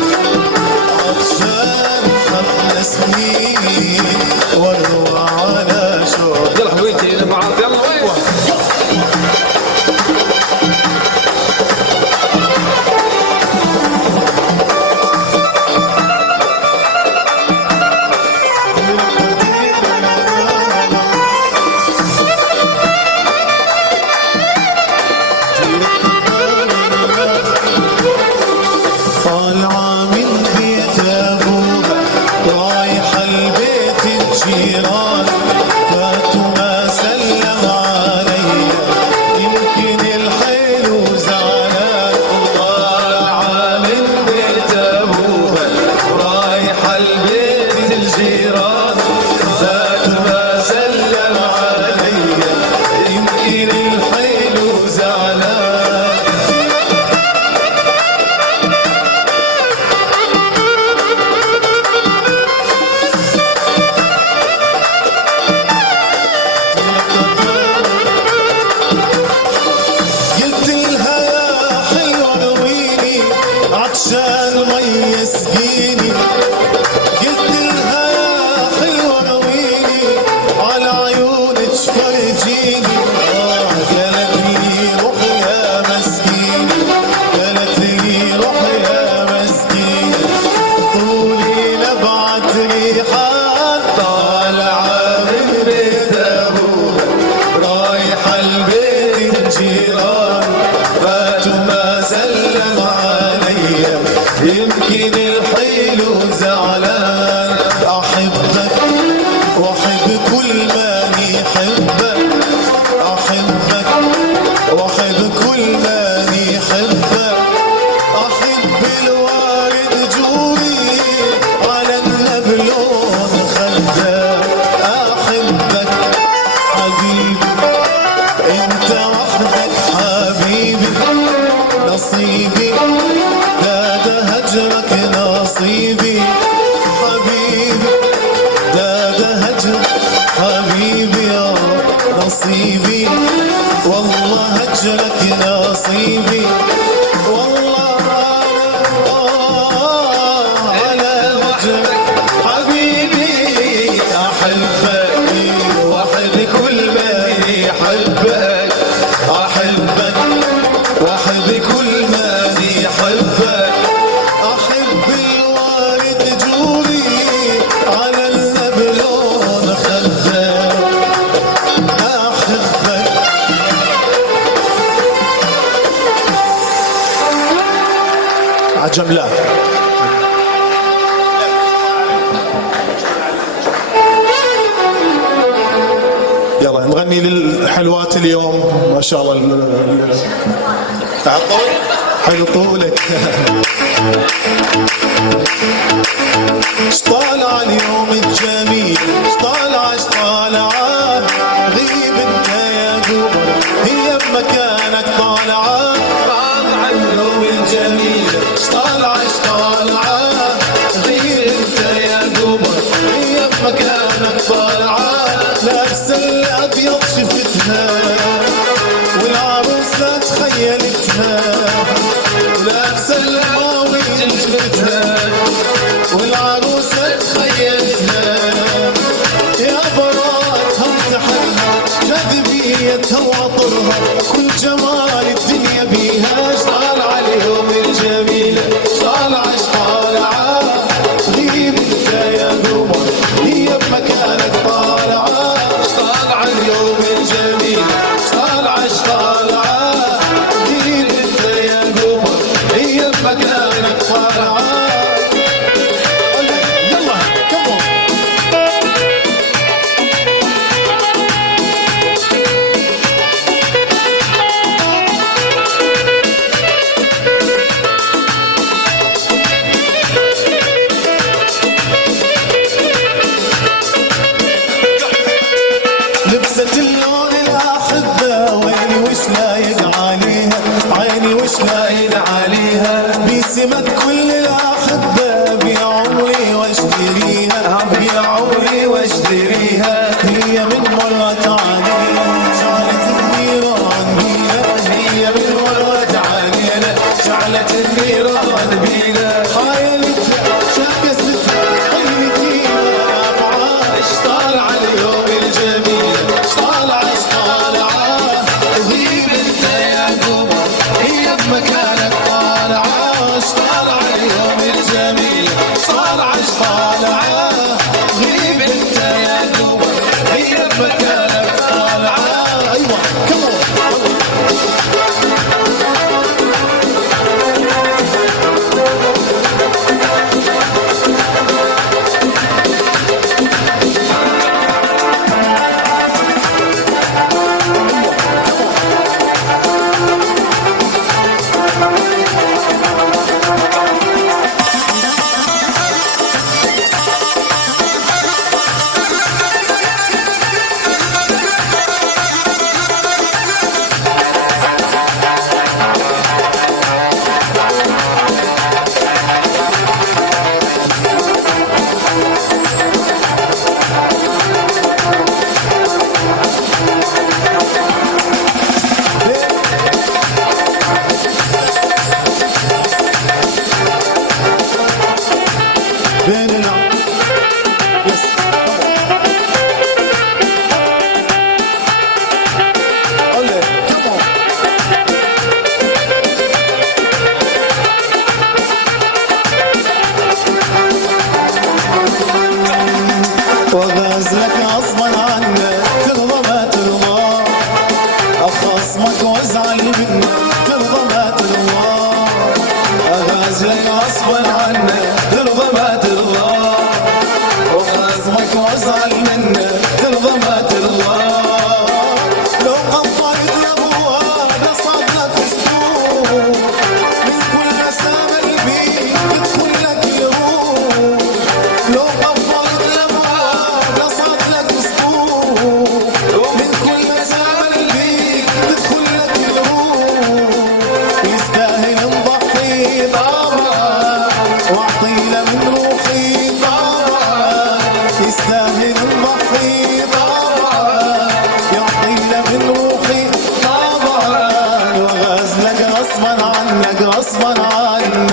عطشان خفنا سنين واروى على شوفك يلا حلوين مع بعض يلا ايوه طالعة من بيت أبوها رايحة لبيت الجيران فاتوا ما سلم عليا يمكن الحلو زعلان طالعة من بيت أبوها رايحة لبيت الجيران فاتوا ما سلم عليا يمكن الحلو زعلان قلت لها يا حلوة رويني عطشان مي يسقيني قلت لها يا حلوة رويني على عيونك فرجيني قالت لي روح يا مسكيني قالت لي روح يا مسكيني طولي نبعت ريحان طالعة من بيت أبوها رايحة لبيت الجيران فاتوا ما سلم عليا يمكن الحلو زعلان أحبك وأحب كل من يحبك أحبك وأحب كل من يحبك أحب الوالد جوري على النبلون خدك أحبك حبيبي انت وحدك حبيبي نصيبي ده هجرك نصيبي حبيبي ده هجرك حبيبي يا نصيبي والله هجرك نصيبي والله على هجرك حبيبي احبك واحب كل من يحبك احبك واحب كل من يحبك احب الوالد جوري على النبلون خدك احبك عجم لا يلا نغني للحلوات اليوم ما شاء الله حلو طولك. شطالع اليوم الجميل، شطالع شطالعة، غيب انت يا قمر هي بمكانك طالعة. طالع اليوم الجميل، شطالع شطالعة، غيب انت يا قمر هي بمكانك طالعة. لابسة الأبيض شفتها والعروسة تخيلتها، لابسة المواويل شفتها والعروسة تخيلتها. يا براتها وسحرها جاذبيتها وعطرها، كل جمال الدنيا بيها. شطالعة اليوم الجميلة، شطالعة شطالعة، غيب انت يا قمر هي بمكانك طالعة. شطالعة اليوم الجميلة، شطالعة شطالعة، غيب انت يا قمر هي بمكانك طالعة. لبست اللون الأحبة ويني وش لايق عليها، عيني وش لايق عليها. بسمة كل الأحبة بيع عمري واشتريها، بيع عمري واشتريها. هي من مرة علينا شعلت النيران بينا، هي من مرة علينا شعلت النيران بينا. خايلتها شكستها خيلتينا أفعال. شطالعة اليوم الجميل، شطالعة شطالعة، غيب انت يا قمر هي بمكانك طالعة. شطالعة اليوم الجميل، شطالعة شطالعة، غيب انت يا قمر هي بمكانك طالعة. ايوه كمون. وغازلك غصبا عنك ترضى ما ترضى، اخصمك وازعل منك ترضى ما ترضى. غازلك غصبا عنك ترضى ما ترضى، وخصمك وازعل منك ترضى ما ترضى. لو قطعت الابواب صدق اسبوع، من كل مسام البيت تدخل لك الروح. لو قطعت الابواب صدق اسبوع، من كل مسام البيت تدخل لك الروح. يستاهل نضحي طبعا واعطي له من روحي طبعا، يستاهل نضحي طبعا يعطي له من روحي طبعا. وغازلك غصبا عنك غصبا عنك.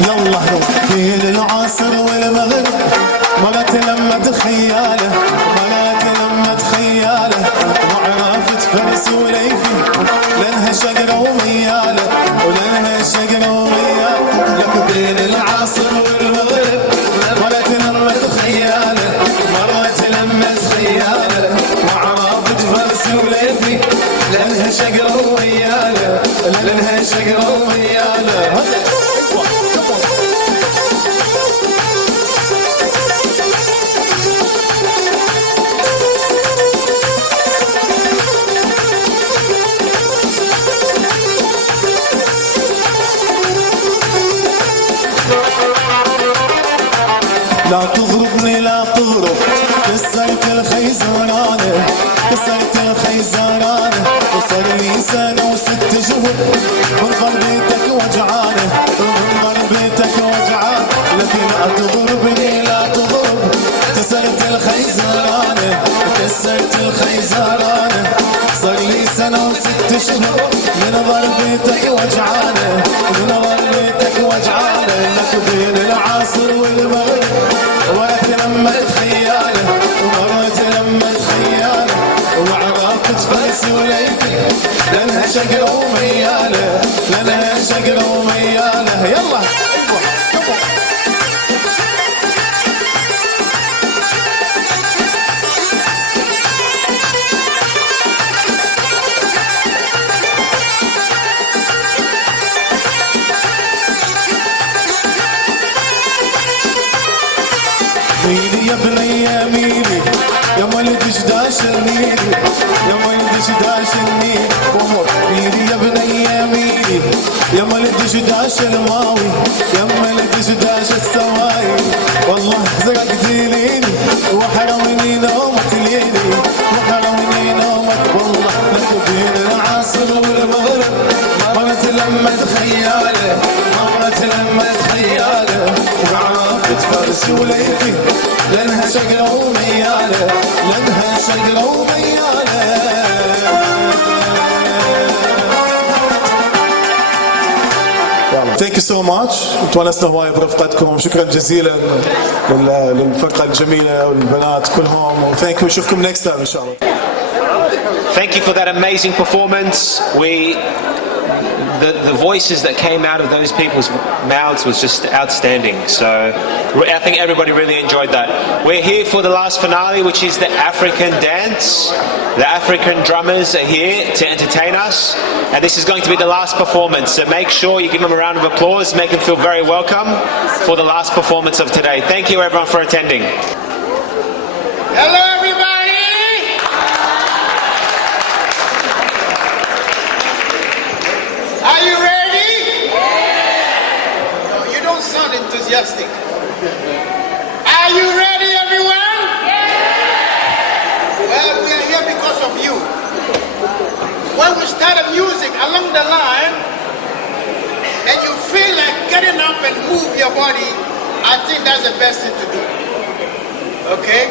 يلا بين العصر والمغرب مرت لما تخياله، مرت لما تخياله. وعرفت فرس وليفي لانها شقرة ومياله، ولانها شقرة ومياله. لك بين العصر والمغرب مرت لما تخياله، مرت لما تخياله. وعرفت فرس لا تضرب كسرت الخيزرانة كسرت الخيزرانة وصار لي سنة وست شهور من ضربتك وجعانة من ضربتك وجعانة لكن لا تضربني لا تضرب كسرت الخيزرانة كسرت الخيزرانة صار لي سنة وست شهور من ضربتك وجعانة من ضربتك وجعانة لك بين العصر والمغرب ورحت لما خيالة ومرت لما خيالة وعرفت فارسي وليفي لانها شقرة وميالة لانها شقرة وميالة يلا ميلي يا بني يا ميلي يا ولد شداش النيل يا ولد شداش النيل ميلي يا بني يا ميلي يا ولد شداش الماوي يا ولد شداش السواي والله زرقت ليلي وحرمني نومة ليلي وحرمني نومة والله لك بين العصر والمغرب مرت لما خيالة مرت لما خيالة وعرفت فارس وليفي لانها شقرة وميالة لانها شقرة وميالة Thank you so much. تونسنا هواي برفقتكم. شكرا جزيلا للفرقة الجميلة والبنات كلهم. Thank you. نشوفكم next time إن شاء الله. Thank you for that amazing performance. The voices that came out of those people's mouths was just outstanding. So I think everybody really enjoyed that. We're here for the last finale, which is the African dance. The African drummers are here to entertain us, and this is going to be the last performance. So make sure you give them a round of applause, make them feel very welcome for the last performance of today. Thank you everyone for attending. Hello everybody! Are you ready? No, you don't sound enthusiastic. Are you ready, everyone? Well, we are here because of you. When we start a music along the line, and you feel like getting up and move your body, I think that's the best thing to do. Okay?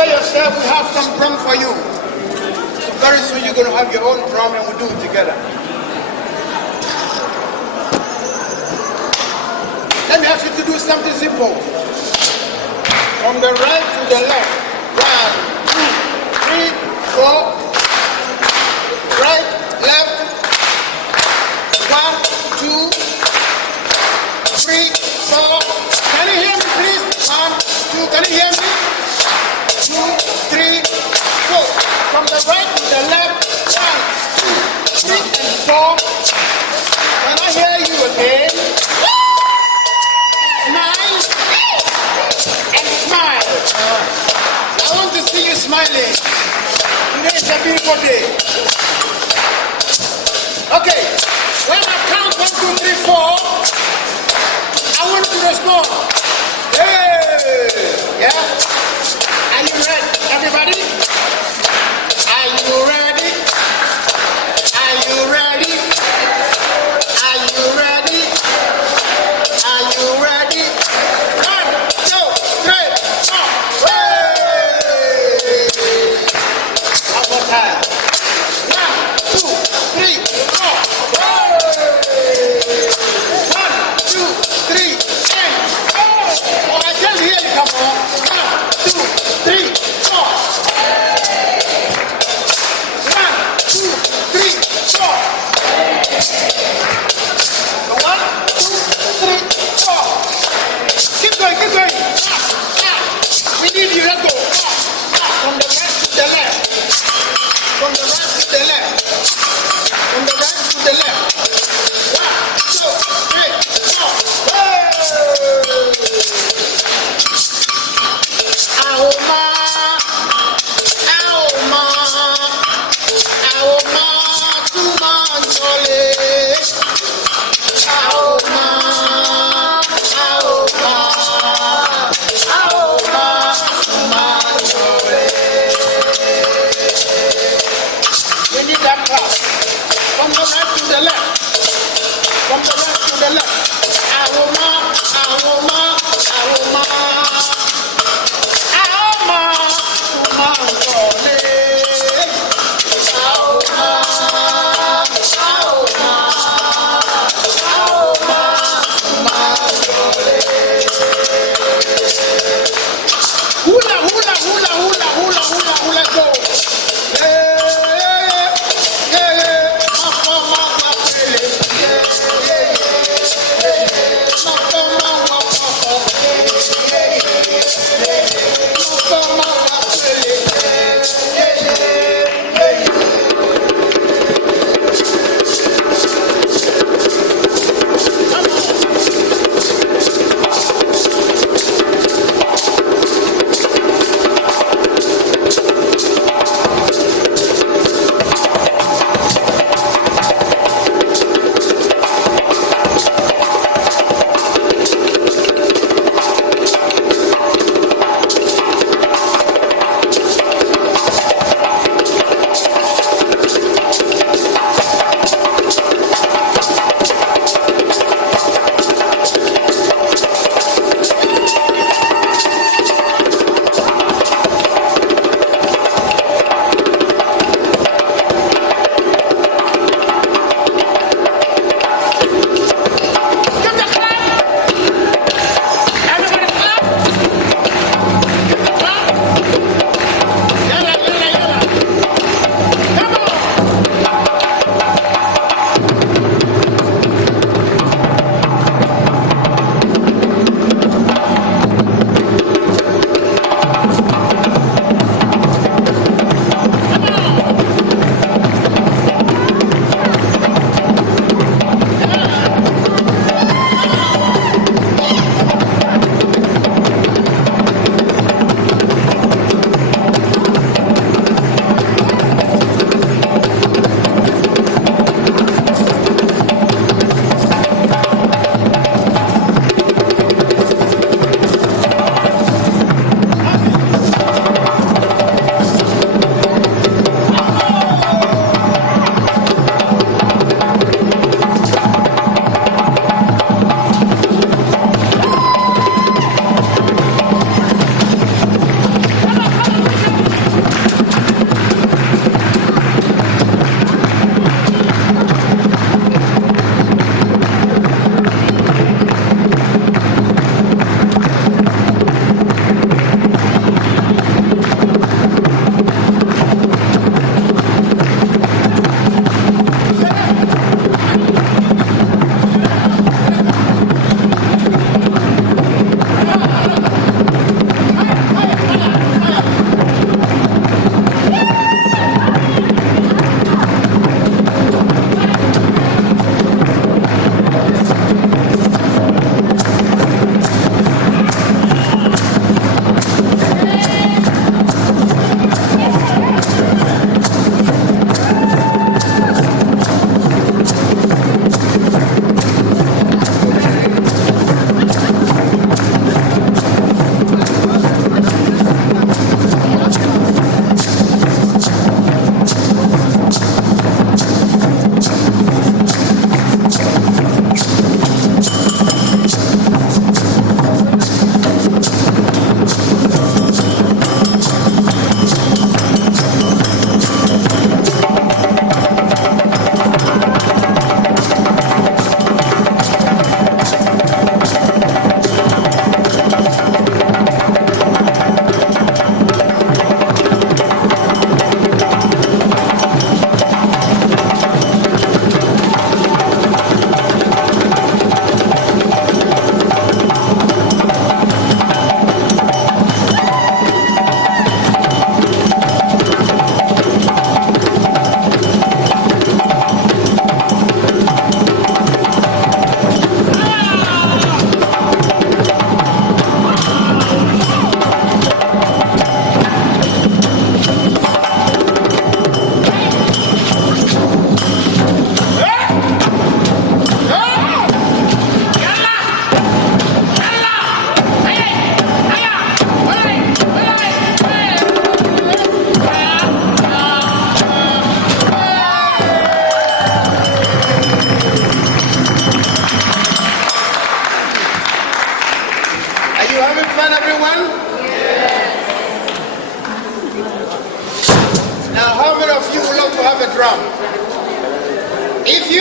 prepare yourself. We have some drum for you. So very soon you're going to have your own drum and we'll do it together. Let me ask you to do something simple. From the right to the left. 1, 2, 3, 4. Right, left. 1, 2, 3, 4. Can you hear me, please? 1, 2. Can you hear me? 2, 3, 4. From the right to the left. 1, 2, 3, and 4. Can I hear you again? Smile and smile. I want to see you smiling. Today is a beautiful day. Okay, when I count 1, 2, 3, 4, I want you to respond. Hey! Yeah? Are you ready, everybody? Are you ready? Are you ready? Are you ready? Are you ready? 1, 2, 3, 4. Hey! One more time. 1, 2, 3, 4. Hey!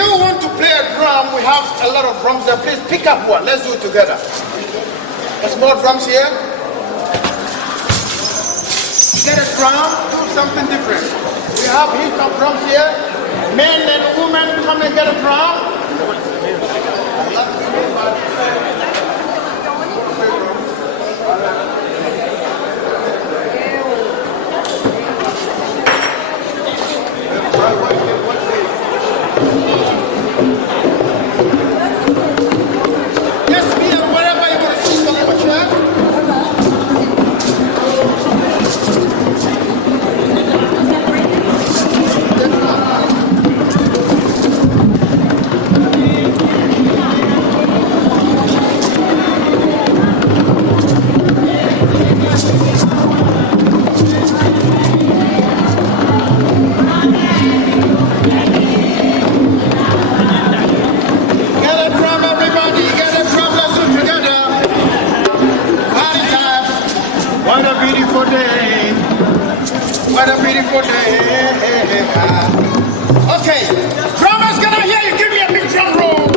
you want to play a drum, we have a lot of drums there. Please pick up one. Let's do it together. There's more drums here. Get a drum, do something different. We have heaps of drums here. Men and women, come and get a drum. Okay, drummers, can I hear you? Give me a big drum roll.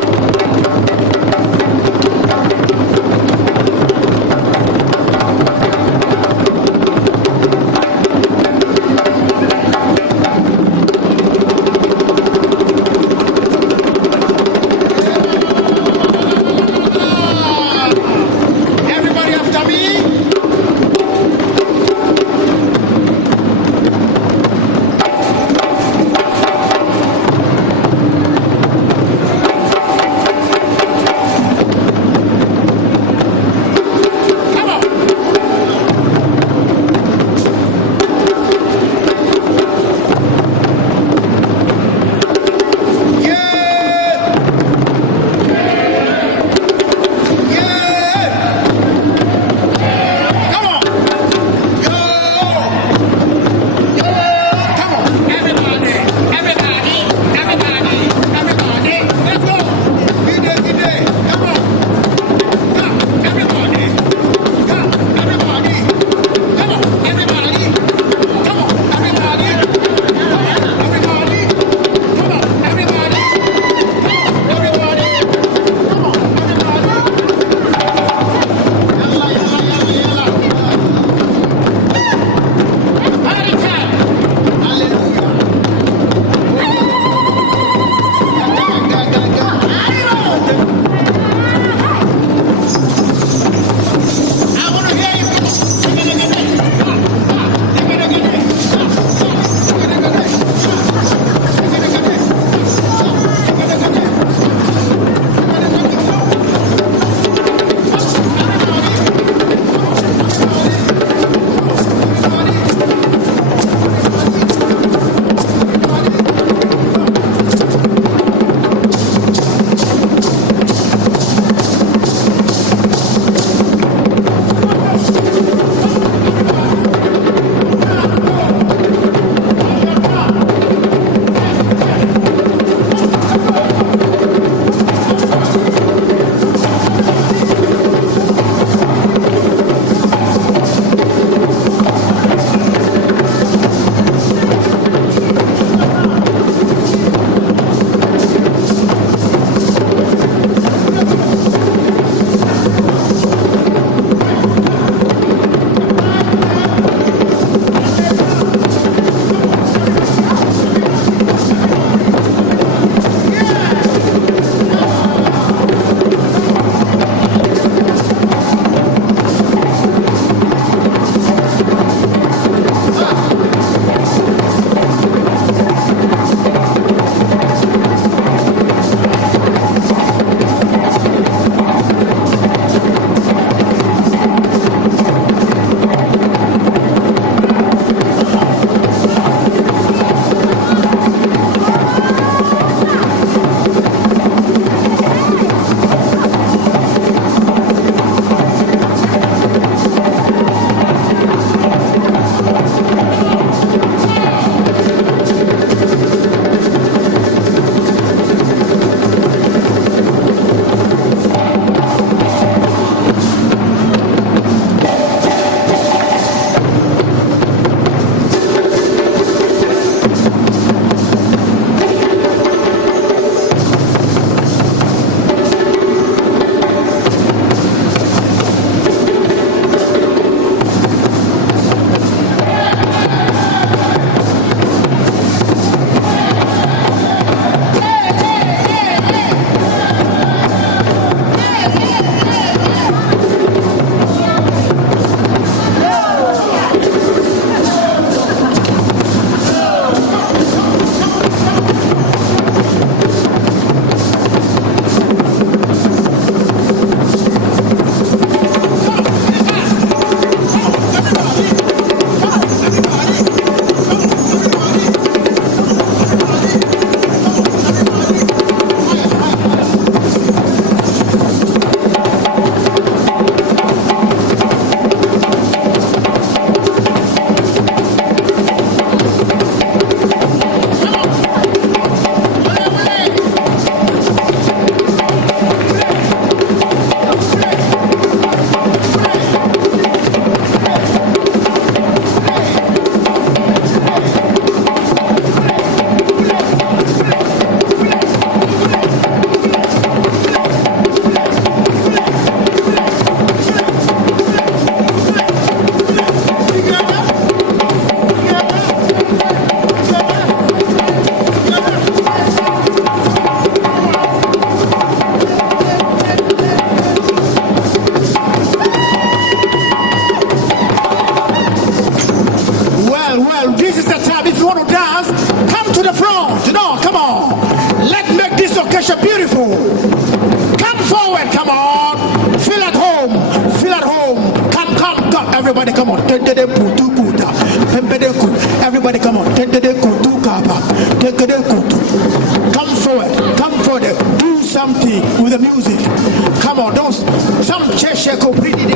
Everybody after me. Everybody come on. Everybody come on. Come forward. Do something with the music. Come on, don't. Some cheshire go pretty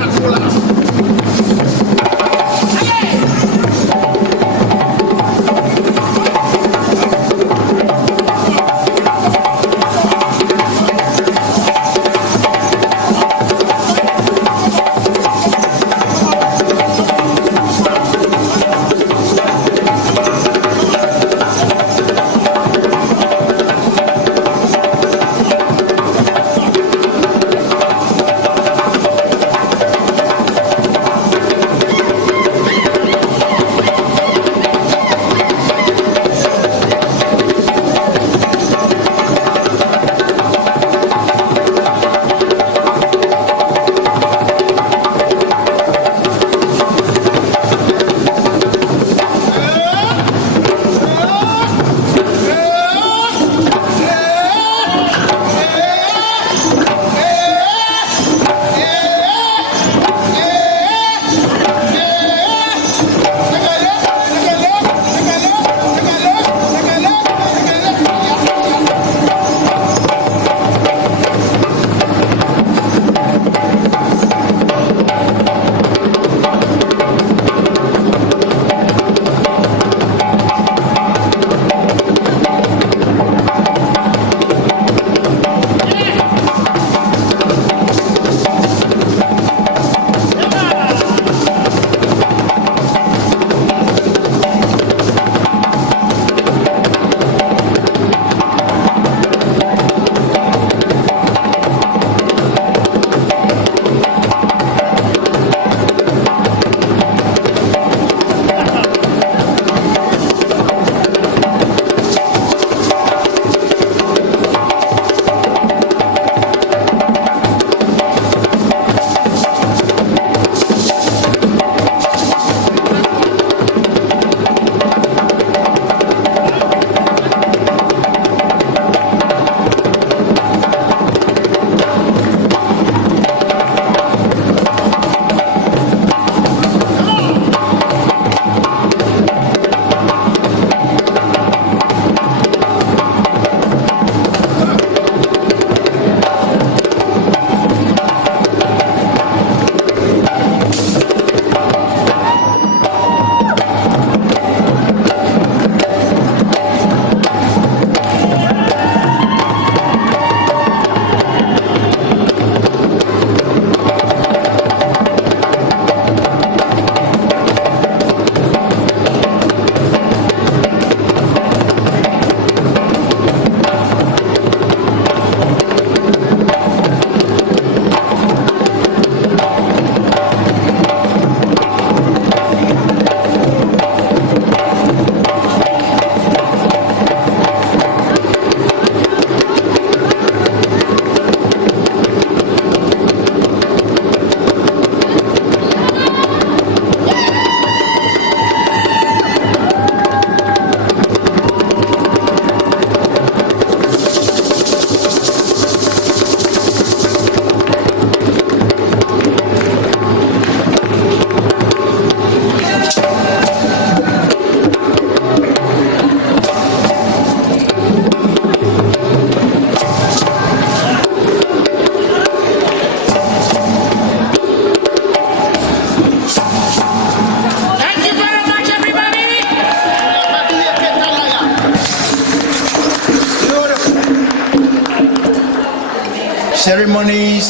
ceremonies.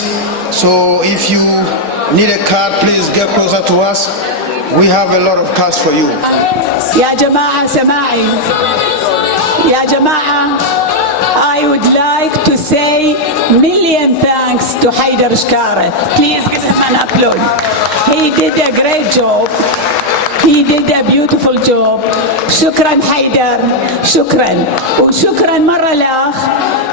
So if you need a card, please get closer to us. We have a lot of cards for you. يا جماعة سماعي يا جماعة I would like to say million thanks to Haider Shkare. Please give him an applause. He did a great job. He did a beautiful job. شكرا حيدر شكرا وشكرا مرة الأخ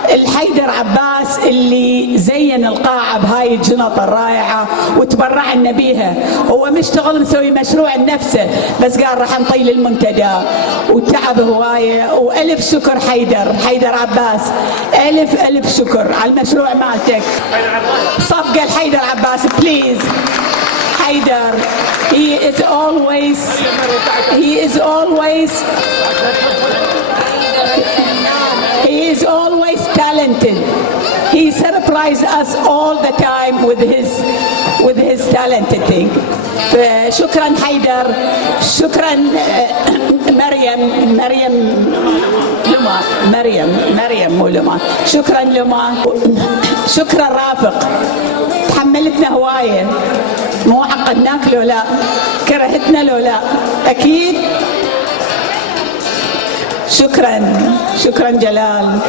الحيدر عباس اللي زين القاعة بهاي الجنط الرائعة وتبرعنا بيها. هو مشتغل مسوي مشروع لنفسه بس قال راح نطيل المنتدى وتعب هواية. وألف شكر حيدر عباس ألف شكر على المشروع مالتك. صفقة الحيدر عباس بليز. Haidar, he is always talented. He surprises us all the time with his talented thing. شكرا حيدر، شكرا مريم مو لما، شكرا لما، شكرا رافق، تحملتنا هوايه، مو عقدناك لو لا، كرهتنا لو لا، اكيد. شكرا جلال.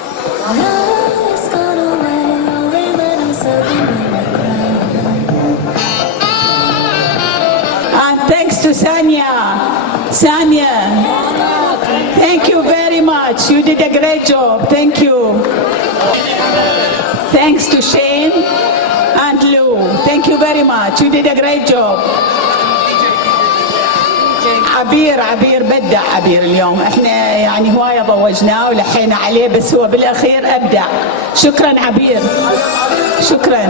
And thanks to Sanya, thank you very much. You did a great job. Thank you. Thanks to Shane and Lou. Thank you very much. You did a great job. عبير بدع عبير اليوم، احنا يعني هوايه ضوجناه ولحينا عليه، بس هو بالاخير ابدع. شكرا عبير، شكرا.